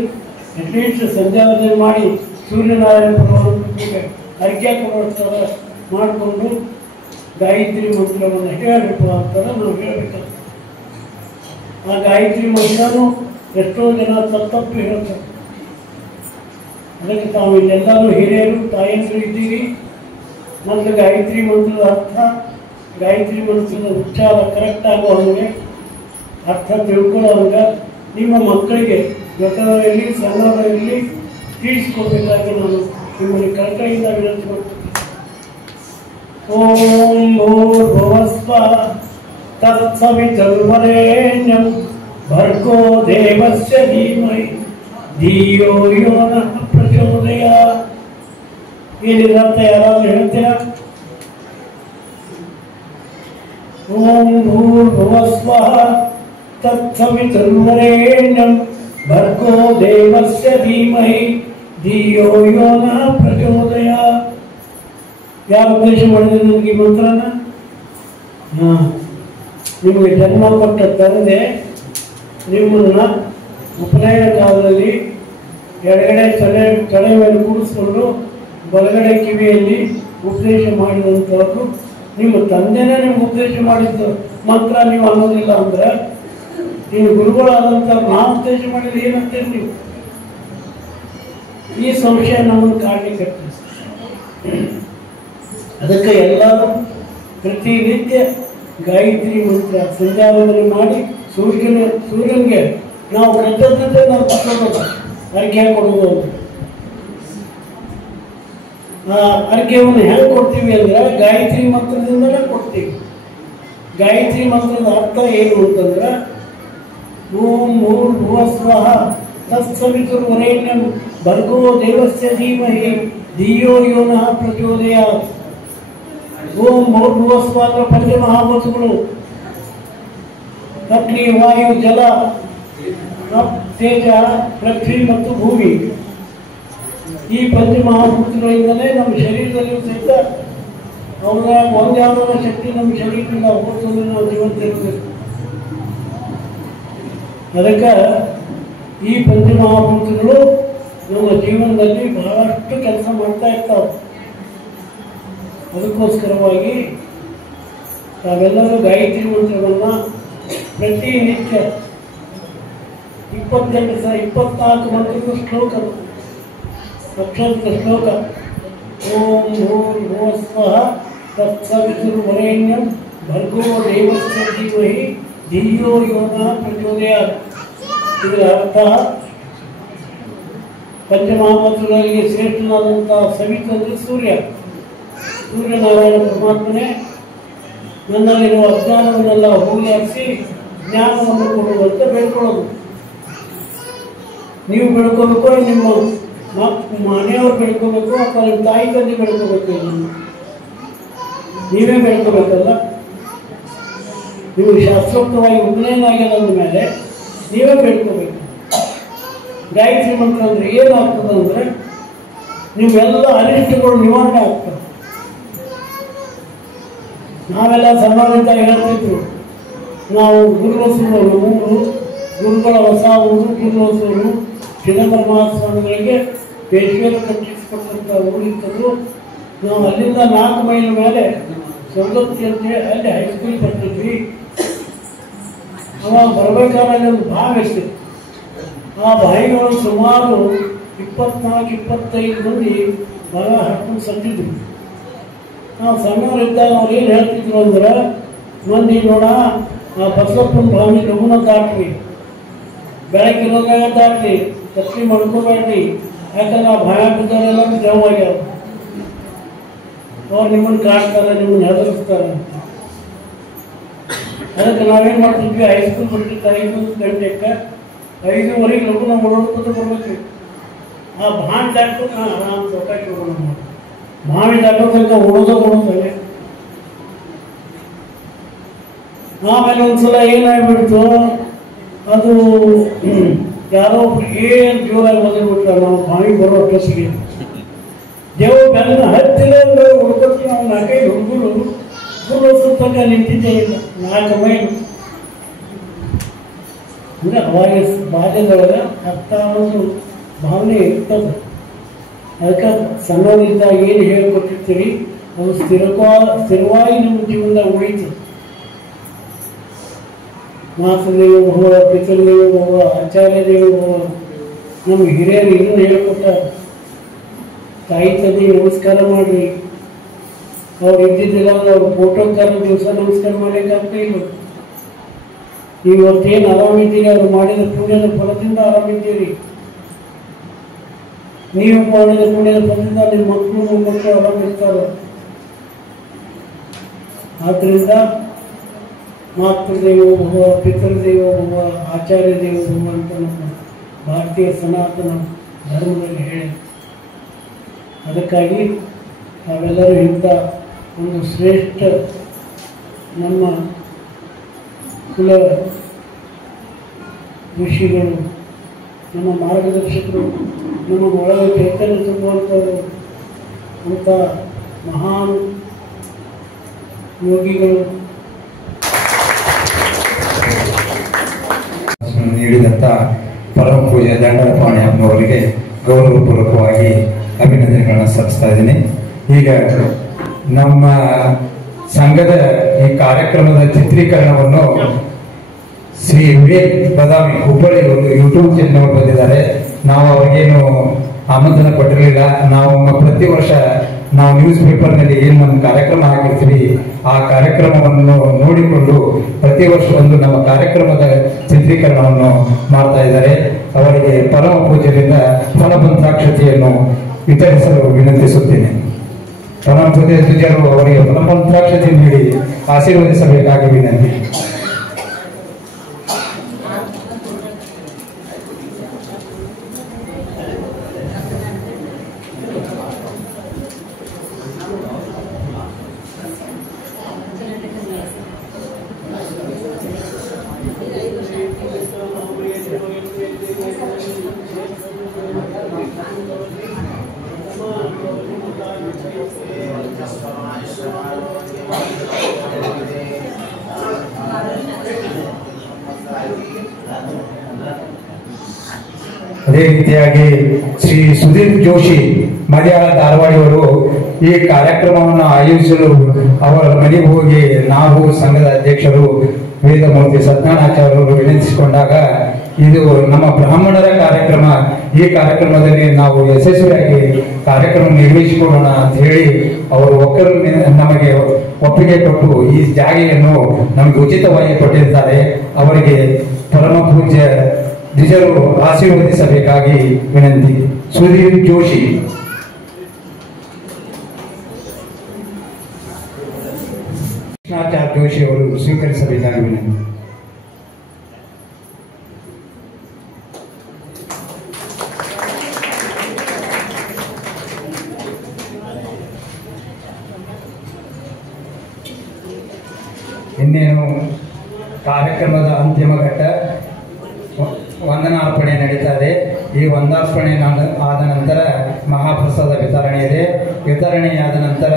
ಅಟ್ಲೀಸ್ಟ್ ಸಂಧ್ಯಾವಂದನೆ ಮಾಡಿ ಸೂರ್ಯನಾರಾಯಣ ಭಗವಂತನಿಗೆ ಅರ್ಘ್ಯ ಕೊಡುವ ಮಾಡಿಕೊಂಡು ಗಾಯತ್ರಿ ಮಂತ್ರವನ್ನು ಹೇಳಬೇಕು ಅಂತಾರ ನಾವು ಹೇಳಬೇಕು. ಆ ಗಾಯತ್ರಿ ಮಂತ್ರನೂ ಎಷ್ಟೋ ಜನ ತಪ್ಪು ಹೇಳ್ತಾರೆ. ಅದಕ್ಕೆ ತಾವು ಇಲ್ಲೆಲ್ಲರೂ ಹಿರಿಯರು ತಾಯಂದಿರು ಇದ್ದೀರಿ. ಮತ್ತು ಗಾಯತ್ರಿ ಮಂತ್ರದ ಅರ್ಥ, ಗಾಯತ್ರಿ ಮಂತ್ರದ ಉಚ್ಚಾರ ಕರೆಕ್ಟ್ ಆಗೋ ಹಂಗೆ ಅರ್ಥ ತಿಳ್ಕೊಳ್ಳೋ ಹಂಗೆ ನಿಮ್ಮ ಮಕ್ಕಳಿಗೆ ದೊಡ್ಡವರಲ್ಲಿ ಸಣ್ಣವರಲ್ಲಿ ತಿಳಿಸ್ಕೊಡ್ಬೇಕಾಗಿ ನಾನು ನಿಮ್ಮಲ್ಲಿ ಕಳಕಳಿಯಿಂದ ವಿನಂತಿ ಮಾಡ್ತೀನಿ. ಓಂ ಭೂರ್ಭುವಸ್ವಃ ತತ್ಸವಿತುರ್ವರೆಣ್ಯಂ ಭರ್ಗೋ ದೇವಸ್ಯ ಧೀಮಹಿ ಧಿಯೋ ಯೋ ನಃ ಪ್ರಚೋದಯಾತ್. ಏನಿದೆ ಅರ್ಥ ಯಾರಾದ್ರೂ ಹೇಳ್ತೀರಾ? ಓಂ ಭೂರ್ಭುವಸ್ವಃ ತತ್ಸವಿತುರ್ವರೆಣ್ಯಂ ಭರ್ಗೋ ದೇವಸ್ಯ ಧೀಮಹಿ ಧಿಯೋ ಯೋ ನಃ ಪ್ರಚೋದಯಾತ್. ಯಾರು ಉದ್ದೇಶ ಮಾಡಿದ್ರೆ ನನಗೆ ಈ ಮಂತ್ರನ? ನಿಮಗೆ ಜನ್ಮ ಕೊಟ್ಟ ತಂದೆ ನಿಮ್ಮನ್ನ ಉಪನಯನ ಕಾಲದಲ್ಲಿ ಎಡಗಡೆ ತಲೆ ಮೇಲೆ ಕೂಡಿಸ್ಕೊಂಡು ಬಲಗಡೆ ಕಿವಿಯಲ್ಲಿ ಉಪದೇಶ ಮಾಡಿದಂಥವ್ರು ನಿಮ್ಮ ತಂದೆನೇ ನಿಮ್ಗೆ ಉಪದೇಶ ಮಾಡಿದ್ದು ಮಂತ್ರ ನೀವು ಅನ್ನೋದಿಲ್ಲ ಅಂದ್ರೆ ನೀವು ಗುರುಗಳಾದಂಥ ನಾವು ಉಪದೇಶ ಮಾಡಿದ್ರೆ ಏನಂತೀರಿ ನೀವು? ಈ ಸಂಶಯ ನಮ್ಮನ್ನು ಕಾಡ್ಲಿಕ್ಕೆ. ಅದಕ್ಕೆ ಎಲ್ಲರೂ ಪ್ರತಿನಿತ್ಯ ಗಾಯತ್ರಿ ಮಂತ್ರ ಸಂಧ್ಯಾವಂದನೆ ಮಾಡಿ ಸೂರ್ಯನಿಗೆ ನಾವು ಕೃತಜ್ಞತೆ ನಾವು ಕೊಡೋದು, ಅರ್ಘ್ಯ ಕೊಡೋದು. ಆ ಅರ್ಘ್ಯವನ್ನು ಹೆಂಗೆ ಕೊಡ್ತೀವಿ ಅಂದ್ರೆ ಗಾಯತ್ರಿ ಮಂತ್ರದಿಂದಲೇ ಕೊಡ್ತೀವಿ. ಗಾಯತ್ರಿ ಮಂತ್ರದ ಅರ್ಥ ಏನು ಅಂತಂದ್ರೆ ಓಂ ಭೂರ್ಭುವಸ್ವಃ ತತ್ಸವಿತುರ್ವರೆಣ್ಯಂ ಭರ್ಗೋ ದೇವಸ್ಯ ಧೀಮಹಿ ಧಿಯೋ ಯೋ ನಃ ಪ್ರಚೋದಯಾತ್. ಓಂ ಭೂರ್ಭುವಸ್ವಃ ಅಂದ್ರೆ ಪಂಚಮಹಾಭೂತಗಳು ಅಗ್ನಿ, ವಾಯು, ಜಲ, ತೇಜ, ಪೃಥ್ವಿ ಮತ್ತು ಭೂಮಿ. ಈ ಪಂಚಮಹಾಭೂತಗಳಿಂದಲೇ ನಮ್ಮ ಶರೀರದಲ್ಲಿ ಸಹಿತ ಅವರ ಒಂದ್ಯಾವುದೋ ಶಕ್ತಿ ನಮ್ಮ ಶರೀರದಿಂದ ಹೋಗ್ತಂದ್ರೆ ನಾವು ಜೀವಂತ ಇರಬೇಕು. ಅದಕ್ಕೆ ಈ ಪಂಚಮಹಾಭೂತಗಳು ನಮ್ಮ ಜೀವನದಲ್ಲಿ ಬಹಳಷ್ಟು ಕೆಲಸ ಮಾಡ್ತಾ ಇರ್ತಾವೆ. ಅದಕ್ಕೋಸ್ಕರವಾಗಿ ತಾವೆಲ್ಲರೂ ಗಾಯತ್ರಿ ಮಂತ್ರವನ್ನು ಪ್ರತಿನಿತ್ಯ 24 ಮಂತ್ರದ ಶ್ಲೋಕ, ಅಕ್ಷರದ ಶ್ಲೋಕ. ಓಂ ಭೂರ್ಭುವಃ ಸ್ವಃ ತತ್ಸವಿತುರ್ವರೆಣ್ಯಂ ಭರ್ಗೋ ದೇವಸ್ಯ ಧೀಮಹಿ ಧಿಯೋ ಯೋ ನಃ ಪ್ರಚೋದಯಾತ್. ಇದರ ಅರ್ಥ ಪಂಚಮಹಾಮಂತ್ರಗಳಿಗೆ ಶ್ರೇಷ್ಠನಾದಂತಹ ಸವಿತು ಅಂದರೆ ಸೂರ್ಯನಾರಾಯಣ ಪರಮಾತ್ಮನೇ ನನ್ನಲ್ಲಿರುವ ಅಜ್ಞಾನವನ್ನೆಲ್ಲ ಹೋಗಲಾಡಿಸಿ ಜ್ಞಾನವನ್ನು ಕೊಡುವಂತೆ ಬೇಡ್ಕೊಳ್ಳೋದು. ನೀವು ಬೆಳ್ಕೋಬೇಕು, ನಿಮ್ಮ ಮನೆಯವರು ಬೆಳ್ಕೋಬೇಕು, ಅಥವಾ ನಿಮ್ಮ ತಾಯಿ ತಂದೆ ಬೆಳ್ಕೋಬೇಕು. ನೀವೇ ಬೆಳ್ಕೋಬೇಕಲ್ಲ. ನೀವು ಶಾಸ್ತ್ರೋಕ್ತವಾಗಿ ಉಪನಯನ ಆಗಿರೋದ್ರ ಮೇಲೆ ನೀವೇ ಬೆಳ್ಕೋಬೇಕು. ಗಾಯತ್ರಿ ಮಂತ್ರ ಅಂದರೆ ಏನಾಗ್ತದೆ ಅಂದರೆ ನೀವೆಲ್ಲ ಅನಿಷ್ಟಗಳು ನಿವಾರಣೆ ಆಗ್ತದೆ. ನಾವೆಲ್ಲ ಸಮಾನತೆ ಹೇಳ್ತಿದ್ರು, ನಾವು ಗುರುವಸೂರು, ಗುರುಗಳ ಹೊಸ ಊರು ಗುರುವಸೂರು, ಚಿದಂಬರ ಮಹಾಸ್ವಾಮಿಗಳಿಗೆ ಪೇಶ್ವೆಯನ್ನು ಕಟ್ಟಿಸಿಕೊಟ್ಟಂಥ ಊರಿದ್ದದ್ದು. ನಾವು ಅಲ್ಲಿಂದ 4 ಮೈಲ್ ಮೇಲೆ ಸೌದತ್ತಿ ಅಂತೇಳಿ ಅಲ್ಲಿ ಹೈಸ್ಕೂಲ್ ಬರ್ತಿದ್ವಿ. ಅವಾಗ ಬರಬೇಕಾದ್ರೆ ಒಂದು ಬಾವಿ ಇತ್ತು. ಆ ಬಾಯಿಗಳು ಸುಮಾರು 24-25 ಮಂದಿ ಬರ ಹಾಕೊಂಡು ಸತ್ತಿದ್ರು. ನಾವು ಸಣ್ಣವರಿದ್ದಾಗ ಅವ್ರು ಏನು ಹೇಳ್ತಿದ್ರು ಅಂದ್ರೆ, ಮಂದಿ ನೋಡ ಆ ಬಸವಪ್ಪನ ಬಾವಿ ಲಗುನ ದಾಟ್ರಿ, ಬೆಳಕಿರೋದಾಗ ದಾಟ್ರಿ, ತಪ್ಪಿ ಮಾಡ್ಕೋಬೇಡ್ರಿ, ಯಾಕಂದ್ರೆ ಆ ಭಯ ಬಿದ್ದವರೆಲ್ಲ ಜವಾಗ್ಯಾವ, ಅವ್ರು ನಿಮ್ಮನ್ನು ಕಾಡ್ತಾರೆ, ನಿಮ್ಮನ್ನು ಹೆದರಿಸ್ತಾರೆ. ಅದಕ್ಕೆ ನಾವೇನು ಮಾಡ್ತಿದ್ವಿ, ಹೈಸ್ಕೂಲ್ ಬಿಟ್ಟಿತ್ತು 5 ಗಂಟೆಗೆ 5:30 ಲಗುನ ಓಡೋಡ್ಕೊಂಡು ಬರ್ಬೇಕು. ಆ ಭಾಂಡ್ ದಾಟು ಆರಾಮ್ ಸೊಕಾಕಿ ಹೋಗೋಣ ಮಾಡಿ ಮಾವಿ ದಾಟೋ ತನಕ ಓಡೋದೇ. ಆಮೇಲೆ ಒಂದ್ಸಲ ಏನಾಗ್ಬಿಡ್ತು, ಅದು ಯಾರೋ ಏನು ಜೋರಾಗಿ ಓದಿಬಿಟ್ರ. ನಾವು ಬಾವಿ ಬರೋ ಅಷ್ಟೊತ್ತಿಗೆ ದೇವ್ ಬೆನ್ನ ಹತ್ತಿರ ಹುಡುಕಿ ನಾವು 4-5 ಹುಡುಗರು ಗುರು ತನಕ ನಿಂತಿದ್ದೇ ಇಲ್ಲ. 4 ಮೈಲ್ ಅಂದರೆ ಅವಾಗ ಬಾಲ್ಯದೊಳಗೆ ಅರ್ಥ ಅನ್ನೋದು ಭಾವನೆ ಇರ್ತದೆ. ಅದಕ್ಕೆ ಸಣ್ಣವರಿದ್ದಾಗ ಏನು ಹೇಳಿಕೊಟ್ಟಿರ್ತೀರಿ ಅದು ಸ್ಥಿರವಾಗಿ ನಮ್ಮ ಜೀವನದಾಗ ಉಳಿತು. ಮಾತೃದೇವೋ ಭವ, ಪಿತೃದೇವೋ ಭವ, ಆಚಾರ್ಯ ದೇವೋ ಭವ, ನಮ್ಮ ಹಿರಿಯರು ಇದನ್ನು ಹೇಳ್ಕೊಟ್ಟ. ತಾಯಿ ತಂದೆಗೆ ನಮಸ್ಕಾರ ಮಾಡಿರಿ. ಅವ್ರು ಇದ್ದಿದ್ದಿಲ್ಲ ಅಂದ್ರೆ ಅವ್ರ ಫೋಟೋಕ್ಕಾರ ದಿವಸ ನಮಸ್ಕಾರ ಮಾಡ್ಲಿಕ್ಕಾಗ್ತಾ ಇಲ್ಲ. ಇವತ್ತೇನು ಆರಾಮಿದ್ದೀರಿ, ಅವ್ರು ಮಾಡಿದ ಪುಣ್ಯದ ಫಲದಿಂದ ಆರಾಮಿದ್ದೀರಿ. ನೀವು ಮಾಡಿದ ಪುಣ್ಯದ ಫಲದಿಂದ ನಿಮ್ಮ ಮಕ್ಕಳು ಮೊಮ್ಮಕ್ಕಳು ಆರಾಮಿರ್ತಾರೆ. ಆದ್ದರಿಂದ ಮಾತೃದೇವೋ ಭವ, ಪಿತೃದೇವೋ ಭವ, ಆಚಾರ್ಯ ದೇವೋ ಭವ ಅಂತ ನಮ್ಮ ಭಾರತೀಯ ಸನಾತನ ಧರ್ಮದಲ್ಲಿ ಹೇಳಿ. ಅದಕ್ಕಾಗಿ ನಾವೆಲ್ಲರೂ ಇಂಥ ಒಂದು ಶ್ರೇಷ್ಠ ನಮ್ಮ ಕುಲ ಋಷಿಗಳು, ನಮ್ಮ ಮಾರ್ಗದರ್ಶಕರು, ನಮ್ಮ ಒಳಗೆ ಚೈತನ್ಯ ತುಂಬುವಂಥವರು, ಅಂಥ ಮಹಾನ್ ಯೋಗಿಗಳು ನೀಡಿದಂಥ ಪರಮ ಪೂಜೆ ದಂಡಪಾಣಿ ಅಮ್ಮವರಿಗೆ ಗೌರವಪೂರ್ವಕವಾಗಿ ಅಭಿನಂದನೆಗಳನ್ನು ಸಲ್ಲಿಸ್ತಾ ಇದ್ದೀನಿ. ಈಗ ನಮ್ಮ ಸಂಘದ ಈ ಕಾರ್ಯಕ್ರಮದ ಚಿತ್ರೀಕರಣವನ್ನು ಶ್ರೀ ವಿವೇಕ್ ಬದಾಮಿ ಹುಬ್ಬಳ್ಳಿ ಒಂದು ಯೂಟ್ಯೂಬ್ ಚಾನಲ್ ಬಂದಿದ್ದಾರೆ. ನಾವು ಅವ್ರಿಗೇನು ಆಮಂತ್ರಣ ಕೊಟ್ಟಿರಲಿಲ್ಲ. ನಾವು ಪ್ರತಿ ವರ್ಷ ನಾವು ನ್ಯೂಸ್ ಪೇಪರ್ನಲ್ಲಿ ಏನು ನಮ್ಮ ಕಾರ್ಯಕ್ರಮ ಹಾಕಿರ್ತೀವಿ ಆ ಕಾರ್ಯಕ್ರಮವನ್ನು ನೋಡಿಕೊಂಡು ಪ್ರತಿ ವರ್ಷ ಒಂದು ನಮ್ಮ ಕಾರ್ಯಕ್ರಮದ ಚಿತ್ರೀಕರಣವನ್ನು ಮಾಡ್ತಾ ಇದ್ದಾರೆ. ಅವರಿಗೆ ಪರಮ ಪೂಜ್ಯರಿಂದ ಫಲಪಂತ್ರಾಕ್ಷತೆಯನ್ನು ವಿತರಿಸಲು ವಿನಂತಿಸುತ್ತೇನೆ. ಪರಮ ಪೂಜ್ಯರು ಅವರಿಗೆ ಫಲಪಂತ್ರಾಕ್ಷತೆ ನೀಡಿ ಆಶೀರ್ವದಿಸಬೇಕಾಗಿ ವಿನಂತಿ. ಅದೇ ರೀತಿಯಾಗಿ ಶ್ರೀ ಸುಧೀರ್ ಜೋಶಿ ಮಲಯಾಳ ಧಾರವಾಡಿಯವರು ಈ ಕಾರ್ಯಕ್ರಮವನ್ನು ಆಯೋಜಿಸಲು ಅವರ ಮನೆಗೆ ಹೋಗಿ ನಾವು ಸಂಘದ ಅಧ್ಯಕ್ಷರು ವೇದಮೂರ್ತಿ ಸತ್ಯನಾರಾಯಣಾಚಾರ್ಯರು ವಿನಂತಿಸಿಕೊಂಡಾಗ ಇದು ನಮ್ಮ ಬ್ರಾಹ್ಮಣರ ಕಾರ್ಯಕ್ರಮ, ಈ ಕಾರ್ಯಕ್ರಮದಲ್ಲಿ ನಾವು ಯಶಸ್ವಿಯಾಗಿ ಕಾರ್ಯಕ್ರಮ ನಿರ್ವಹಿಸಿಕೊಳ್ಳೋಣ ಅಂತ ಹೇಳಿ ಅವರು ನಮಗೆ ಒಪ್ಪಿಗೆ ಕೊಟ್ಟು ಈ ಜಾಗೆಯನ್ನು ನಮಗೆ ಉಚಿತವಾಗಿ ಕೊಟ್ಟಿದ್ದಾರೆ. ಅವರಿಗೆ ಪರಮ ಪೂಜ್ಯ ದ್ವಿಜರು ಆಶೀರ್ವದಿಸಬೇಕಾಗಿ ವಿನಂತಿ. ಸುಧೀರ್ ಜೋಶಿ. ಕೃಷ್ಣಾಚಾರ್ಯ ಜೋಶಿ ಅವರು ಸ್ವೀಕರಿಸಬೇಕಾಗಿ ವಿನಂತಿ. ಇನ್ನೇನು ಕಾರ್ಯಕ್ರಮದ ಅಂತಿಮ ಘಟ್ಟ ವಂದನಾರ್ಪಣೆ ನಡೀತಾ ಇದೆ. ಈ ವಂದನಾರ್ಪಣೆ ಆದ ನಂತರ ಮಹಾಪ್ರಸಾದ ವಿತರಣೆ ಇದೆ. ವಿತರಣೆಯಾದ ನಂತರ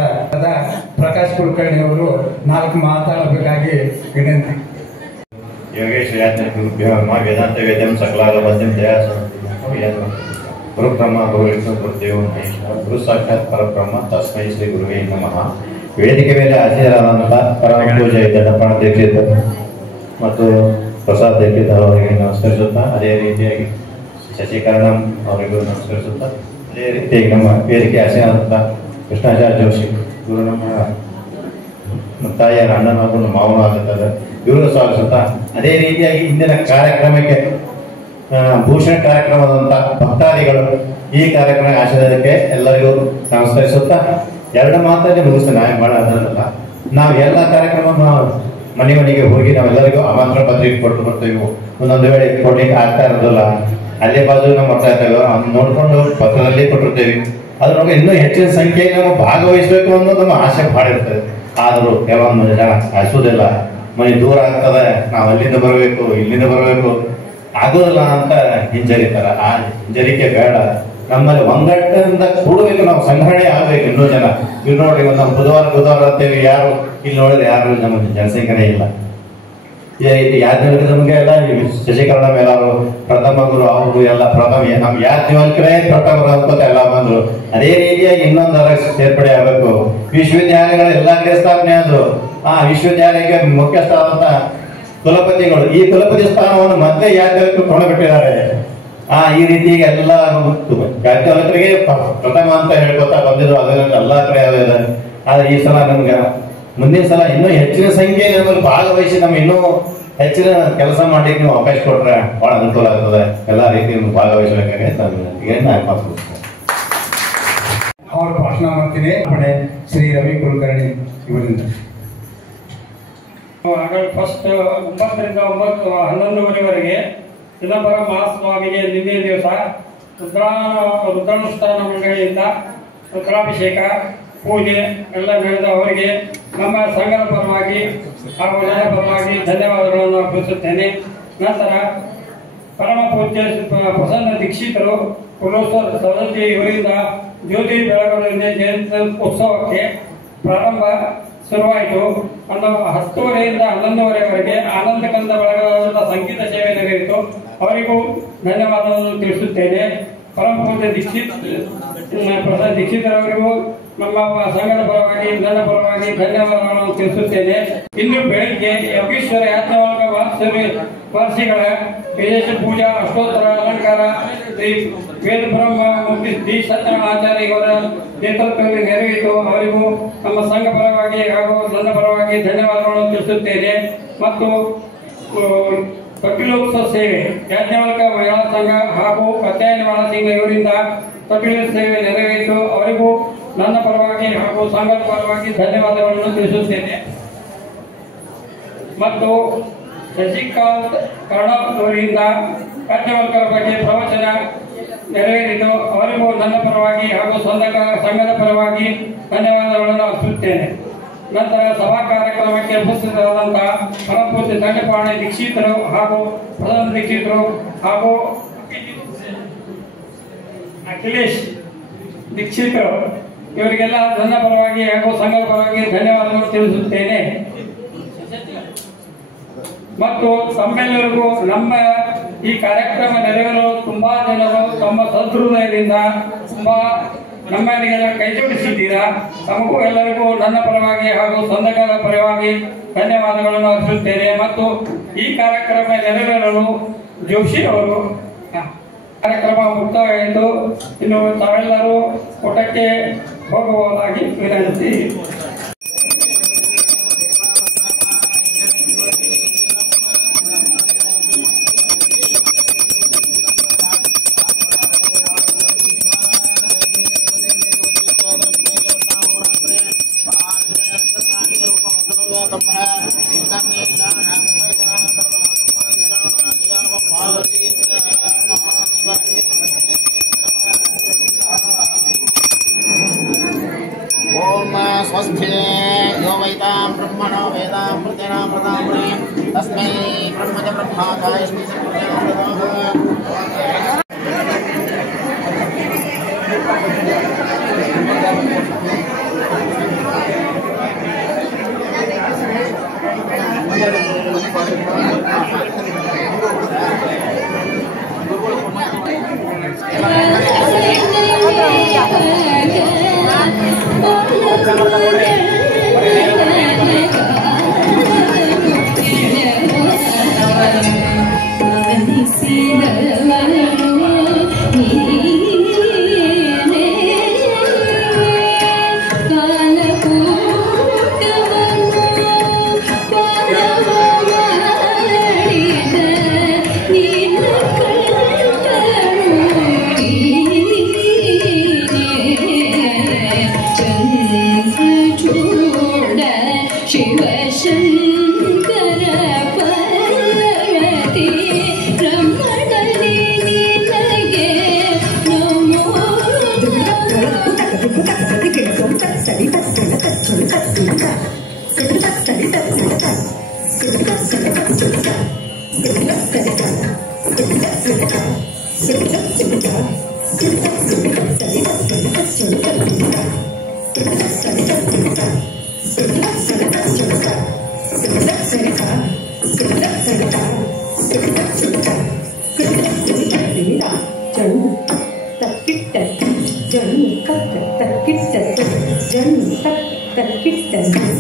ಪ್ರಕಾಶ್ ಕುಲಕರ್ಣಿ ಅವರು 4 ಮಾತಾಡಬೇಕಾಗಿ ವಿನಂತಿ. ಯೋಗೇಶ್ ವೇದಾಂತ ವೇದ್ಯಂ ಸಕಲಾಲ ಮಧ್ಯಂ ದಯಾ ಗುರುಬ್ರಹ್ಮ ಗುರುವಿಷ್ಣು ಗುರುದೇವ ಮಹೇಶ್ವರ ಗುರು ಸಾಕ್ಷಾತ್ ಪರಬ್ರಹ್ಮ ತಸ್ಮೈ ಶ್ರೀ ಗುರುವೇ ನಮಃ. ವೇದಿಕೆ ಮೇಲೆ ಹಾಜರಾದಂತಹ ಪರಮ ಪೂಜೆ ದಡ್ಡಪ್ಪಣ ದೀಕ್ಷಿತ ಮತ್ತು ಪ್ರಸಾದ್ ದೀಕ್ಷಿತ ಅವರಿಗೆ ನಮಸ್ಕರಿಸುತ್ತಾ, ಅದೇ ರೀತಿಯಾಗಿ ಶಶಿಕರಣಂ ಅವರಿಗೂ ನಮಸ್ಕರಿಸುತ್ತಾ, ಅದೇ ರೀತಿಯಾಗಿ ನಮ್ಮ ವೇದಿಕೆ ಆಶೀರ್ವಾದ ಕೃಷ್ಣಾಚಾರ್ಯ ಜೋಶಿ ಗುರು ನಮ್ಮ ತಾಯಿಯರ ಅಣ್ಣನ ಹಾಗೂ ಮಾವನ ಆಗುತ್ತದೆ, ಇವರು ಸ್ವಾಗತಿಸುತ್ತಾ, ಅದೇ ರೀತಿಯಾಗಿ ಇಂದಿನ ಕಾರ್ಯಕ್ರಮಕ್ಕೆ ಭೂಷಣ ಕಾರ್ಯಕ್ರಮದಂತ ಭಕ್ತಾದಿಗಳು ಈ ಕಾರ್ಯಕ್ರಮ ಆಶೀರ್ವಾದಕ್ಕೆ ಎಲ್ಲರಿಗೂ ನಮಸ್ಕರಿಸುತ್ತಾ, 2 ಮಾತಲ್ಲಿ ಮುಗಿಸ್ತೇನೆ. ನಾನು ಭಾಳ ಅದಲ್ಲ, ನಾವು ಎಲ್ಲ ಕಾರ್ಯಕ್ರಮ ಮನೆ ಮನೆಗೆ ಹೋಗಿ ನಾವೆಲ್ಲರಿಗೂ ಆಮಂತ್ರಣ ಪತ್ರಿಕೆ ಕೊಟ್ಟು ಬರ್ತೇವೆ. ಒಂದೊಂದು ವೇಳೆ ಕೊಡ್ಲಿಕ್ಕೆ ಆಗ್ತಾ ಇರೋದಿಲ್ಲ, ಅಲ್ಲೇ ಬಾಜು ನಾವು ಮಾಡ್ತಾ ಇರ್ತೇವೆ, ನೋಡ್ಕೊಂಡು ಪತ್ರದಲ್ಲಿ ಕೊಟ್ಟಿರ್ತೇವೆ. ಅದ್ರೊಳಗೆ ಇನ್ನೂ ಹೆಚ್ಚಿನ ಸಂಖ್ಯೆಯಲ್ಲಿ ನಾವು ಭಾಗವಹಿಸಬೇಕು ಅನ್ನೋದು ನಮ್ಮ ಆಸೆ ಭಾಳ ಇರ್ತದೆ. ಆದರೂ ಕೆಲವೊಂದು ಜನ ಆಯಿಸೋದಿಲ್ಲ, ಮನೆ ದೂರ ಆಗ್ತದೆ, ನಾವು ಅಲ್ಲಿಂದ ಬರಬೇಕು ಇಲ್ಲಿಂದ ಬರಬೇಕು ಆಗೋದಿಲ್ಲ ಅಂತ ಹಿಂಜರಿತಾರೆ. ಆ ಹಿಂಜರಿಕೆ ಬೇಡ. ನಮ್ಮಲ್ಲಿ ಒಗ್ಗಟ್ಟಿನಿಂದ ಕೂಡಬೇಕು, ನಾವು ಸಂಗ್ರಹಣೆ ಆಗ್ಬೇಕು. ಇನ್ನೂ ಜನ ಇಲ್ಲಿ ನೋಡ್ರಿ, ಒಂದು ನಾವು ಬುಧವಾರ ಅಂತೇವಿ, ಯಾರು ಇಲ್ಲಿ ನೋಡಿದ್ರೆ ಯಾರು ನಮ್ಮ ಜನಸಂಖ್ಯೆನೇ ಇಲ್ಲ. ಇದೇ ರೀತಿ ಯಾಜ್ಞವಲ್ಕ್ಯ ನಮಗೆ ಎಲ್ಲ ಶಶಿಕರಣ ಮೇಲಾರು ಪ್ರಥಮ ಗುರು ಅವರು ಎಲ್ಲ ಪ್ರಥಮ ನಮ್ಮ ಯಾಜ್ಞವಲ್ಕ್ಯರೇ ಪ್ರಥಮ ಅಂತ ಎಲ್ಲ ಬಂದ್ರು. ಅದೇ ರೀತಿಯಾಗಿ ಇನ್ನೊಂದರ ಸೇರ್ಪಡೆ ಆಗಬೇಕು. ವಿಶ್ವವಿದ್ಯಾಲಯಗಳ ಎಲ್ಲಾ ಕಡೆ ಸ್ಥಾಪನೆ ಆದ್ರು. ಆ ವಿಶ್ವವಿದ್ಯಾಲಯಕ್ಕೆ ಮುಖ್ಯಸ್ಥರಾದಂತ ಕುಲಪತಿಗಳು ಈ ಕುಲಪತಿ ಸ್ಥಾನವನ್ನು ಮತ್ತೆ ಯಾಜ್ಞವಲ್ಕ್ಯರು ಕೊಂಡುಬಿಟ್ಟಿದ್ದಾರೆ. ಈ ರೀತಿ ಎಲ್ಲ ಯಾಜ್ಞವಲ್ಕ್ಯರಿಗೆ ಪ್ರಥಮ ಅಂತ ಹೇಳ್ಕೊತಾ ಬಂದಿದ್ರು. ಅದರಿಂದ ಎಲ್ಲಾ ಕಡೆ ಇದೆ. ಆದ್ರೆ ಈ ಸಲ ನಮ್ಗೆ ಮುಂದಿನ ಸಲ ಇನ್ನೂ ಹೆಚ್ಚಿನ ಸಂಖ್ಯೆಯಲ್ಲಿ ನಮ್ಮಲ್ಲಿ ಭಾಗವಹಿಸಿ ನಮ್ಗೆ ಇನ್ನೂ ಹೆಚ್ಚಿನ ಕೆಲಸ ಮಾಡ್ಲಿಕ್ಕೆ ನೀವು ಅವಕಾಶ ಕೊಟ್ರೆ ಬಹಳ ಅನುಕೂಲ ಆಗ್ತದೆ. ಎಲ್ಲಾ ರೀತಿ ಭಾಗವಹಿಸಬೇಕಾಗಿ ಅವರು ಭಾಷಣ ಮಾಡ್ತೀನಿ. ಶ್ರೀ ರವಿ ಕುಲಕರ್ಣಿ ಇವರಿಂದ ಫಸ್ಟ್ 9 ರಿಂದ 11:30ವರೆಗೆ ಚಿದಂಬರ ಮಹಾಸ್ವಾಮಿಗೆ ನಿನ್ನೆ ದಿವಸ ರುದ್ರಾನುಷ್ಠಾನ ಮಂಡಳಿಯಿಂದ ರುದ್ರಾಭಿಷೇಕ ಪೂಜೆ ಎಲ್ಲ ನಡೆದ ಅವರಿಗೆ ನಮ್ಮ ಸಂಘದ ಪರವಾಗಿ ಹಾಗೂ ನನ್ನ ಪರವಾಗಿ ಧನ್ಯವಾದಗಳನ್ನು ಅರ್ಪಿಸುತ್ತೇನೆ. ನಂತರ ಪರಮ ಪೂಜ್ಯ ಪ್ರಸನ್ನ ದೀಕ್ಷಿತರು ಕುಲೋತ್ಸವ ಸದಸ್ಯ ಇವರಿಂದ ಜ್ಯೋತಿ ಬೆಳಗೊಳ್ಳುವಿಕೆ ಜಯಂತಿ ಉತ್ಸವಕ್ಕೆ ಪ್ರಾರಂಭ ಶುರುವಾಯಿತು. ಒಂದು 10:30ರಿಂದ 11:30ವರೆಗೆ ಆನಂದ ಕಂದ ಬಳಗದ ಸಂಗೀತ ಸೇವೆ ನಡೆಯಿತು. ಅವರಿಗೂ ಧನ್ಯವಾದವನ್ನು ತಿಳಿಸುತ್ತೇನೆ. ಪರಮ ಪೂಜ್ಯ ಪ್ರಸನ್ನ ದೀಕ್ಷಿತರವರಿಗೂ ನಮ್ಮ ಸಂಘದ ಪರವಾಗಿ ನನ್ನ ಪರವಾಗಿ ಧನ್ಯವಾದಗಳನ್ನು ತಿಳಿಸುತ್ತೇನೆ. ಇಂದು ಬೆಳಿಗ್ಗೆ ಯೋಗೇಶ್ವರ ಯಾಜ್ಞವಲ್ಕ್ಯ ವಾರ್ಷಿಕಗಳ ವಿಶೇಷ ಪೂಜಾ ಅಷ್ಟೋತ್ತರ ಅಲಂಕಾರ ಶ್ರೀ ವೇದ ಬ್ರಹ್ಮ ಮುಕ್ತಿ ಡಿ ಸತ್ಯನಾರಾಯಣಾಚಾರ್ಯ ಇವರ ನೇತೃತ್ವದಲ್ಲಿ ನೆರವೇರಿತು. ಅವರಿಗೂ ನಮ್ಮ ಸಂಘ ಪರವಾಗಿ ಹಾಗೂ ನನ್ನ ಪರವಾಗಿ ಧನ್ಯವಾದಗಳನ್ನು ತಿಳಿಸುತ್ತೇನೆ. ಮತ್ತು ಕಪಿಲೋತ್ಸವ ಸೇವೆ ಯಾಜ್ಞವಲ್ಕ್ಯ ಮಹಿಳಾ ಸಂಘ ಹಾಗೂ ಕತ್ಯಾಯನಿ ಮಹಿಳಾ ಸಂಘ ಇವರಿಂದ ಕಪಿಲ ಸೇವೆ ನೆರವೇರಿತು. ಅವರಿಗೂ ನನ್ನ ಪರವಾಗಿ ಹಾಗೂ ಸಂಘದ ಪರವಾಗಿ ಧನ್ಯವಾದಗಳನ್ನು ತಿಳಿಸುತ್ತೇನೆ. ಮತ್ತು ಶಶಿಕಾಂತ್ ಕರ್ಣಾವರಿಂದ ಯಾಜ್ಞವಲ್ಕ್ಯರ ಬಗ್ಗೆ ಪ್ರವಚನ ನೆರವೇರಿತು. ಅವರಿಗೂ ನನ್ನ ಪರವಾಗಿ ಹಾಗೂ ಸಂಘದ ಪರವಾಗಿ ಧನ್ಯವಾದಗಳನ್ನು ಅರ್ಪಿಸುತ್ತೇನೆ. ನಂತರ ಸಭಾ ಕಾರ್ಯಕ್ರಮಕ್ಕೆ ಉಪಸ್ಥಿತರಾದಂತಹ ಪರಮಪೂಜ್ಯ ದಂಡಪಾಣಿ ದೀಕ್ಷಿತರು ಹಾಗೂ ಪ್ರಧಾನ ದೀಕ್ಷಿತರು ಹಾಗೂ ಅಖಿಲೇಶ್ ದೀಕ್ಷಿತರು ಇವರಿಗೆಲ್ಲ ನನ್ನ ಪರವಾಗಿ ಹಾಗೂ ಸಂಘದ ಪರವಾಗಿ ಧನ್ಯವಾದಗಳನ್ನು ತಿಳಿಸುತ್ತೇನೆ. ಮತ್ತು ತಮ್ಮೆಲ್ಲರಿಗೂ ನಮ್ಮ ಈ ಕಾರ್ಯಕ್ರಮ ನೆರವೇರಲು ತುಂಬಾ ಜನರು ತಮ್ಮ ಸದೃದಯದಿಂದ ತುಂಬಾ ನಮ್ಮನಿಗೆಲ್ಲ ಕೈ ಜೋಡಿಸಿದ್ದೀರಾ. ತಮಗೂ ಎಲ್ಲರಿಗೂ ನನ್ನ ಪರವಾಗಿ ಹಾಗೂ ಸಂಘದ ಪರವಾಗಿ ಧನ್ಯವಾದಗಳನ್ನು ಅರ್ಪಿಸುತ್ತೇನೆ. ಮತ್ತು ಈ ಕಾರ್ಯಕ್ರಮ ನೆರವೇರಲು ಜೋಶಿ ಅವರು ಕಾರ್ಯಕ್ರಮ ಮುಕ್ತಾಯವಾಯಿತು. ಇನ್ನು ತಾವೆಲ್ಲರೂ ಊಟಕ್ಕೆ ಹೋಗುವುದಾಗಿ ವಿನಂತಿ. ओम स्वस्थे यो वैतां ब्रह्मणो वेदां प्रत्यनां प्रदाम्रे तस्मै ब्रह्मज ब्रह्माकाय Jangan